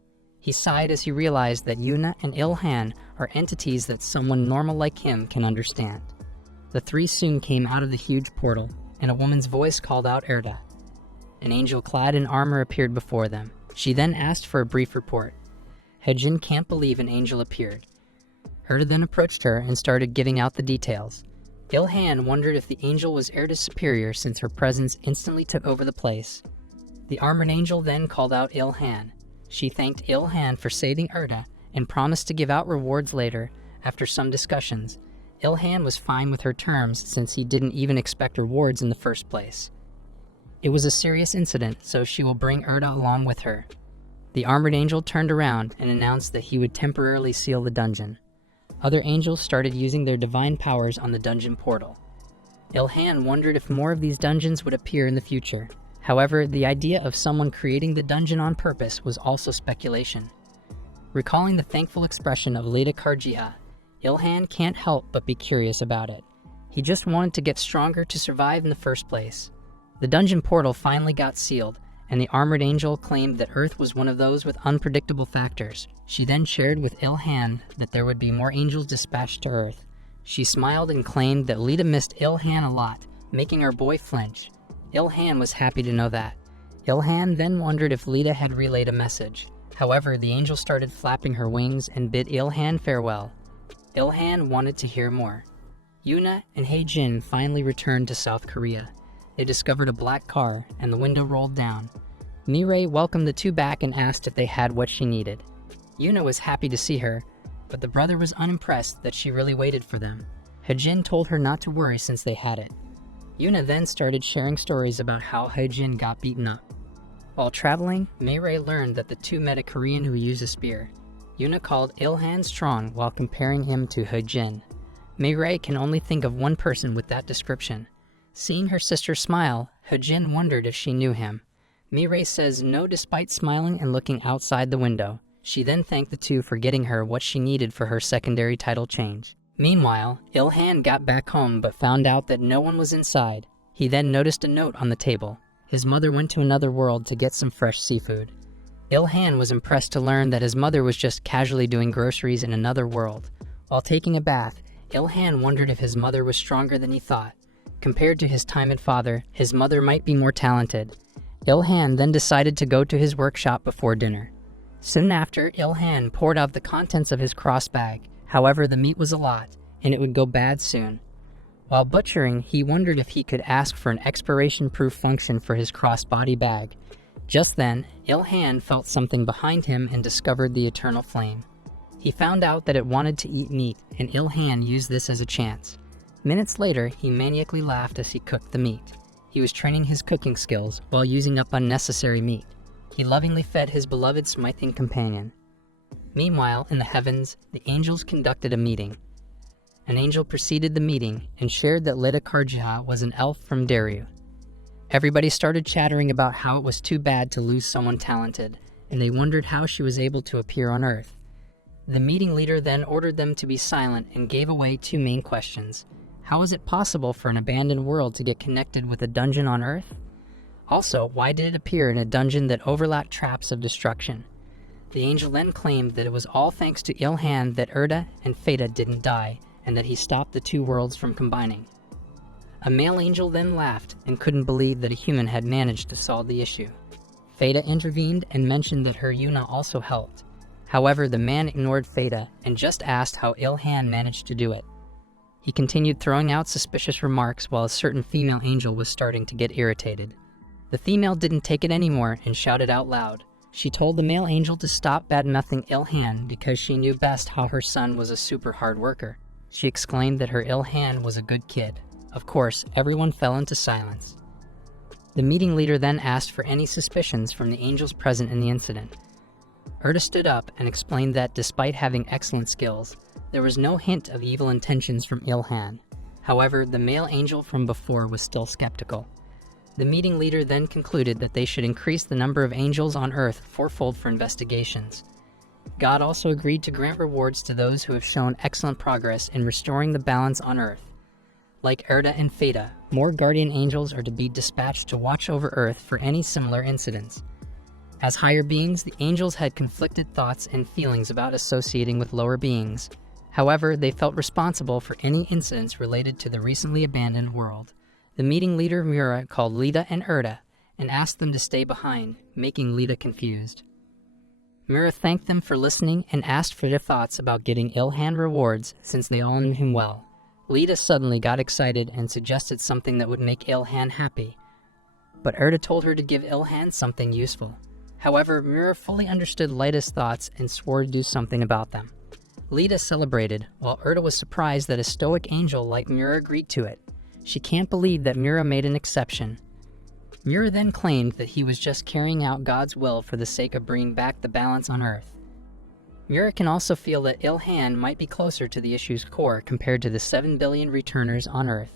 He sighed as he realized that Yuna and Ilhan are entities that someone normal like him can understand. The three soon came out of the huge portal, and a woman's voice called out Erda. An angel clad in armor appeared before them. She then asked for a brief report. Hejin can't believe an angel appeared. Erda then approached her and started giving out the details. Ilhan wondered if the angel was Erda's superior since her presence instantly took over the place. The armored angel then called out Ilhan. She thanked Ilhan for saving Erda and promised to give out rewards later. After some discussions, Ilhan was fine with her terms since he didn't even expect rewards in the first place. It was a serious incident, so she will bring Erda along with her. The armored angel turned around and announced that he would temporarily seal the dungeon. Other angels started using their divine powers on the dungeon portal. Ilhan wondered if more of these dungeons would appear in the future. However, the idea of someone creating the dungeon on purpose was also speculation. Recalling the thankful expression of Leda Karjiha, Ilhan can't help but be curious about it. He just wanted to get stronger to survive in the first place. The dungeon portal finally got sealed, and the armored angel claimed that Earth was one of those with unpredictable factors. She then shared with Ilhan that there would be more angels dispatched to Earth. She smiled and claimed that Leda missed Ilhan a lot, making her boy flinch. Ilhan was happy to know that. Ilhan then wondered if Leda had relayed a message. However, the angel started flapping her wings and bid Ilhan farewell. Ilhan wanted to hear more. Yuna and Hejin finally returned to South Korea. They discovered a black car, and the window rolled down. Mireille welcomed the two back and asked if they had what she needed. Yuna was happy to see her, but the brother was unimpressed that she really waited for them. Hejin told her not to worry since they had it. Yuna then started sharing stories about how Hejin got beaten up. While traveling, Mireille learned that the two met a Korean who used a spear. Yuna called Ilhan strong while comparing him to Hejin. Mireille can only think of one person with that description. Seeing her sister smile, Hejin wondered if she knew him. Mireille says no despite smiling and looking outside the window. She then thanked the two for getting her what she needed for her secondary title change. Meanwhile, Ilhan got back home but found out that no one was inside. He then noticed a note on the table. His mother went to another world to get some fresh seafood. Ilhan was impressed to learn that his mother was just casually doing groceries in another world. While taking a bath, Ilhan wondered if his mother was stronger than he thought. Compared to his timid father, his mother might be more talented. Ilhan then decided to go to his workshop before dinner. Soon after, Ilhan poured out the contents of his cross bag. However, the meat was a lot, and it would go bad soon. While butchering, he wondered if he could ask for an expiration-proof function for his crossbody bag. Just then, Ilhan felt something behind him and discovered the eternal flame. He found out that it wanted to eat meat, and Ilhan used this as a chance. Minutes later, he maniacally laughed as he cooked the meat. He was training his cooking skills while using up unnecessary meat. He lovingly fed his beloved smithing companion. Meanwhile, in the heavens, the angels conducted a meeting. An angel preceded the meeting and shared that Leda Karjiha was an elf from Daru. Everybody started chattering about how it was too bad to lose someone talented, and they wondered how she was able to appear on Earth. The meeting leader then ordered them to be silent and gave away two main questions. How is it possible for an abandoned world to get connected with a dungeon on Earth? Also, why did it appear in a dungeon that overlapped traps of destruction? The angel then claimed that it was all thanks to Ilhan that Erda and Feta didn't die, and that he stopped the two worlds from combining. A male angel then laughed and couldn't believe that a human had managed to solve the issue. Feta intervened and mentioned that her Yuna also helped. However, the man ignored Feta and just asked how Ilhan managed to do it. He continued throwing out suspicious remarks while a certain female angel was starting to get irritated. The female didn't take it anymore and shouted out loud. She told the male angel to stop badmouthing Ilhan because she knew best how her son was a super hard worker. She exclaimed that her Ilhan was a good kid. Of course, everyone fell into silence. The meeting leader then asked for any suspicions from the angels present in the incident. Erda stood up and explained that despite having excellent skills, there was no hint of evil intentions from Ilhan. However, the male angel from before was still skeptical. The meeting leader then concluded that they should increase the number of angels on Earth fourfold for investigations. God also agreed to grant rewards to those who have shown excellent progress in restoring the balance on Earth. Like Erda and Feta, more guardian angels are to be dispatched to watch over Earth for any similar incidents. As higher beings, the angels had conflicted thoughts and feelings about associating with lower beings. However, they felt responsible for any incidents related to the recently abandoned world. The meeting leader Mura called Lita and Erda and asked them to stay behind, making Lita confused. Mura thanked them for listening and asked for their thoughts about getting Ilhan rewards since they all knew him well. Lita suddenly got excited and suggested something that would make Ilhan happy, but Erda told her to give Ilhan something useful. However, Mura fully understood Lita's thoughts and swore to do something about them. Lita celebrated, while Erda was surprised that a stoic angel like Mura agreed to it. She can't believe that Mura made an exception. Mura then claimed that he was just carrying out God's will for the sake of bringing back the balance on Earth. Mura can also feel that Ilhan might be closer to the issue's core compared to the 7 billion returners on Earth.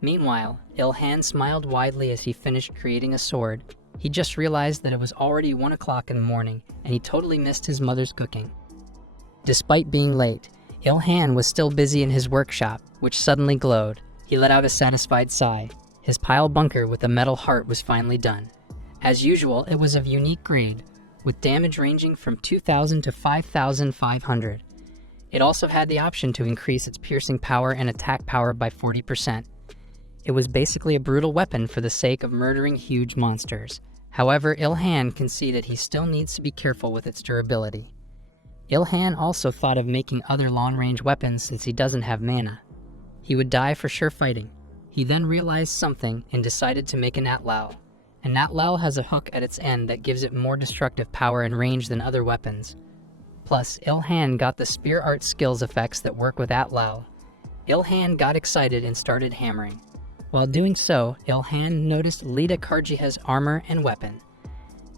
Meanwhile, Ilhan smiled widely as he finished creating a sword. He just realized that it was already 1 o'clock in the morning, and he totally missed his mother's cooking. Despite being late, Ilhan was still busy in his workshop, which suddenly glowed. He let out a satisfied sigh. His pile bunker with a metal heart was finally done. As usual, it was of unique grade, with damage ranging from 2,000 to 5,500. It also had the option to increase its piercing power and attack power by 40%. It was basically a brutal weapon for the sake of murdering huge monsters. However, Ilhan can see that he still needs to be careful with its durability. Ilhan also thought of making other long-range weapons since he doesn't have mana. He would die for sure fighting. He then realized something and decided to make an Atlau. An Atlau has a hook at its end that gives it more destructive power and range than other weapons. Plus, Ilhan got the spear art skills effects that work with Atlau. Ilhan got excited and started hammering. While doing so, Ilhan noticed Lita Karjiha's armor and weapon.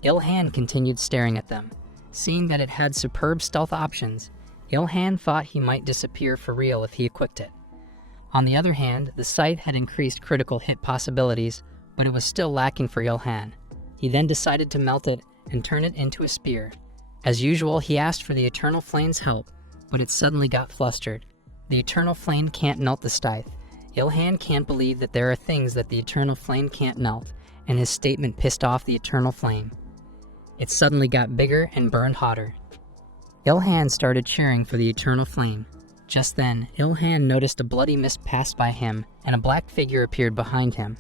Ilhan continued staring at them. Seeing that it had superb stealth options, Ilhan thought he might disappear for real if he equipped it. On the other hand, the scythe had increased critical hit possibilities, but it was still lacking for Ilhan. He then decided to melt it and turn it into a spear. As usual, he asked for the Eternal Flame's help, but it suddenly got flustered. The Eternal Flame can't melt the scythe. Ilhan can't believe that there are things that the Eternal Flame can't melt, and his statement pissed off the Eternal Flame. It suddenly got bigger and burned hotter. Ilhan started cheering for the Eternal Flame. Just then, Ilhan noticed a bloody mist pass by him, and a black figure appeared behind him.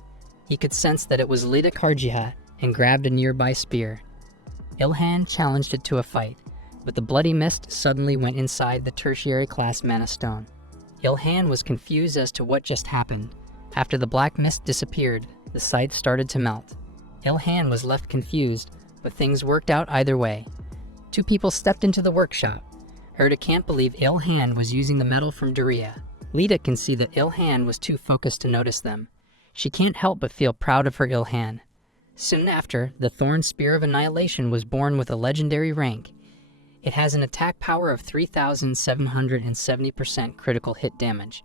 He could sense that it was Lita Karjiha and grabbed a nearby spear. Ilhan challenged it to a fight, but the bloody mist suddenly went inside the tertiary class mana stone. Ilhan was confused as to what just happened. After the black mist disappeared, the scythe started to melt. Ilhan was left confused, but things worked out either way. 2 people stepped into the workshop. Erda can't believe Ilhan was using the metal from Daria. Lita can see that Ilhan was too focused to notice them. She can't help but feel proud of her Ilhan. Soon after, the Thorn Spear of Annihilation was born with a legendary rank. It has an attack power of 3,770% critical hit damage.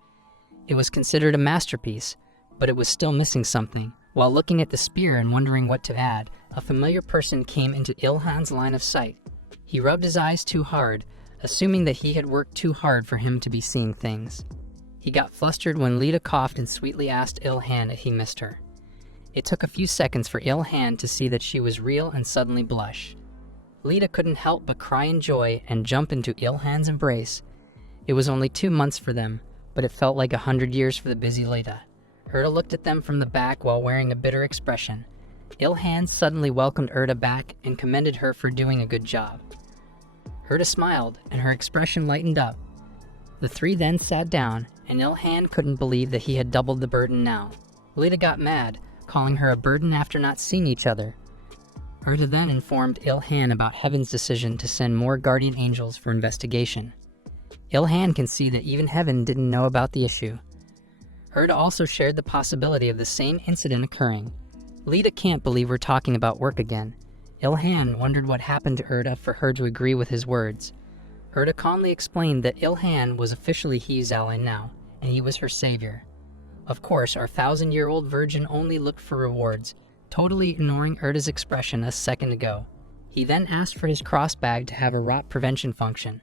It was considered a masterpiece, but it was still missing something. While looking at the spear and wondering what to add, a familiar person came into Ilhan's line of sight. He rubbed his eyes too hard, assuming that he had worked too hard for him to be seeing things. He got flustered when Lita coughed and sweetly asked Ilhan if he missed her. It took a few seconds for Ilhan to see that she was real and suddenly blush. Lita couldn't help but cry in joy and jump into Ilhan's embrace. It was only 2 months for them, but it felt like 100 years for the busy Lita. Erda looked at them from the back while wearing a bitter expression. Ilhan suddenly welcomed Erda back and commended her for doing a good job. Erda smiled, and her expression lightened up. The 3 then sat down, and Ilhan couldn't believe that he had doubled the burden now. Lita got mad, calling her a burden after not seeing each other. Erda then informed Ilhan about Heaven's decision to send more guardian angels for investigation. Ilhan can see that even Heaven didn't know about the issue. Erda also shared the possibility of the same incident occurring. Lita can't believe we're talking about work again. Ilhan wondered what happened to Erda for her to agree with his words. Erda calmly explained that Ilhan was officially He's ally now, and he was her savior. Of course, our 1,000-year-old virgin only looked for rewards, totally ignoring Erda's expression a second ago. He then asked for his cross bag to have a rot prevention function.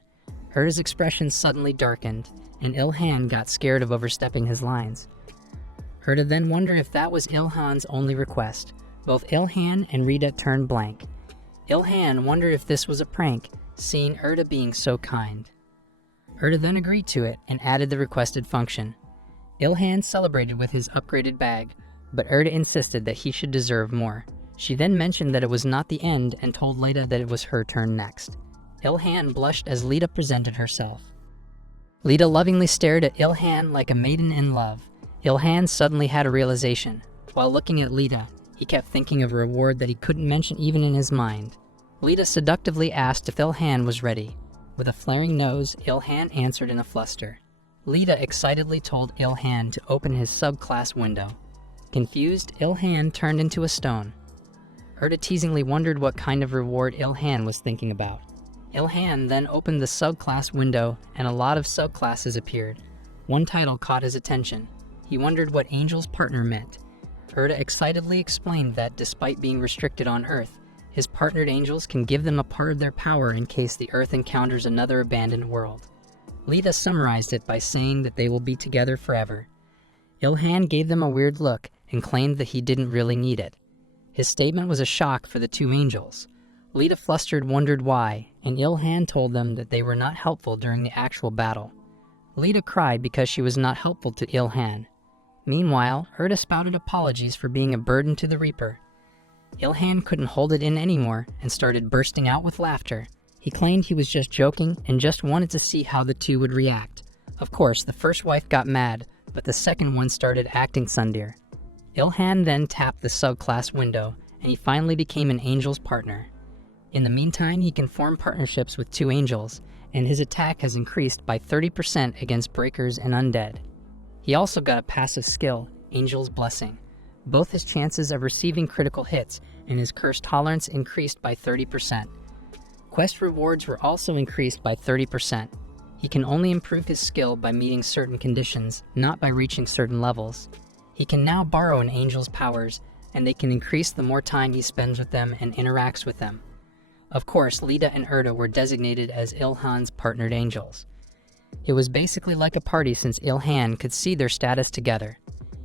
Erda's expression suddenly darkened, and Ilhan got scared of overstepping his lines. Erda then wondered if that was Ilhan's only request. Both Ilhan and Rita turned blank. Ilhan wondered if this was a prank, seeing Erda being so kind. Erda then agreed to it and added the requested function. Ilhan celebrated with his upgraded bag, but Erda insisted that he should deserve more. She then mentioned that it was not the end and told Lita that it was her turn next. Ilhan blushed as Lita presented herself. Lita lovingly stared at Ilhan like a maiden in love. Ilhan suddenly had a realization. While looking at Lita, he kept thinking of a reward that he couldn't mention even in his mind. Lita seductively asked if Ilhan was ready. With a flaring nose, Ilhan answered in a fluster. Lita excitedly told Ilhan to open his subclass window. Confused, Ilhan turned into a stone. Erda teasingly wondered what kind of reward Ilhan was thinking about. Ilhan then opened the subclass window and a lot of subclasses appeared. One title caught his attention. He wondered what Angel's partner meant. Erda excitedly explained that despite being restricted on Earth, his partnered angels can give them a part of their power in case the Earth encounters another abandoned world. Lita summarized it by saying that they will be together forever. Ilhan gave them a weird look and claimed that he didn't really need it. His statement was a shock for the two angels. Lita flustered wondered why, and Ilhan told them that they were not helpful during the actual battle. Lita cried because she was not helpful to Ilhan. Meanwhile, Erda spouted apologies for being a burden to the Reaper. Ilhan couldn't hold it in anymore and started bursting out with laughter. He claimed he was just joking and just wanted to see how the two would react. Of course, the first wife got mad, but the second one started acting sundeer. Ilhan then tapped the subclass window, and he finally became an angel's partner. In the meantime, he can form partnerships with two angels, and his attack has increased by 30% against breakers and undead. He also got a passive skill, Angel's Blessing. Both his chances of receiving critical hits and his curse tolerance increased by 30%. Quest rewards were also increased by 30%. He can only improve his skill by meeting certain conditions, not by reaching certain levels. He can now borrow an angel's powers, and they can increase the more time he spends with them and interacts with them. Of course, Lita and Erda were designated as Ilhan's partnered angels. It was basically like a party since Ilhan could see their status together.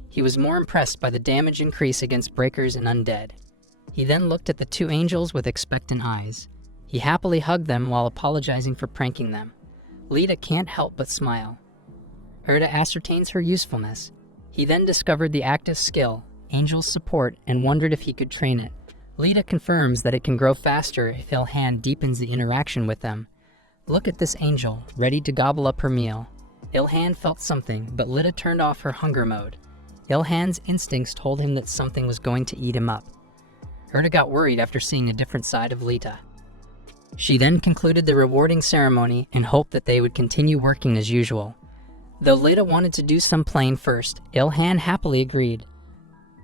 He was more impressed by the damage increase against breakers and undead. He then looked at the two angels with expectant eyes. He happily hugged them while apologizing for pranking them. Lita can't help but smile. Erda ascertains her usefulness. He then discovered the active skill, Angel's Support, and wondered if he could train it. Lita confirms that it can grow faster if Ilhan deepens the interaction with them. Look at this angel, ready to gobble up her meal. Ilhan felt something, but Lita turned off her hunger mode. Ilhan's instincts told him that something was going to eat him up. Erda got worried after seeing a different side of Lita. She then concluded the rewarding ceremony and hoped that they would continue working as usual. Though Lita wanted to do some playing first, Ilhan happily agreed.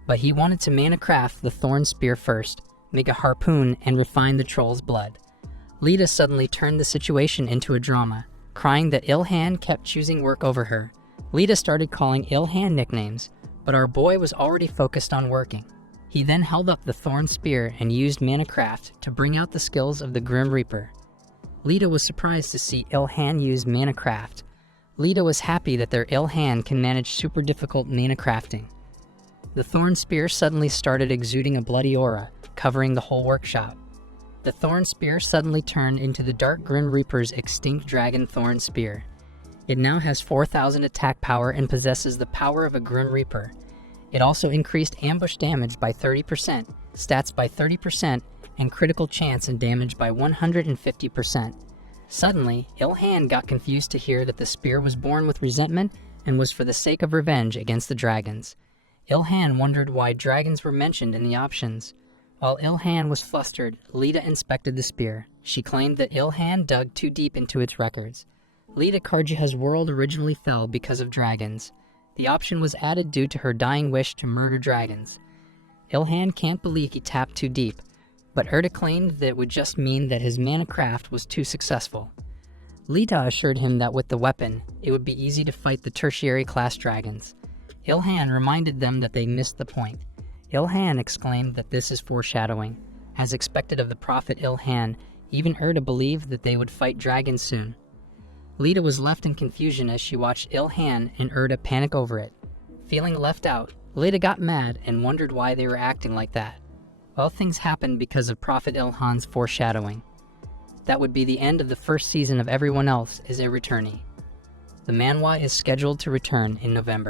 But he wanted to mana craft the thorn spear first, make a harpoon, and refine the troll's blood. Lita suddenly turned the situation into a drama, crying that Ilhan kept choosing work over her. Lita started calling Ilhan nicknames, but our boy was already focused on working. He then held up the thorn spear and used mana craft to bring out the skills of the Grim Reaper. Lita was surprised to see Ilhan use mana craft. Lita was happy that their Ilhan can manage super difficult mana crafting. The thorn spear suddenly started exuding a bloody aura, covering the whole workshop. The thorn spear suddenly turned into the Dark Grim Reaper's extinct dragon thorn spear. It now has 4,000 attack power and possesses the power of a Grim Reaper. It also increased ambush damage by 30%, stats by 30%, and critical chance and damage by 150%. Suddenly, Ilhan got confused to hear that the spear was born with resentment and was for the sake of revenge against the dragons. Ilhan wondered why dragons were mentioned in the options. While Ilhan was flustered, Lita inspected the spear. She claimed that Ilhan dug too deep into its records. Lita Karjiha's world originally fell because of dragons. The option was added due to her dying wish to murder dragons. Ilhan can't believe he tapped too deep, but Erda claimed that it would just mean that his mana craft was too successful. Lita assured him that with the weapon, it would be easy to fight the tertiary class dragons. Ilhan reminded them that they missed the point. Ilhan exclaimed that this is foreshadowing. As expected of the prophet Ilhan, even Erda believed that they would fight dragons soon. Lita was left in confusion as she watched Ilhan and Erda panic over it. Feeling left out, Lita got mad and wondered why they were acting like that. Well, things happened because of Prophet Ilhan's foreshadowing. That would be the end of the first season of Everyone Else is a Returnee. The manhwa is scheduled to return in November.